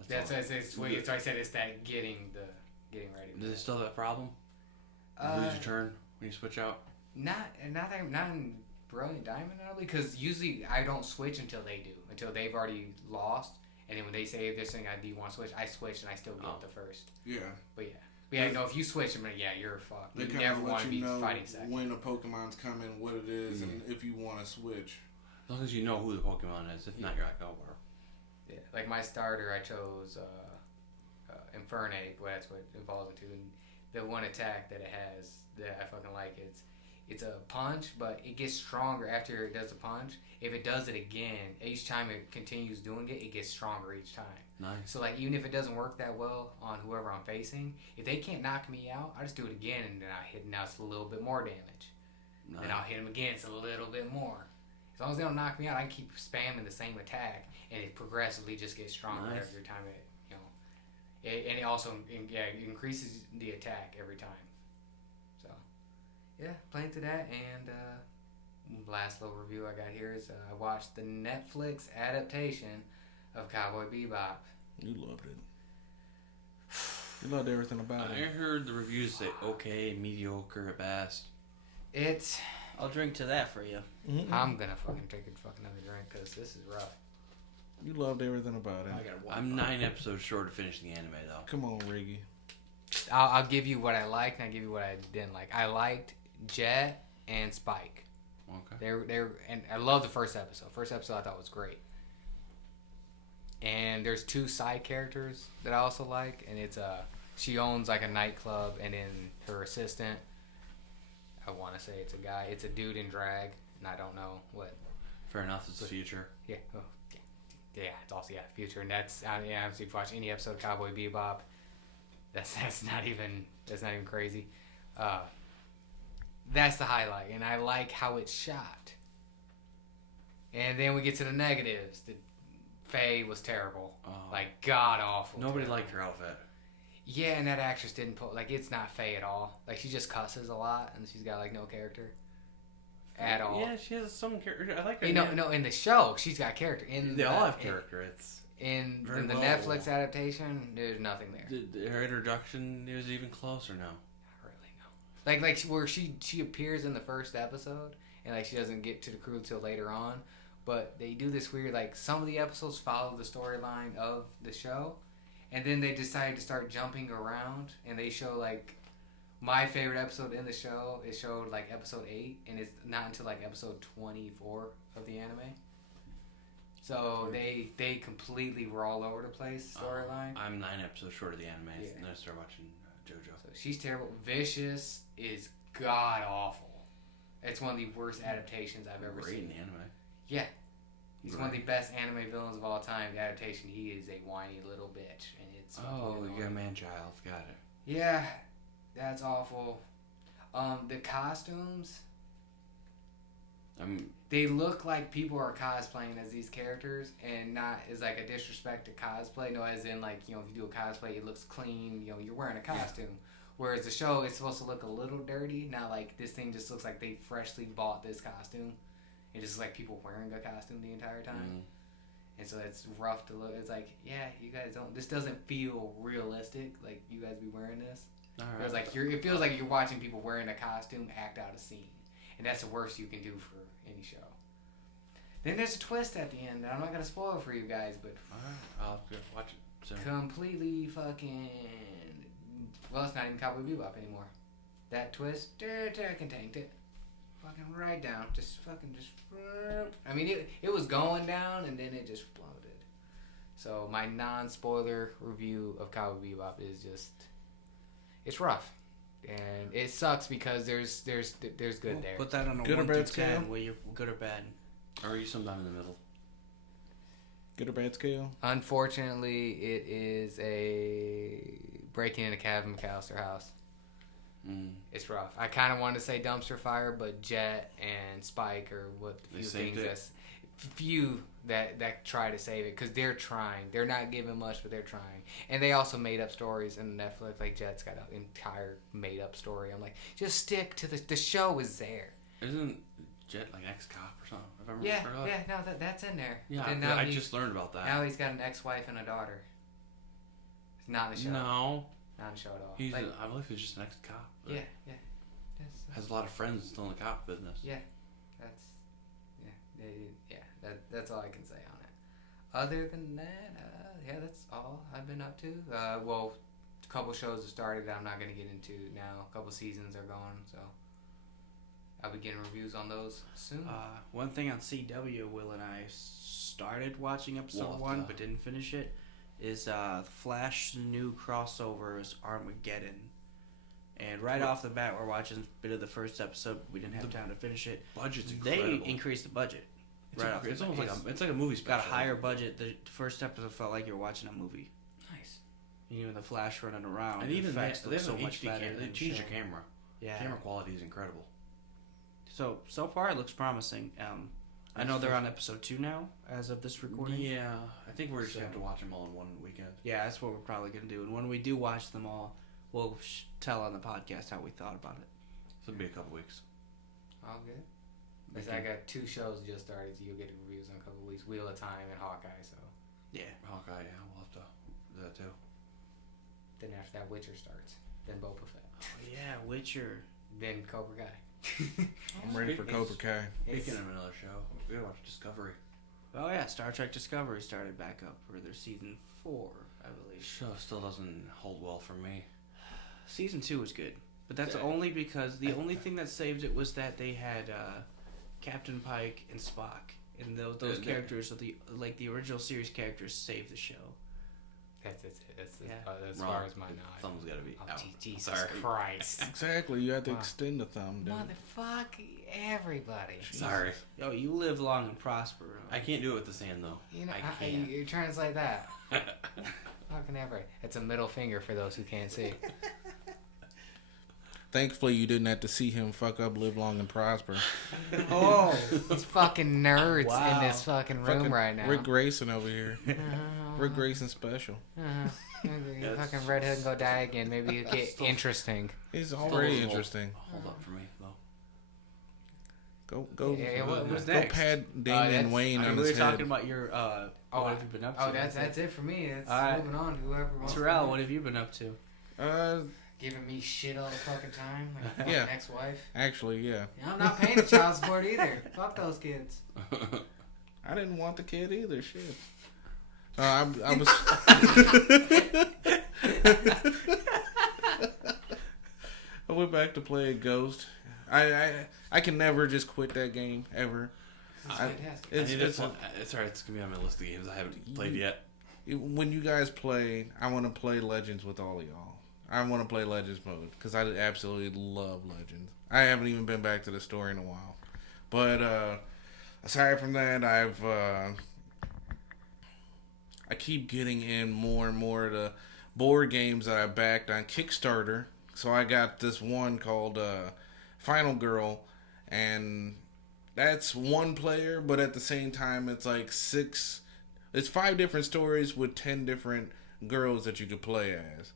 That's all. why I said it's that getting ready. Does it still have that problem? You lose your turn when you switch out? Not in Brilliant Diamond, because usually I don't switch until they do, until they've already lost, and then when they say this thing, do you want to switch? I switch and I still get the first. Yeah. But yeah, no, if you switch, I'm like, yeah, you're fucked. They You kind never of want let to you be know fighting second. when a Pokemon's coming, what it is, and if you want to switch. As long as you know who the Pokemon is. If not, you're like, oh, whatever. Yeah, like my starter, I chose Infernape. Well, that's what it evolves into. And the one attack that it has that I fucking like, it's a punch, but it gets stronger after it does the punch. If it does it again, each time it continues doing it, it gets stronger each time. Nice. So like even if it doesn't work that well on whoever I'm facing, if they can't knock me out, I just do it again and then I hit. Now it's a little bit more damage. Nice. Then I'll hit them again. It's a little bit more. As long as they don't knock me out, I can keep spamming the same attack, and it progressively just gets stronger Nice. every time and it also it increases the attack every time. So yeah, playing to that, and last little review I got here is I watched the Netflix adaptation of Cowboy Bebop. You loved it. You loved everything about I it. heard the reviews say okay, mediocre at best. It's I'll drink to that for you. Mm-mm. I'm gonna fucking take a fucking another drink because this is rough. You loved everything about it. I'm 9 episodes short of finishing the anime, though. Come on, Riggy. I'll give you what I liked and I'll give you what I didn't like. I liked Jet and Spike. Okay. They're and I love the first episode. First episode I thought was great. And there's 2 side characters that I also like, and it's she owns like a nightclub, and then her assistant, I want to say it's a guy. It's a dude in drag, and I don't know what. Fair enough. It's the future. Yeah. Oh, yeah. Yeah, it's also future, and that's if you watch any episode of Cowboy Bebop, that's not even crazy. That's the highlight, and I like how it's shot. And then we get to the negatives. The Faye was terrible, like god awful. Nobody terrible. liked her outfit. Yeah, and that actress didn't put it's not Faye at all. Like she just cusses a lot, and she's got no character at all. Yeah, she has some character. I like her. No, in the show she's got character. They all have character. It's in very the low. Netflix adaptation. There's nothing there. Her introduction is even closer now. Not really, no. Like where she appears in the first episode, and she doesn't get to the crew till later on. But they do this weird, some of the episodes follow the storyline of the show, and then they decide to start jumping around, and they show, my favorite episode in the show is showed, episode 8, and it's not until, episode 24 of the anime. So they completely were all over the place, storyline. I'm 9 episodes short of the anime, Yeah. and then I started watching JoJo. So she's terrible. Vicious is god-awful. It's one of the worst adaptations I've ever Great seen. in the anime. Yeah. He's one of the best anime villains of all time. The adaptation, he is a whiny little bitch. And it's You got a man-child. Got it. Yeah, that's awful. The costumes, they look like people are cosplaying as these characters, and not as a disrespect to cosplay. No, as in if you do a cosplay, it looks clean. You're wearing a costume. Yeah. Whereas the show is supposed to look a little dirty. Not this thing just looks like they freshly bought this costume. It just people wearing a costume the entire time. Mm-hmm. And so it's rough to look. It's you guys don't. This doesn't feel realistic. You guys be wearing this. All right. It feels like you're watching people wearing a costume act out a scene, and that's the worst you can do for any show. Then there's a twist at the end. I'm not gonna spoil it for you guys, but all right, I'll go watch it soon. Completely fucking. Well, it's not even Cowboy Bebop anymore. That twist, I can tank it. Fucking right down. Just. I mean, it was going down, and then it just floated. So my non-spoiler review of Cowboy Bebop is just, it's rough, and it sucks because there's good there. Put that on a good 1 or bad through 10, scale? where you're good or bad. Or are you sometime in the middle? Good or bad scale? Unfortunately, it is a breaking into Kevin McAllister house. It's rough. I kind of wanted to say dumpster fire, but Jet and Spike are what few that try to save it, because they're trying. They're not giving much, but they're trying. And they also made up stories in Netflix. Jet's got an entire made up story. I'm just stick to the show is there. Isn't Jet ex-cop or something? If I remember Yeah, no, that's in there. Yeah, I just learned about that. Now he's got an ex-wife and a daughter. It's not in the show. No. Not in the show at all. I believe he's just an ex-cop. Yeah. Has a lot of friends still in the cop business. Yeah, that's all I can say on it. Other than that, that's all I've been up to. Well, a couple shows have started that I'm not going to get into now. A couple seasons are gone, so I'll be getting reviews on those soon. One thing on CW, Will and I started watching episode 1 but didn't finish it, is the Flash new crossover is Armageddon. And right off the bat, we're watching a bit of the first episode. We didn't have time to finish it. Budget's incredible. They increased the budget. It's almost like a movie special. Got a higher budget. The first episode felt like you're watching a movie. Nice. And even the Flash running around. And even they have so much better. They changed the camera. Yeah. Camera quality is incredible. So far it looks promising. I know they're on episode 2 now, as of this recording. Yeah, I think we're just going to have to watch them all in one weekend. Yeah, that's what we're probably going to do. And when we do watch them all, we'll tell on the podcast how we thought about it. So it'll be a couple weeks. All good. I got 2 shows just started, so you'll get reviews in a couple weeks. Wheel of Time and Hawkeye, so. Yeah. Hawkeye, yeah, we'll have to do that too. Then after that, Witcher starts. Then Boba Fett. Oh, yeah, Witcher. Then Cobra Kai. I'm ready for Cobra Kai. Speaking of another show, we gotta watch Discovery. Oh yeah, Star Trek Discovery started back up for their season 4, I believe. Show still doesn't hold well for me. Season 2 was good, but that's only because the only thing that saved it was that they had Captain Pike and Spock, and those characters, the original series characters, saved the show. That's it. That's Yeah. as Wrong. far as my knowledge. Thumb's gotta be out. Jesus Sorry. Christ. Exactly. You have to Wow. extend the thumb, dude. Motherfuck everybody. Sorry. Yo, you live long and prosper. I can't do it with the sand though. You know, I can't. you translate that. Fucking ever. It's a middle finger for those who can't see. Thankfully, you didn't have to see him fuck up, live long, and prosper. Oh. These fucking nerds Wow. in this fucking room Fucking right now. Rick Grayson over here. Rick Grayson special. You fucking redhead and go die again. Maybe you get interesting. He's already Hold- interesting. Hold up for me though. Go. Yeah, what's Go next? pat Damian that's- Wayne I mean, on we were his talking head. about your what have you been up to? Oh, that's it for me. It's All right. moving on. Whoever wants. Terrell, what have you been up to? Giving me shit all the fucking time. Like Yeah. fucking ex-wife. Actually, yeah. I'm not paying the child support either. Fuck those kids. I didn't want the kid either. Shit. I was. I went back to play Ghost. I can never just quit that game ever. It's I- fantastic. It's It's alright. It's gonna be on my list of games I haven't played yet. when you guys play, I want to play Legends with all of y'all. I want to play Legends mode because I absolutely love Legends. I haven't even been back to the story in a while. But aside from that, I keep getting in more and more of the board games that I backed on Kickstarter. So I got this one called Final Girl, and that's one player, but at the same time, it's like it's 5 different stories with 10 different girls that you could play as.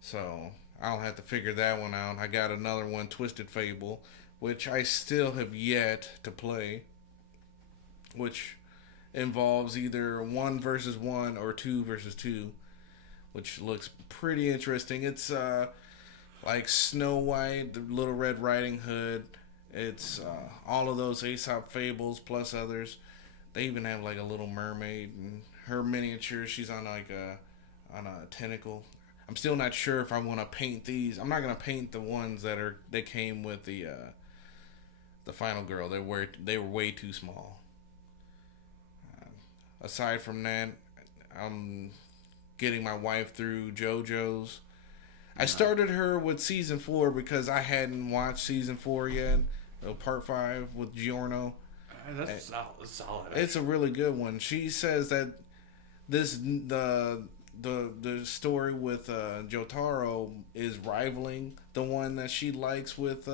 So I'll have to figure that one out. I got another one, Twisted Fable, which I still have yet to play, which involves either 1 versus 1 or 2 versus 2, which looks pretty interesting. It's like Snow White, the Little Red Riding Hood. It's all of those Aesop fables plus others. They even have like a Little Mermaid and her miniature. She's on like a tentacle. I'm still not sure if I want to paint these. I'm not gonna paint the ones that came with the Final Girl. They were way too small. Aside from that, I'm getting my wife through JoJo's. I started her with season 4 because I hadn't watched season 4 yet. Part 5 with Giorno. That's solid. It's a really good one. She says that the story with Jotaro is rivaling the one that she likes with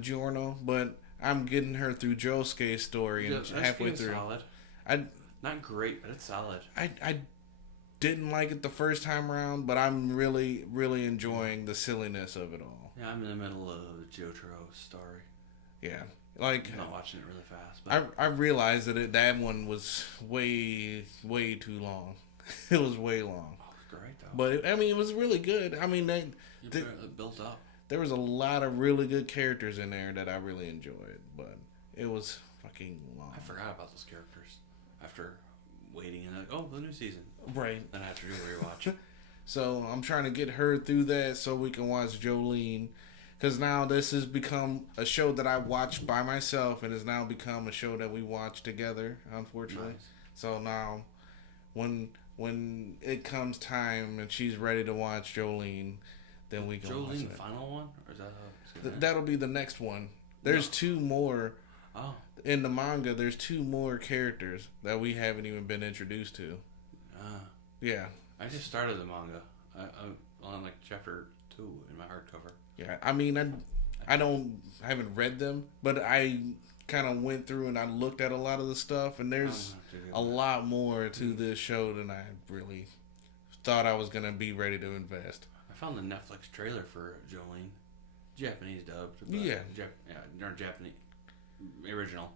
Giorno, but I'm getting her through Josuke's story and halfway through. Solid. Not great, but it's solid. I didn't like it the first time around, but I'm really, really enjoying the silliness of it all. Yeah, I'm in the middle of the Jotaro story. Yeah, like I'm not watching it really fast. But I realized that one was way too long. It was way long, it's great though. but it was really good. I mean, It built up. there was a lot of really good characters in there that I really enjoyed, but it was fucking long. I forgot about those characters after waiting and the new season. Right. Then I have to do a rewatch. So I'm trying to get her through that so we can watch Jolene. Because now this has become a show that I watched by myself and has now become a show that we watch together, unfortunately. Nice. So now when it comes time and she's ready to watch Jolene, then we can watch Jolene, it. the final one, or is that how it's gonna end? That'll be the next one. There's 2 more. Oh, In the manga, there's 2 more characters that we haven't even been introduced to. Yeah. I just started the manga. I'm on like chapter 2 in my hardcover. Yeah, I mean, I haven't read them, but I kind of went through and I looked at a lot of the stuff, and there's a lot more to this show than I really thought I was gonna be ready to invest. I found the Netflix trailer for Jolene, Japanese dubbed. But Yeah. Or Japanese original.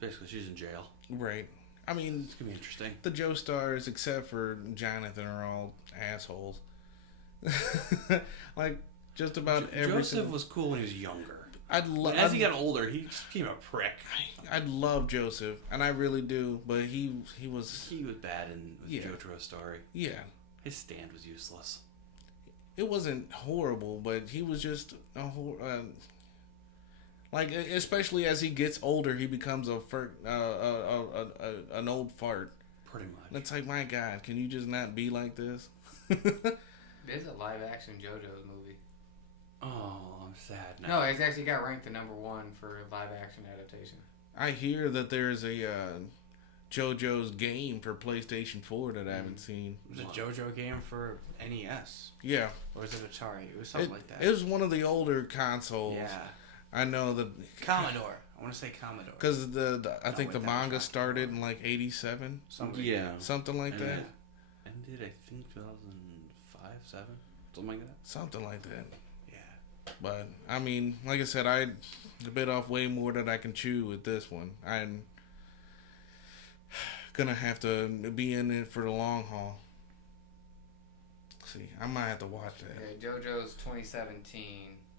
Basically, she's in jail. Right. I mean, It's gonna be interesting. the Joestars, except for Jonathan, are all assholes. Like just about every. Joseph was cool when he was younger. As He got older, he just became a prick. I love Joseph, and I really do, but he was. He was bad in Yeah. Jotaro's story. Yeah. His stand was useless. It wasn't horrible, but he was just like, especially as he gets older, he becomes an old fart, Pretty much. It's like, my God, can you just not be like this? There's a live action JoJo's movie. Oh, I'm sad now. No, it's actually got ranked the number 1 for live action adaptation. I hear that there's a JoJo's game for PlayStation 4 that I haven't seen. It was a JoJo game for NES. Yeah. Or was it Atari? It was something like that. It was one of the older consoles. Yeah. I know that. Commodore. I want to say Commodore. Because I think wait, the that was manga not started in like 87. Something. Yeah. Something like And that. it ended, I think, 2005, 7? Something like that. Something like that. Yeah. But, I mean, like I said, I bit off way more than I can chew with this one. I'm gonna have to be in it for the long haul. See, I might have to watch that. Yeah, JoJo's 2017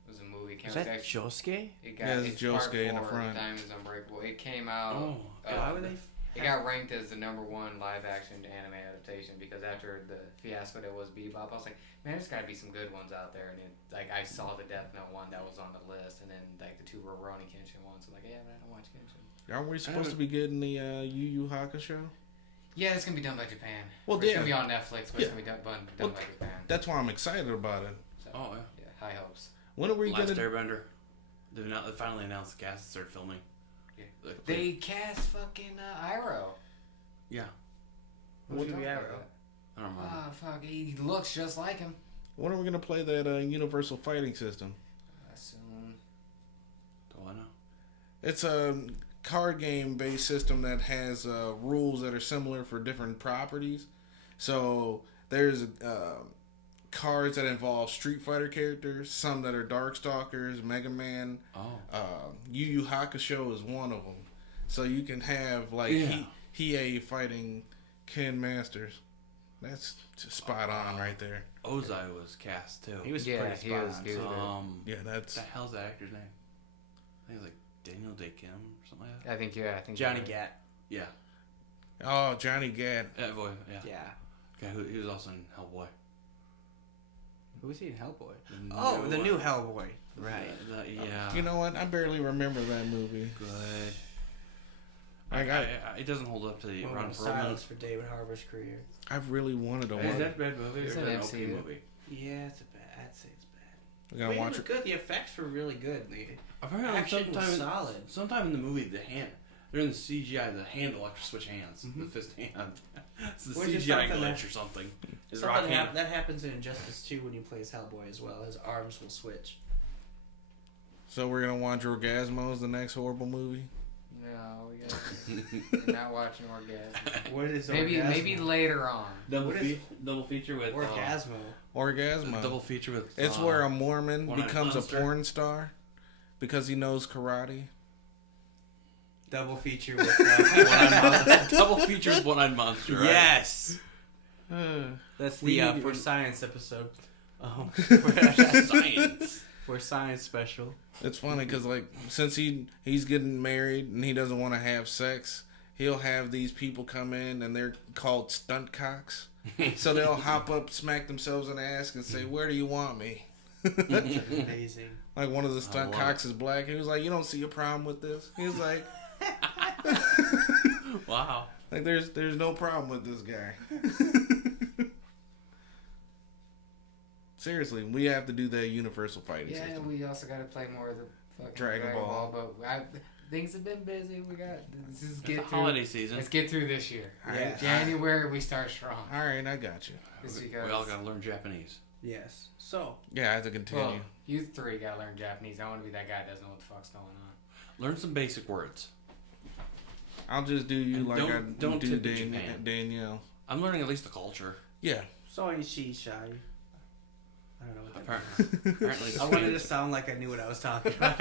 was a movie. It came Is that out- Josuke? It Yeah, it's part Josuke in the 4, front. Diamonds Unbreakable. It came out. Oh, Why would they? It got ranked as the number 1 live action anime adaptation because after the fiasco that was Bebop, I was like, man, there's got to be some good ones out there. And I saw the Death Note one that was on the list, and then like the 2 Rurouni Kenshin ones. So like, yeah, man, I don't watch Kenshin. Aren't we supposed to be getting the Yu Yu Hakusho? Yeah, it's gonna be done by Japan. Well, It's yeah. gonna be on Netflix, but Yeah. it's gonna be done Well, by Japan. That's why I'm excited about it. So, Oh, yeah. yeah, high hopes. When are we Last gonna? Airbender. They finally announced the cast and started filming. Yeah. Like, They cast fucking Iroh. Yeah. Who's gonna be Iroh? Iroh? I don't remember. Oh fuck, he looks just like him. When are we gonna play that Universal Fighting System? Soon. Don't I know? It's a card game based system that has rules that are similar for different properties. So there's cards that involve Street Fighter characters, some that are Darkstalkers, Mega Man. Oh. Yu Yu Hakusho is one of them. So you can have like Yeah. Hiei fighting Ken Masters. That's just spot on right there. Ozai was cast too. He was Yeah, pretty he spot was on. good. Yeah, What that's the hell's that actor's name? I think it's like Daniel Day Kim or something like that. I think Johnny you're right. Gat. Yeah. oh Johnny Gad. That boy. Yeah. Yeah. Okay, he was also in Hellboy. Who was he in Hellboy? The Oh, new the one. new Hellboy. Right. Yeah. You know what? I barely remember that movie. Good. I It doesn't hold up to the Ron Moment of Perlman. silence for David Harbour's career. I really wanted to watch. Is that a bad movie? It's or an is that an MCU. okay movie? Yeah, it's a bad. I'd say it's bad. We I gotta mean, watch it it. was good. The effects were really good. The Apparently, action was solid. sometime in the movie, the hand during the CGI, the hand will actually switch hands. Mhm. The fist hand. It's the Which is CGI something glitch that- or something. His Something rock hand. that happens in Injustice 2 when he plays Hellboy as well. His arms will switch. So we're gonna watch Orgasmo's the next horrible movie. No, we're not watching Orgasmo. What is Maybe later on. Double, What is- double feature with Orgasmo? Orgasmo. double feature with. It's where a Mormon One-Eyed becomes a Monster. porn star because he knows karate. Double feature with. double feature with One-Eyed Monster. Right? Yes. That's We the need- for science episode. Science. For science special. It's funny because like since he's getting married and he doesn't want to have sex, he'll have these people come in and they're called stunt cocks. So they'll hop up, smack themselves in the ass, and say, "Where do you want me?" Amazing. Like one of the stunt love cocks is black. He was like, "You don't see a problem with this?" He was like, Wow. "Like there's no problem with this guy." Seriously, we have to do that universal fighting Yeah, system. we also got to play more of the fucking Dragon Dragon Ball. Ball. But things have been busy. We got this is It's get the through. holiday season. Let's get through this year. Yeah. January we start strong. All right, I got you. Just We because, all gotta learn Japanese. Yes. So Yeah, I have to continue. well, you three got to learn Japanese. I want to be that guy that doesn't know what the fuck's going on. Learn some basic words. I'll just do you And like I don't do tip in Japan. Danielle. I'm learning at least the culture. Yeah. so is she shy? I don't know what that Apparently, apparently I wanted to sound like I knew what I was talking about.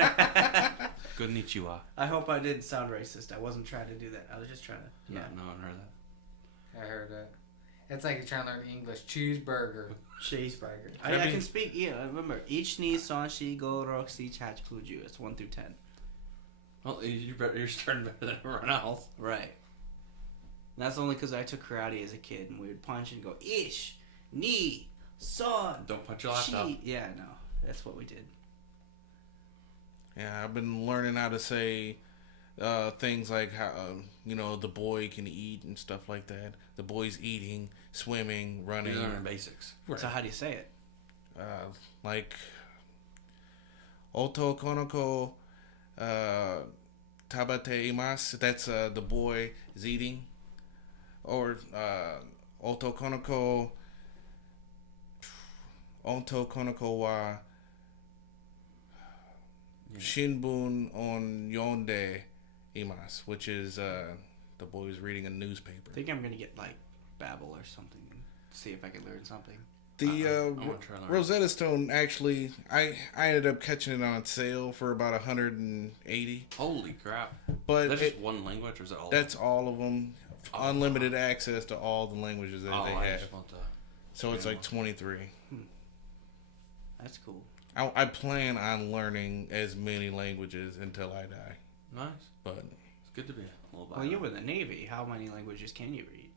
Good Konnichiwa. I hope I didn't sound racist. I wasn't trying to do that. I was just trying to. No, Yeah. no one heard that. I heard that. It's like you're trying to learn English. Cheeseburger. Cheeseburger. I I mean- can speak. Yeah, remember each ni son shi go roxy chach pluju. It's 1 through 10. Well, you're starting better than everyone else. Right. And that's only because I took karate as a kid, and we would punch and go ish, ni, son, Don't punch your laptop. shi. Yeah, no, that's what we did. Yeah, I've been learning how to say things like how the boy can eat and stuff like that. The boy's eating, swimming, running. You're learning basics. Right. So how do you say it? Like Oto Konoko Tabate Imasu. That's the boy is eating. Or Oto Konoko wa Shinbun on Yonde Imasu, which is the boy's reading a newspaper. I think I'm gonna get like Babbel or something and see if I can learn something. The Rosetta Stone, actually, I ended up catching it on sale for about 180. Holy crap! But that's just one language, or is it all? That's all of them. Unlimited access to all the languages that they have. So it's like 23. That's cool. I plan on learning as many languages until I die. Nice, but it's good to be a little. Well, you were in the Navy. How many languages can you read?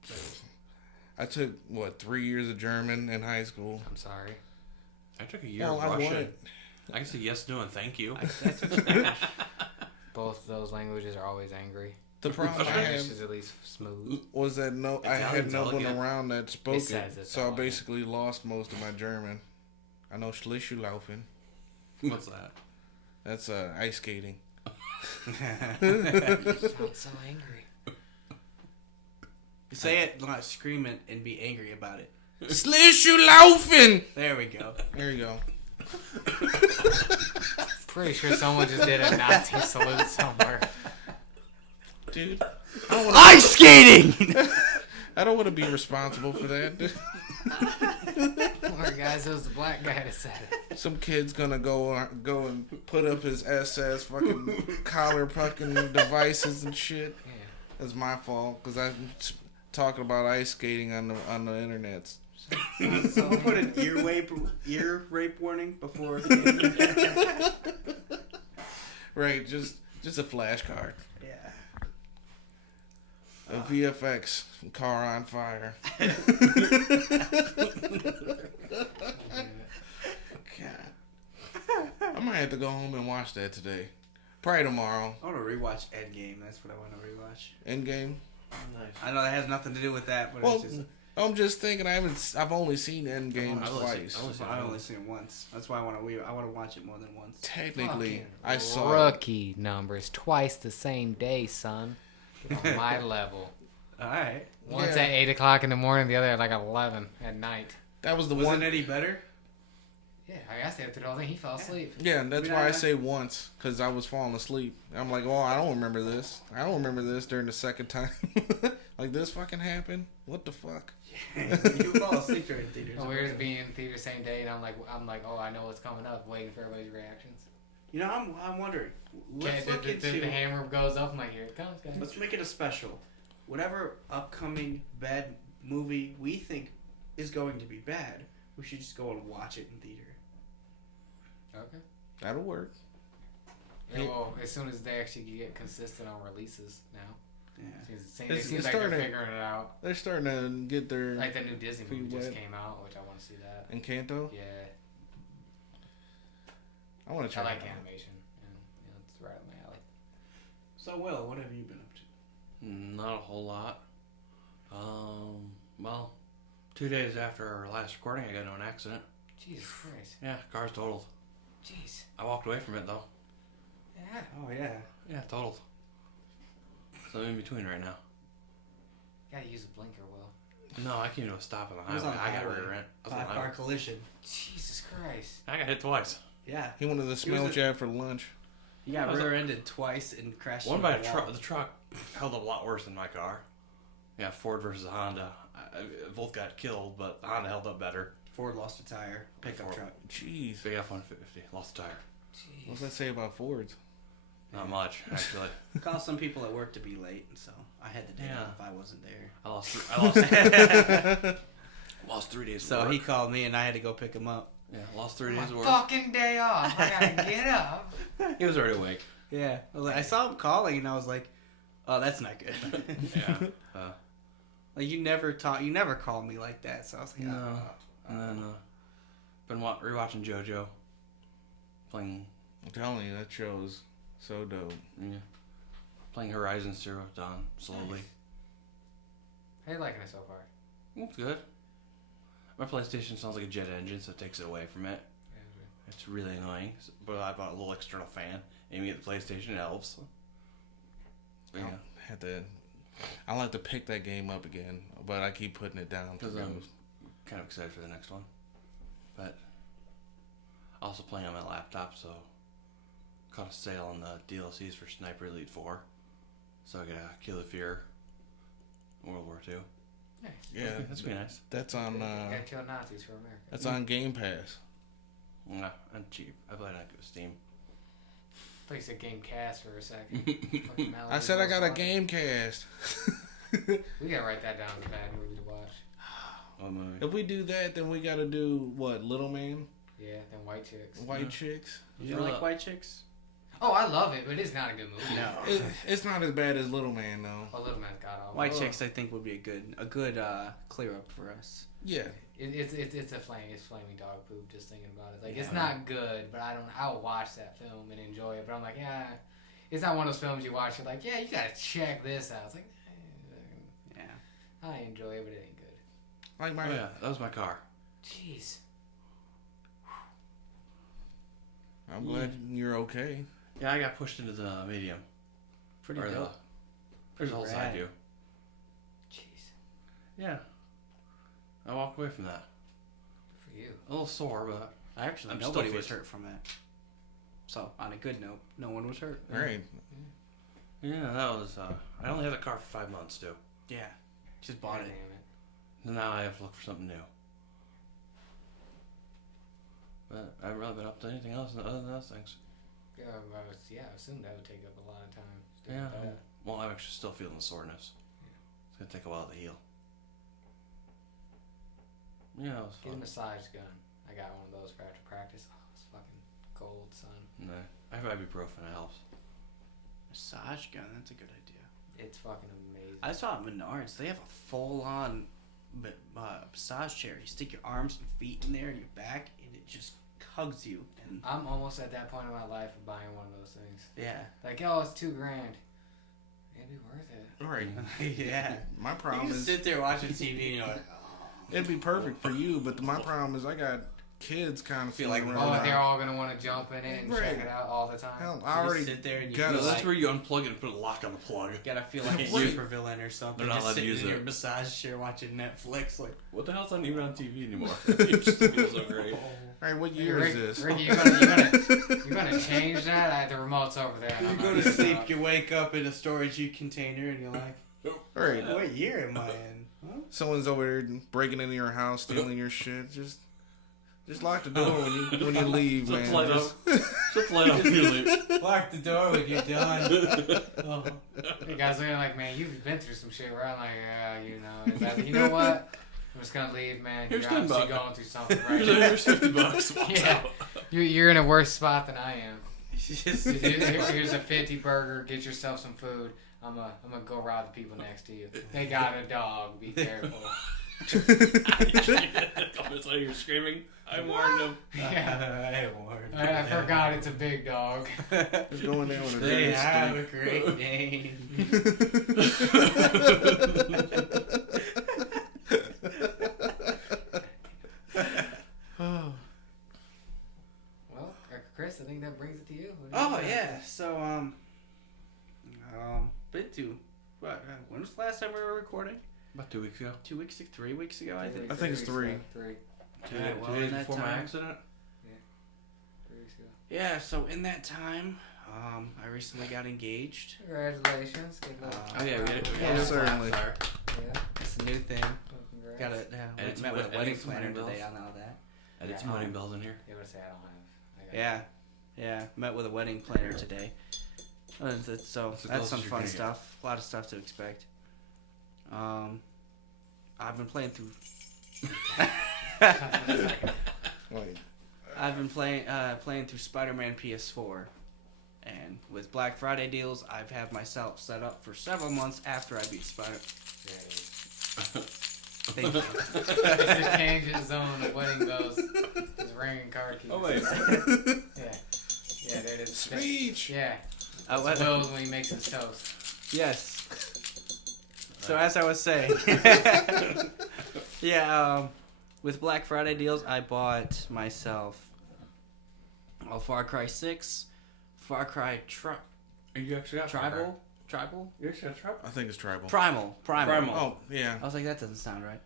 I took 3 years of German in high school. I'm sorry. I took a year of Russian. I can say yes, no, and thank you. I took Spanish. Both those languages are always angry. The problem I had is at least smooth. Was that I had no one around that spoke it, so I like basically lost most of my German. I know Schlittschuhlaufen. What's that? That's ice skating. You sound so angry. Say it, not scream it, and be angry about it. Schlittschuhlaufen! There we go. There you go. Pretty sure someone just did a Nazi salute somewhere. Dude, Ice skating! I don't want to be responsible for that. Poor guys, it was the black guy that said it. Some kid's gonna go and put up his SS fucking collar fucking devices and shit. Yeah. That's my fault because I'm talking about ice skating on the internet. So we'll put an ear rape warning before. Right, just a flashcard. Yeah. A VFX car on fire. I might have to go home and watch that today. Probably tomorrow. I want to rewatch Endgame. That's what I want to rewatch. Endgame. Nice. I know that has nothing to do with that, but Well, it's just. I'm just thinking I've only seen Endgame twice. I've only seen it once. That's why I want to watch it more than once. Technically, Fucking I saw rookie numbers twice the same day, son. On my level. All right. Once Yeah. at 8 o'clock in the morning, the other at like 11 at night. that was the Was one. it any better? Yeah, I asked him through the whole thing. He fell asleep. Yeah, that's mean, why I say once, because I was falling asleep. I'm like, oh, I don't remember this. I don't remember this during the second time. Like, this fucking happened? What the fuck? You fall asleep during theaters. We were being in theater same day, and I'm like, oh, I know what's coming up. Waiting for everybody's reactions. You know, I'm wondering. Let's Okay, look the into. hammer goes up. I'm like, here it comes, guys. Let's make it a special. Whatever upcoming bad movie we think is going to be bad, we should just go and watch it in theater. Okay. That'll work. Yeah, well, as soon as they actually get consistent on releases now. It's It seems like they're starting- figuring it out. They're starting to get their Like the new Disney movie Feet just wet. came out, which I want to see that. Encanto. Yeah, I want to I check. like it out. animation, and it's right up my alley. So, Will, what have you been up to? Not a whole lot. Well, 2 days after our last recording, I got into an accident. Jesus Christ. Yeah, car's totaled. Jeez. I walked away from it though. Yeah. Oh yeah. Yeah, totaled. So I'm in between right now. Gotta use a blinker, Will. No, I came to a stop on the I was highway. on the I got highway. rear end. I was on the Car highway. collision. Jesus Christ. I got hit twice. Yeah. He wanted to smell was a- Chad for lunch. He got I was rear-ended twice and crashed. One into by a the wall. truck. The truck held up a lot worse than my car. Yeah, Ford versus a Honda. Both got killed, but the Honda held up better. Ford lost a tire. Pickup Ford. truck. Jeez. Big F-150. Lost a tire. Jeez. What's that say about Fords? Not much, actually. Caused some people at work to be late, so I had to take Yeah. off if I wasn't there. Lost 3 days of So work. he called me and I had to go pick him up. Yeah, lost 3 My days of work. fucking day off. I gotta get up. He was already awake. Yeah. I saw him calling and I was like, oh, that's not good. Yeah. Like you never called me like that, so I was like, No. And then, been rewatching JoJo. Playing, I'm telling you, that show is so dope. yeah. Playing Horizon Zero Dawn slowly. How you liking it so far? It's good. My PlayStation sounds like a jet engine, so it takes it away from it. It's really annoying. But I bought a little external fan aiming at the PlayStation. It helps. But yeah. I like to pick that game up again, but I keep putting it down Because I'm kind of excited for the next one. But also playing on my laptop, so caught a sale on the DLCs for Sniper Elite 4. So I got Kill the Fear, World War II. Nice. Yeah, That's pretty nice. That's on. Gotta kill Nazis for America. That's on Game Pass. Yeah, I'm cheap. I played on Steam. I thought you said Game Cast for a second. I said I got a Game Cast. We gotta write that down as a bad movie to watch. Oh my. If we do that, then we gotta do what? Little Man? Yeah, then White Chicks. White Chicks? You don't like White Chicks? Oh, I love it, but it's not a good movie. No. It's not as bad as Little Man, though. Oh, Little Man's got all. White Chicks, I think, would be a good clear up for us. Yeah. It's flaming dog poop. Just thinking about it, like it's not good, but I'll watch that film and enjoy it. But I'm like, yeah, it's not one of those films you watch. You're like, yeah, you gotta check this out. It's like, Yeah. I enjoy it, but it ain't good. Like my. Oh yeah, that was my car. Jeez. I'm glad you're okay. Yeah, I got pushed into the medium. Pretty Or dope. There's a whole side rad. view. Jeez. Yeah. I walked away from that. Good for you. A little sore, but Actually, I'm nobody still was fit. hurt from it. So, on a good note, no one was hurt. All right. yeah, that was. I only had the car for 5 months too. Yeah. Just bought God it. damn it. Now I have to look for something new. But I haven't really been up to anything else other than those things. Yeah, I assumed that would take up a lot of time. Just Yeah. doing that. Well, I'm actually still feeling the soreness. It's gonna take a while to heal. Yeah, it was Get a fun. massage gun. I got one of those for after practice. Oh, it's fucking cold, son. Nah, I have ibuprofen. It helps. Massage gun, that's a good idea. It's fucking amazing. I saw at Menards, they have a full-on massage chair. You stick your arms and feet in there and your back, and it just hugs you. And I'm almost at that point in my life of buying one of those things. yeah. Like, oh, it's $2,000. It'd be worth it. All right. Yeah. My You problem can is sit there watching TV and you're like, it'd be perfect for you, but my problem is I got kids kind of Feel like- fooling Oh, around. they're all gonna want to jump in it and Right. check it out all the time. Hell, you I already just sit there and you got feel a- That's like, where you unplug it and put a lock on the plug. gotta feel like a Wait. supervillain or something. They're not Just allowed to sitting use in it. your massage chair watching Netflix. Like, What the hell's not even on TV anymore? It just feels so great. All right, what year is this? Ricky, you're gonna change that? The remote's over there. and you I'm go not to gonna sleep, stop. you wake up in a storage container, and you're like, All right, what year am I in? Huh? someone's over there breaking into your house, stealing your shit. Just lock the door when you leave, man. Just light Just- up. Just light up your leave. Lock the door when you're done. Oh. You guys are like, man, you've been through some shit. Where I'm like, yeah, you know. Is that, you know what? I'm just gonna leave, man. Here's You're obviously $10. going through something right now. Here's $50. Walks Yeah. out. You're in a worse spot than I am. Just Here's a 50 burger. Get yourself some food. I'm gonna go rob the people next to you. They got a dog. Be careful. That's why you're screaming. I warned him. Yeah. I warned I forgot it's a big dog. Just going there with a They good have a steak. great name. Oh. Well, Chris, I think that brings it to you. What do you Oh think? yeah, so been to what? When was the last time we were recording? About 2 weeks ago. 2 weeks, 3 weeks ago, I think. I think it's 3. 3 Two, Alright, well, 2 days in that before my time- accident. 3 weeks ago. Yeah, so in that time, I recently got engaged. Congratulations. Good luck. Oh yeah, we had it. Yeah, certainly. Yeah. It's a new thing. Well, congrats. Got it. And it's Met with a what- wedding and some planner wedding today bells. on all that. I did some Yeah. wedding bells in here. Yeah, let's say I don't have. Yeah, met with a wedding planner today. So That's the that's closest some you're fun gonna get. stuff. A lot of stuff to expect. I've been playing through. Wait. I've been playing through Spider-Man PS4, and with Black Friday deals, I've had myself set up for several months after I beat Spider. Thank you. Just change his zone. The wedding bells. His ring and car keys. Oh wait. Yeah. Yeah, there it is. Speech. Yeah. Will's when he makes his toast. Yes. So as I was saying, yeah, with Black Friday deals, I bought myself Far Cry 6, Far Cry You actually got Tribal? You actually got Tribal? I think it's tribal. Primal. Oh, yeah. I was like, that doesn't sound right.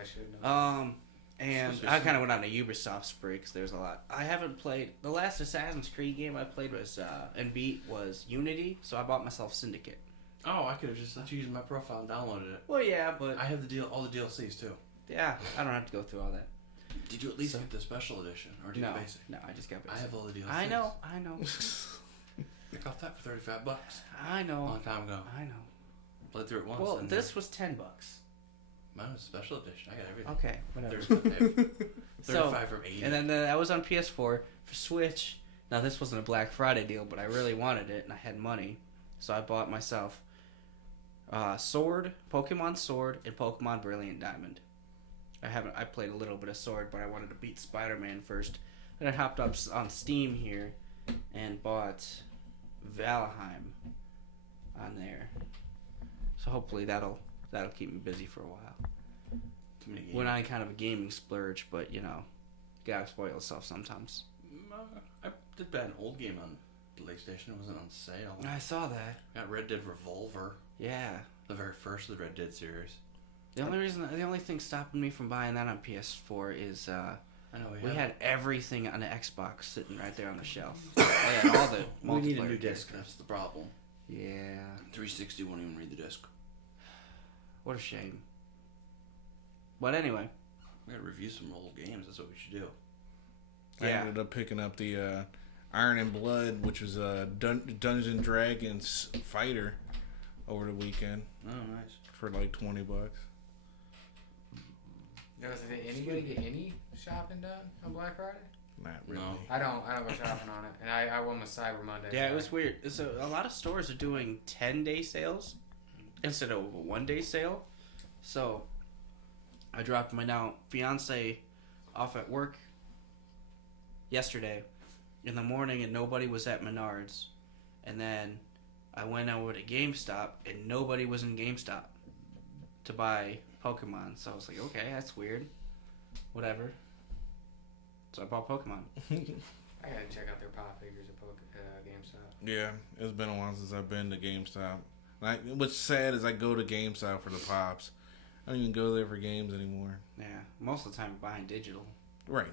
I should know. And I kind of went on a Ubisoft spree because there's a lot. I haven't played... The last Assassin's Creed game I played was and beat was Unity, so I bought myself Syndicate. Oh, I could have just let you use my profile and downloaded it. Well, yeah, but... I have all the DLCs too. Yeah, I don't have to go through all that. Did you at least get the special edition, or did you basic? No, I just got basic. I have all the DLCs. I know. I got that for $35. I know. A long time ago. I know. Played through it once. Well, and this was $10. mine was special edition. I got everything. Okay, whatever. There's 35 So, from 80. and then I was on PS4 for Switch. Now, this wasn't a Black Friday deal, but I really wanted it, and I had money. So I bought myself Sword, Pokemon Sword, and Pokemon Brilliant Diamond. I played a little bit of Sword, but I wanted to beat Spider-Man first. Then I hopped up on Steam here and bought Valheim on there. So hopefully that'll keep me busy for a while. Too many games. Went on kind of a gaming splurge, but you know, gotta spoil yourself sometimes. I did buy an old game on PlayStation. It wasn't on sale. I saw that. Got Red Dead Revolver, Yeah. the very first of the Red Dead series. The only thing stopping me from buying that on PS4 is I know we had everything on the Xbox sitting right there on the shelf. I had all the We need a multiplayer new games. disc. That's the problem. Yeah. 360 won't even read the disc. What a shame. But anyway. We gotta review some old games. That's what we should do. I Yeah. ended up picking up the Iron and Blood, which was a Dungeon Dragons fighter over the weekend Oh, nice. for like $20. Did anybody get any shopping done on Black Friday? Not really. No. I don't go shopping on it, and I won my Cyber Monday. Yeah, so it was weird. So a lot of stores are doing 10-day sales instead of a 1-day sale. So I dropped my now fiance off at work yesterday in the morning, and nobody was at Menards. And then I went over to GameStop, and nobody was in GameStop to buy Pokemon. So I was like, okay, that's weird. Whatever. So I bought Pokemon. I gotta check out their pop figures at GameStop. Yeah, it's been a while since I've been to GameStop. What's sad is I go to GameStop for the pops. I don't even go there for games anymore. Yeah, most of the time I'm buying digital. Right.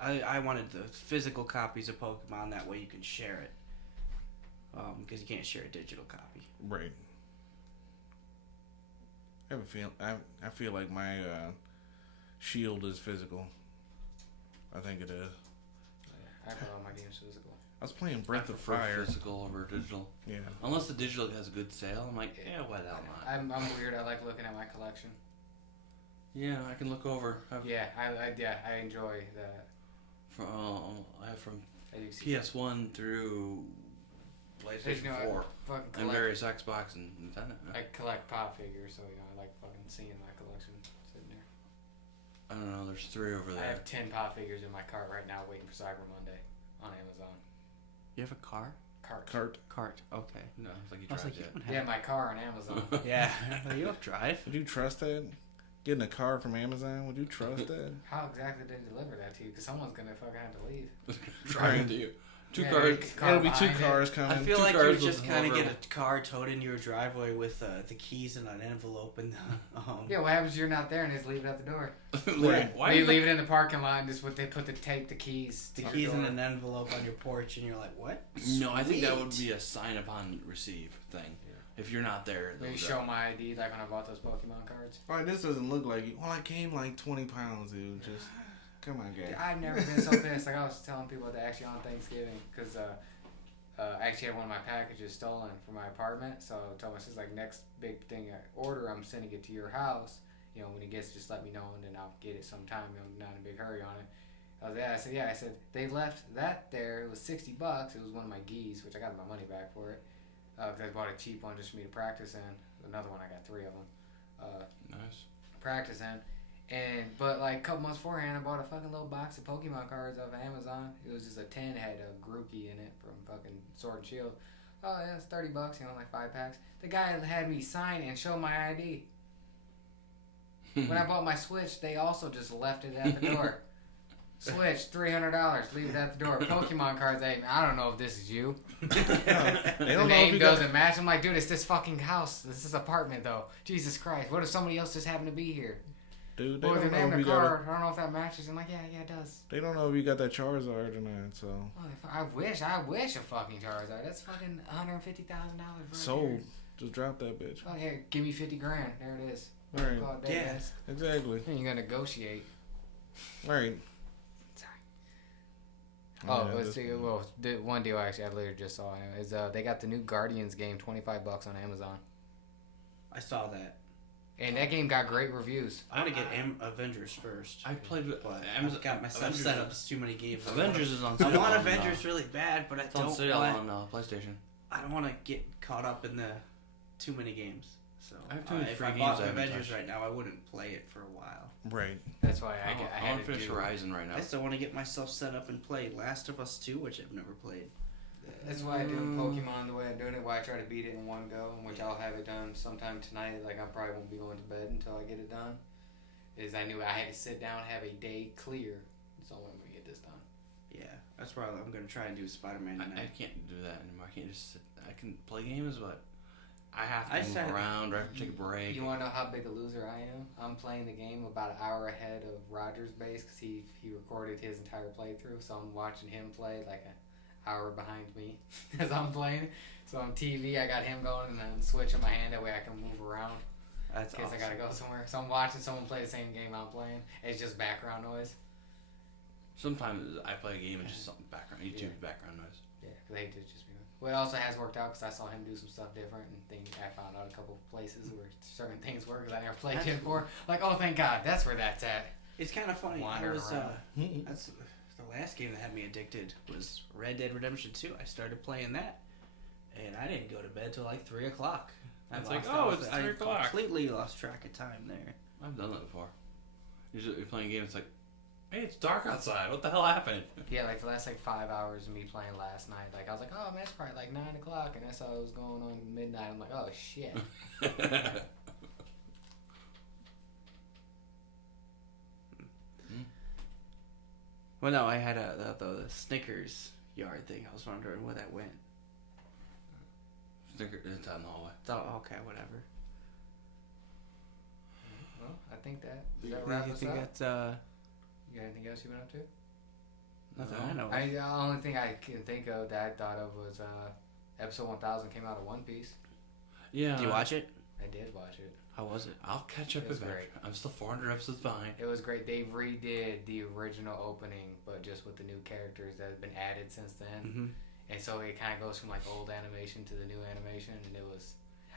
I wanted the physical copies of Pokemon, that way you can share it. Because you can't share a digital copy. Right. I feel like my shield is physical. I think it is. I put all my games physical. I was playing Breath I of prefer Fire. physical over digital. Yeah. Unless the digital has a good sale, I'm like, yeah, why the hell not? I'm weird. I like looking at my collection. Yeah, I can look over. I enjoy that. I have from I do see PS1 through PlayStation You know, 4 fucking and collect, various Xbox and Nintendo. I collect pop figures, so I like fucking seeing my collection sitting there. I don't know. There's 3 over there. I have 10 pop figures in my cart right now, waiting for Cyber Monday on Amazon. You have a car? Cart. Cart. Okay. No, it's like you I was drive like, you it. don't have. Yeah, my car on Amazon. Yeah. You don't drive. Would you trust that? Getting a car from Amazon? Would you trust that? How exactly did they deliver that to you? Because someone's gonna fucking have to leave. Driving to you. Two Yeah, cars. It'll be 2 behind it. cars coming. I feel 2 like you cars would will just kind of deliver. get a car towed into your driveway with the keys in an envelope and Yeah, what happens if you're not there and they just leave it at the door? Right. Why you do leave it in the parking lot and just they tape the keys. the to your keys in door. an envelope on your porch, and you're like, what? No, I think that would Sweet. be a sign upon receive thing. If you're not there, Maybe those show my ID like when I bought those Pokemon cards. Alright, this doesn't look like you. Well, I gained like 20 pounds, dude. Just, come on, guys. I've never been so pissed. Like I was telling people that actually on Thanksgiving, because I actually had one of my packages stolen from my apartment. So I told my sister, like, next big thing I order, I'm sending it to your house. You know, when it gets, just let me know, and then I'll get it sometime. You know, not in a big hurry on it. I said, they left that there. It was $60. It was one of my geese, which I got my money back for it. Because I bought a cheap one just for me to practice in. Another one, I got 3 of them. Nice. Practice in. But like a couple months beforehand, I bought a fucking little box of Pokemon cards off of Amazon. It was just a 10, had a Grookey in it from fucking Sword and Shield. Oh yeah, it's $30. Like 5 packs. The guy had me sign and show my ID. When I bought my Switch, they also just left it at the door. Switch, $300. Leave it at the door. Pokemon cards, I don't know if this is you. The name doesn't match. I'm like, dude, it's this fucking house. This is apartment, though. Jesus Christ. What if somebody else just happened to be here? Dude, they Or don't their know name, if their you card. got I don't know if that matches. I'm like, yeah, it does. They don't know if you got that Charizard or not. So I wish a fucking Charizard. That's fucking $150,000 right sold. there. Just drop that bitch. Oh, here, give me $50,000. There it is. All right. Call it dead, Yeah. guys. Exactly. You gotta negotiate. All right. Oh, Yeah, let's see. Well, the one deal I literally just saw is they got the new Guardians game, $25 on Amazon, I saw that. and that game got great reviews. I want to get Avengers first. I played with But Amazon. I've got myself Avengers- set up too many games. Avengers is on sale. I want on, Avengers really bad, but I It's on don't sale want. on PlayStation. I don't want to get caught up in the too many games. So I have too many if free I games bought I haven't Avengers touched. right now, I wouldn't play it for a while. Right. That's why I I had want to to finish do. Horizon right now. I still want to get myself set up and play Last of Us 2, which I've never played. That's why I'm doing Pokemon the way I'm doing it. Why I try to beat it in one go, which I'll have it done sometime tonight. Like I probably won't be going to bed until I get it done. Is I knew I had to sit down, have a day clear. So I'm gonna get this done. Yeah, that's why I'm going to try and do Spider-Man I tonight. can't do that anymore. I can't just sit. I can play games, but I have I to move said- around or I have to take a break. You want to know how big a loser I am? I'm playing the game about an hour ahead of Roger's base because he recorded his entire playthrough. So I'm watching him play like an hour behind me as I'm playing. So on TV, I got him going and then switch in my hand. That way I can move around That's in case awesome. I gotta go somewhere. So I'm watching someone play the same game I'm playing. It's just background noise. Sometimes I play a game and just something background YouTube background noise. Yeah, because they did just be. Well, it also has worked out because I saw him do some stuff different and things. I found out a couple places where certain things work because I never played it before. Like, oh, thank God, that's where that's at. It's kind of funny. I Wandering was, around. that's the last game that had me addicted was Red Dead Redemption 2. I started playing that, and I didn't go to bed till like 3 o'clock. It's like, oh, it's 3 o'clock. I completely lost track of time there. I've done that before. Usually you're playing a game, it's like, hey, it's dark outside. What the hell happened? Yeah, like the last like 5 hours of me playing last night. Like I was like, oh man, it's probably like 9 o'clock, and I saw it was going on midnight. I'm like, oh shit. Well, no, I had the Snickers yard thing. I was wondering where that went. Sticker, it's out in the hallway. Oh, okay, whatever. Well, I think does that wrap You us think up? that's You got anything else you went up to? nothing No. I know of. The only thing I can think of that I thought of was episode 1000 came out of One Piece. Yeah. Did you watch it? I did watch it. How was it? I'll catch up It was eventually. great. I'm still 400 episodes behind. It was great. They redid the original opening, but just with the new characters that have been added since then. Mm-hmm. And so it kind of goes from like old animation to the new animation, and it was.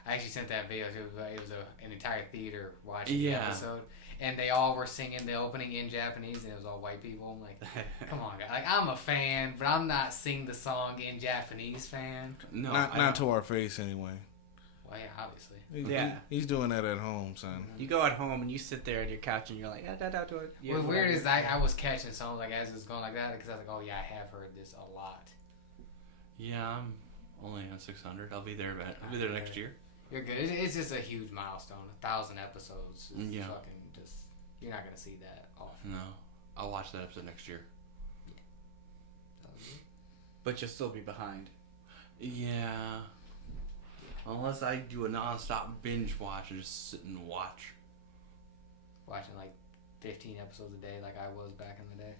I actually sent that video to it was an entire theater watching the Yeah. episode, and they all were singing the opening in Japanese, and it was all white people. I'm like, come on, guys. Like I'm a fan, but I'm not singing the song in Japanese fan. No, not to our face anyway. Well, yeah, obviously. Yeah. He's doing that at home, son. You go at home and you sit there on your couch and you're like, do it. What's weird is I was catching songs like as it was going like that because I was like, oh yeah, I have heard this a lot. Yeah, I'm only on 600. I'll be there. I'll be there next year. You're good. It's just a huge milestone. 1,000 episodes. Is Yeah. fucking just. You're not gonna see that often. No, I'll watch that episode next year. But you'll still be behind. Yeah. Unless I do a non-stop binge watch and just sit and watch. Watching like 15 episodes a day, like I was back in the day.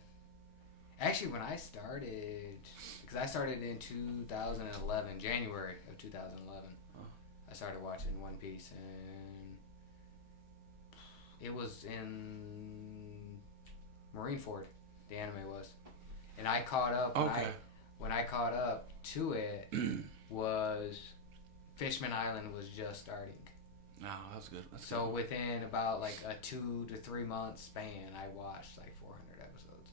Actually, when I started, because I started in 2011, January of 2011, I started watching One Piece, and it was in Marineford, the anime was, and I caught up. When I caught up to it, was Fishman Island was just starting. No, that's good. That's So good. within about like a 2 to 3 month span, I watched like 400 episodes.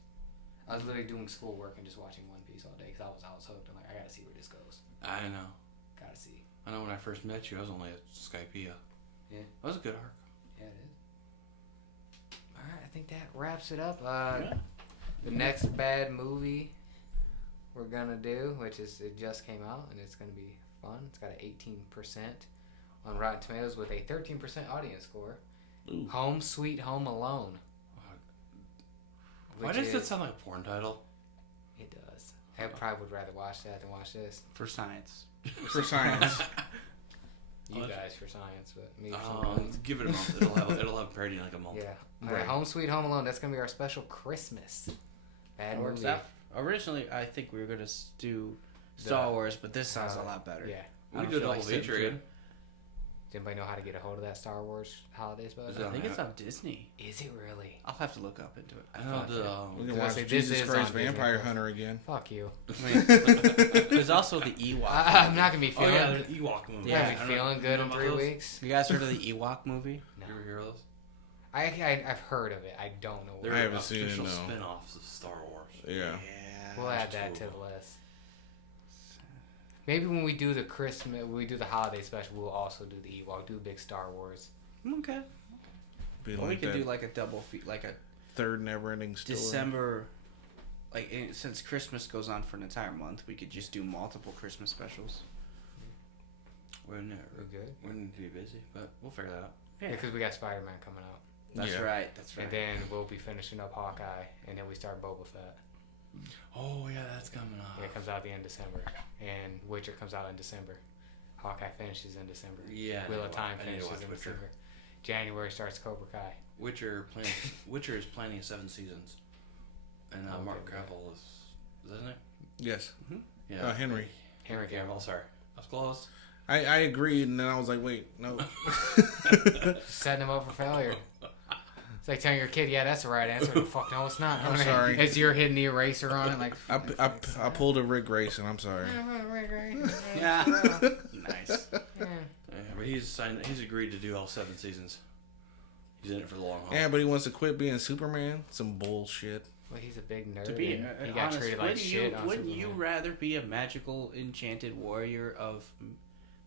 I was literally doing schoolwork and just watching One Piece all day because I was hooked. I'm like, I gotta see where this goes. I know. Gotta see. I know when I first met you, I was only at Skypea. Yeah. That was a good arc. Yeah, it is. All right, I think that wraps it up. The next bad movie we're gonna do, which is it just came out and it's gonna be fun. It's got an 18% on Rotten Tomatoes with a 13% audience score. Ooh. Home Sweet Home Alone. Why does that sound like a porn title? It does. I probably would rather watch that than watch this. For science. For science. You guys for science, but me for give it a month. It'll have parody in like a month. yeah. All right, Home Sweet Home Alone. That's gonna be our special Christmas. Bad Works movie. out. Originally, I think we were gonna do Star Wars, but this sounds a lot better. Yeah. We can do a double feature again. Does anybody know how to get a hold of that Star Wars holiday special? I think it's on Disney. Is it really? I'll have to look up into it. We can I watch say this Jesus is Christ on Disney Vampire Plus. Hunter again. Fuck you. There's also the Ewok. I'm not gonna be Oh feeling. yeah, the Ewok movie. Yeah, Yeah, be I don't feeling know- good you know in about 3 those? weeks. You guys heard of the Ewok movie? No. You ever hear of those? I've heard of it. I don't know. They're I haven't seen it, official no. spin-offs of Star Wars. Yeah. We'll add that to the list. Maybe when we do the Christmas, we do the holiday special, we'll also do the Ewok. Do a big Star Wars. Okay. Be Well, we like could that do like a double like a third never-ending story. December. Since Christmas goes on for an entire month, we could just do multiple Christmas specials. We're good. We need to be busy, but we'll figure that out. Yeah, because we got Spider-Man coming out. That's Yeah. right. That's right. And then we'll be finishing up Hawkeye, and then we start Boba Fett. Oh yeah, that's coming up. Yeah, it comes out the end of December. And Witcher comes out in December. Hawkeye finishes in December. Yeah. Wheel of Time I need to finishes watch in Witcher. December. January starts Cobra Kai. Witcher is planning 7 seasons, and Oh, Mark okay, Cavill is that his name? Yes. Yeah. Henry. Henry Cavill. Sorry, I was close. I agreed, and then I was like, wait, no. Setting him up for failure. It's like telling your kid, yeah, that's the right answer. Fuck, no, it's not. I'm sorry. As you're hitting the eraser on it, like... I pulled a Rick Grayson. I'm sorry. Yeah. Nice. Yeah. Yeah, but he's agreed to do all 7 seasons. He's in it for the long haul. Yeah, but he wants to quit being Superman. Some bullshit. Well, he's a big nerd. To be and he got honest, treated like shit on wouldn't Superman. you rather be a magical enchanted warrior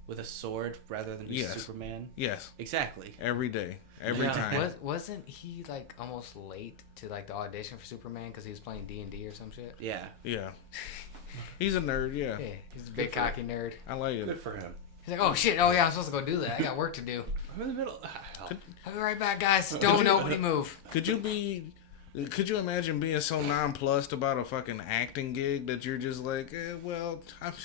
with a sword rather than be Yes. Superman? Yes. Exactly. Every day. Every Yeah. time. Wasn't he like almost late to like the audition for Superman because he was playing D&D or some shit? Yeah. Yeah. He's a nerd, yeah. Yeah, he's a big cocky nerd. I like it. Good for him. He's like, oh shit, oh yeah, I'm supposed to go do that. I got work to do. I'm in the middle. I'll be right back, guys. Don't nobody move. Could you imagine being so nonplussed about a fucking acting gig that you're just like, well,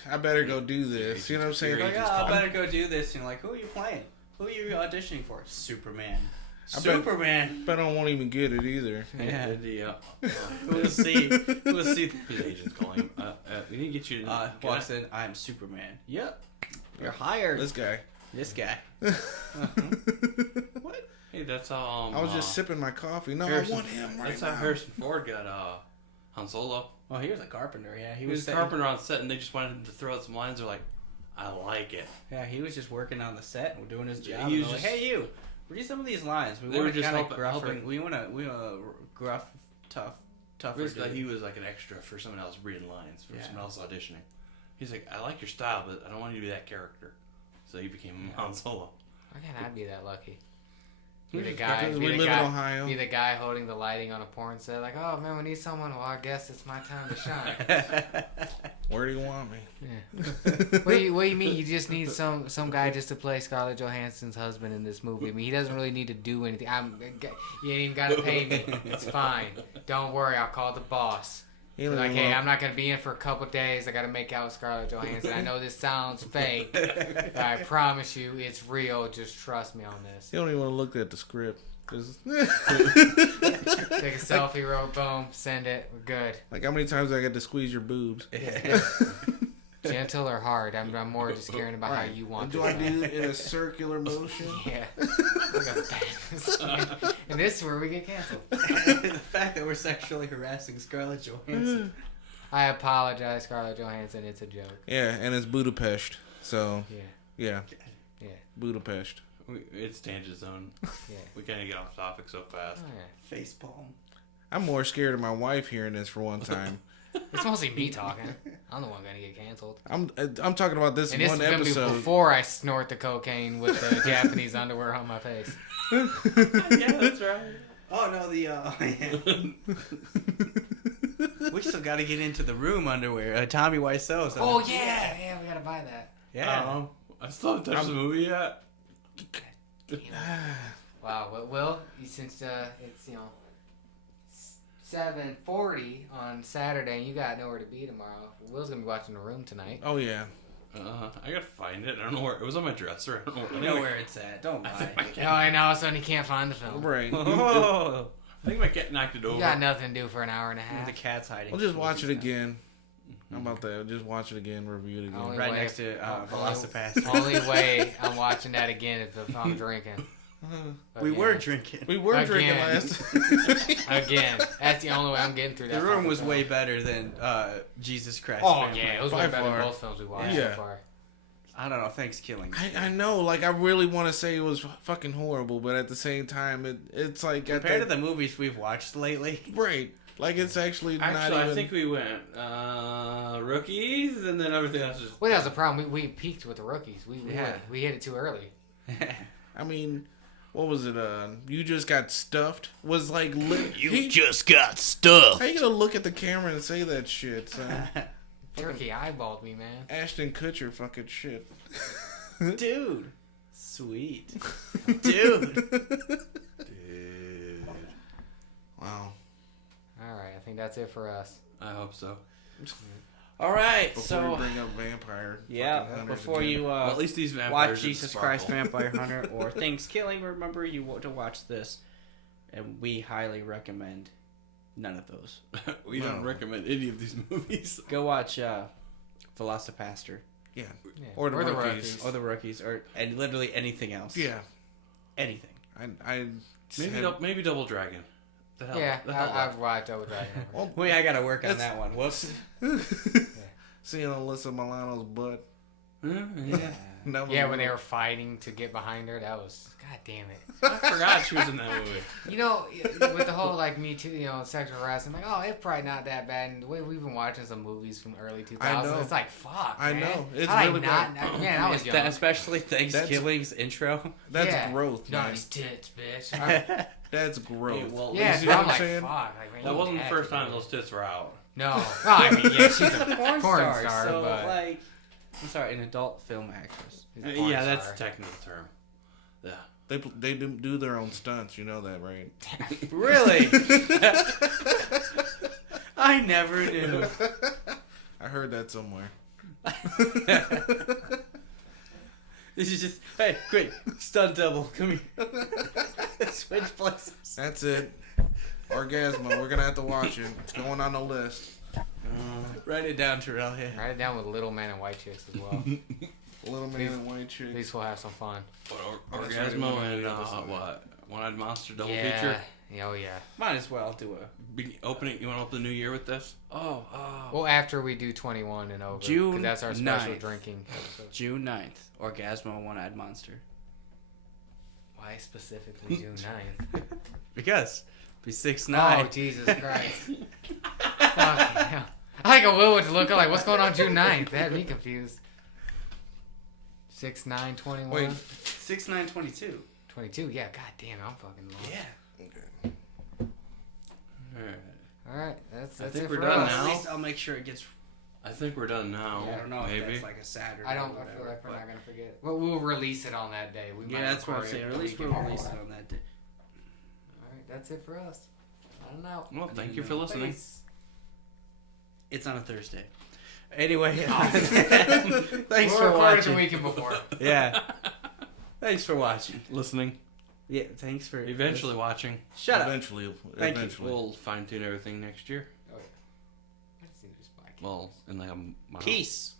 I better go do this. You know what I'm saying? Like, I better go do this. And you're like, who are you playing? Who are you auditioning for? Superman. I bet- Superman. But I won't even get it either. Yeah. The, We'll see. We'll see. his agent's calling him. We need to get you. Walks in. I'm Superman. Yep. You're hired. This guy. This guy. What? Hey, that's how. I was just sipping my coffee. No, Harrison, I want him right That's now. how Harrison Ford got Han Solo. Oh, he was a carpenter. Yeah, He was a carpenter on set, and they just wanted him to throw out some lines. They're like, I like it. Yeah, he was just working on the set and doing his job. He And was they're like, just- hey, you, read some of these lines. We They were want to just kind of helping- gruff. We want to gruff, tougher. Basically, dude. he was like an extra for someone else reading lines, for Yeah. someone else auditioning. He's like, I like your style, but I don't want you to be that character. So he became Han Solo. Why can't I be that lucky? Be the Because guy. we Be the live in guy. Ohio. Be the guy holding the lighting on a porn set. Like, oh man, we need someone. Well, I guess it's my time to shine. Where do you want me? Yeah. What do you mean? You just need some guy just to play Scarlett Johansson's husband in this movie. I mean, he doesn't really need to do anything. You ain't even gotta pay me. It's fine. Don't worry. I'll call the boss. He Like, don't hey, even I'm not gonna be in for a couple days. I gotta make out with Scarlett Johansson. I know this sounds fake, but I promise you, it's real. Just trust me on this. He don't even want to look at the script. 'Cause Take a selfie, roll, boom, send it. We're good. like, how many times do I get to squeeze your boobs? Gentle or hard? I'm more just caring about how Right. you want. Do this I do it in a circular motion? Yeah. And this is where we get canceled. The fact that we're sexually harassing Scarlett Johansson. I apologize, Scarlett Johansson. It's a joke. Yeah, and it's Budapest. So, Yeah. yeah. Yeah. Budapest. It's tangent zone. Yeah. We kind of get off topic so fast. Oh, yeah. Facepalm. I'm more scared of my wife hearing this for one time. It's mostly me talking. I'm the one gonna get canceled. I'm talking about this And this one is gonna be episode. before I snort the cocaine with the Japanese underwear on my face. Yeah, that's right. Oh no, we still got to get into the room underwear. Tommy Wiseau. Oh yeah, we gotta buy that. Yeah. I still haven't touched the movie yet. Wow. Well, Will, since it's 7:40 on Saturday, and you got nowhere to be tomorrow. Will's gonna be watching The Room tonight. Oh yeah. I gotta find it. I don't know where it was on my dresser. I don't know. You know where it's at. Don't lie. Oh, I know. So he can't find the film. Right. Oh, I think my cat knocked it over. You got nothing to do for an hour and a half. The cat's hiding. We'll just watch it again. How about that? Just watch it again, review it again. Only Right way- next to only- Velocipaster. Only way I'm watching that again is if I'm drinking. We Again. were drinking. We were Again. drinking last. Again. That's the only way I'm getting through that. The Room fucking was film. way better than Jesus Christ. Oh Vampire. yeah, it was By way better than far. both films we watched Yeah. so far. I don't know. ThanksKiliing. I know, like I really want to say it was fucking horrible, but at the same time, it's like Compared to the movies we've watched lately. right, like it's actually not Actually, even. I think we went rookies, and then everything else just. Well, that was the problem. We peaked with the rookies. Yeah. We hit it too early. I mean, what was it? You just got stuffed. Was like just got stuffed. How you gonna look at the camera and say that shit? Son? Turkey eyeballed me, man. Ashton Kutcher, fucking shit. Dude. Sweet. Dude. Wow. All right, I think that's it for us. I hope so. All right. Before we So, bring up vampire. yeah, fucking hunters before again. you Well, at least these vampires watch didn't Jesus sparkle. Christ Vampire Hunter or ThanksKiliing, remember you want to watch this. And we highly recommend none of those. We don't recommend any of these movies. Go watch Velocipaster. Yeah. Yeah. Or the the rookies. Or The Rookies. And literally anything else. Yeah. Anything. I Maybe Double Dragon. The hell, Yeah, the hell I've watched Double Dragon. well, Wait, I gotta work on That's- that one. Whoops. seeing Alyssa Milano's butt. yeah. That was Yeah, when they real. were fighting to get behind her, that was god damn it. I forgot she was in that movie. You know, with the whole like Me Too, sexual harassment, like, oh, it's probably not that bad. And the way we've been watching some movies from early 2000s, I know. it's like fuck. I man. know. It's I really not. bad. Man, I was young. Especially ThanksKilling's intro. That's Yeah. growth, man. Nice tits, bitch. That's growth. Well, Yeah, You see so what I'm I'm like, saying? fuck. Like, man, that you wasn't the had first to time do those it. tits were out. No. Well, I mean, yeah, she's a Porn star, so but like, I'm sorry, an adult film actress. she's a porn Yeah, that's star. a technical term. Yeah. They do their own stunts. You know that, right? Really? I never knew. I heard that somewhere. This is just, hey, quick, stunt double, come here. Switch places. That's it. Orgasmo. We're gonna have to watch it. It's going on the list. Write it down, Terrell. Yeah. Write it down with Little Men and White Chicks as well. Little man and white chick. At least we'll have some fun. That's right, Orgasmo we and got this one. what? One-Eyed Monster double Yeah. feature. Oh yeah. Might as well do a. Opening. You want to open the new year with this? Oh. Well, after we do 21 and over, June because that's our special 9th. drinking episode. June 9th. Orgasmo One-Eyed Monster. Why specifically June 9th? Because. Be 6'9". Oh Jesus Christ! Fucking hell. I think I will would look like what's going on June 9th. That had me confused. 6'9", 21. Wait. 6'9", 22. 22. Yeah. God damn, I'm fucking lost. Yeah. Alright. All right, that's think it we're for done us. now. At least I'll make sure it gets. I think we're done now. I don't know if Maybe. that's like a Saturday. I don't. or I feel whatever, like we're but- not gonna forget. Well, we'll release it on that day. We Yeah, might that's what I'm record saying. it Or the at least weekend we'll release it before. on that day. All right, that's it for us. I don't know. Well, thank you for listening. Peace. It's on a Thursday. Anyway, Oh. thanks We'll for record it watching. the weekend before. Yeah. Thanks for watching. Listening. Yeah, thanks for Eventually watching. Shut up. Eventually. Thank you. Eventually. We'll fine tune everything next year. Oh, yeah. I just need to just buy Well, in like a month. Peace.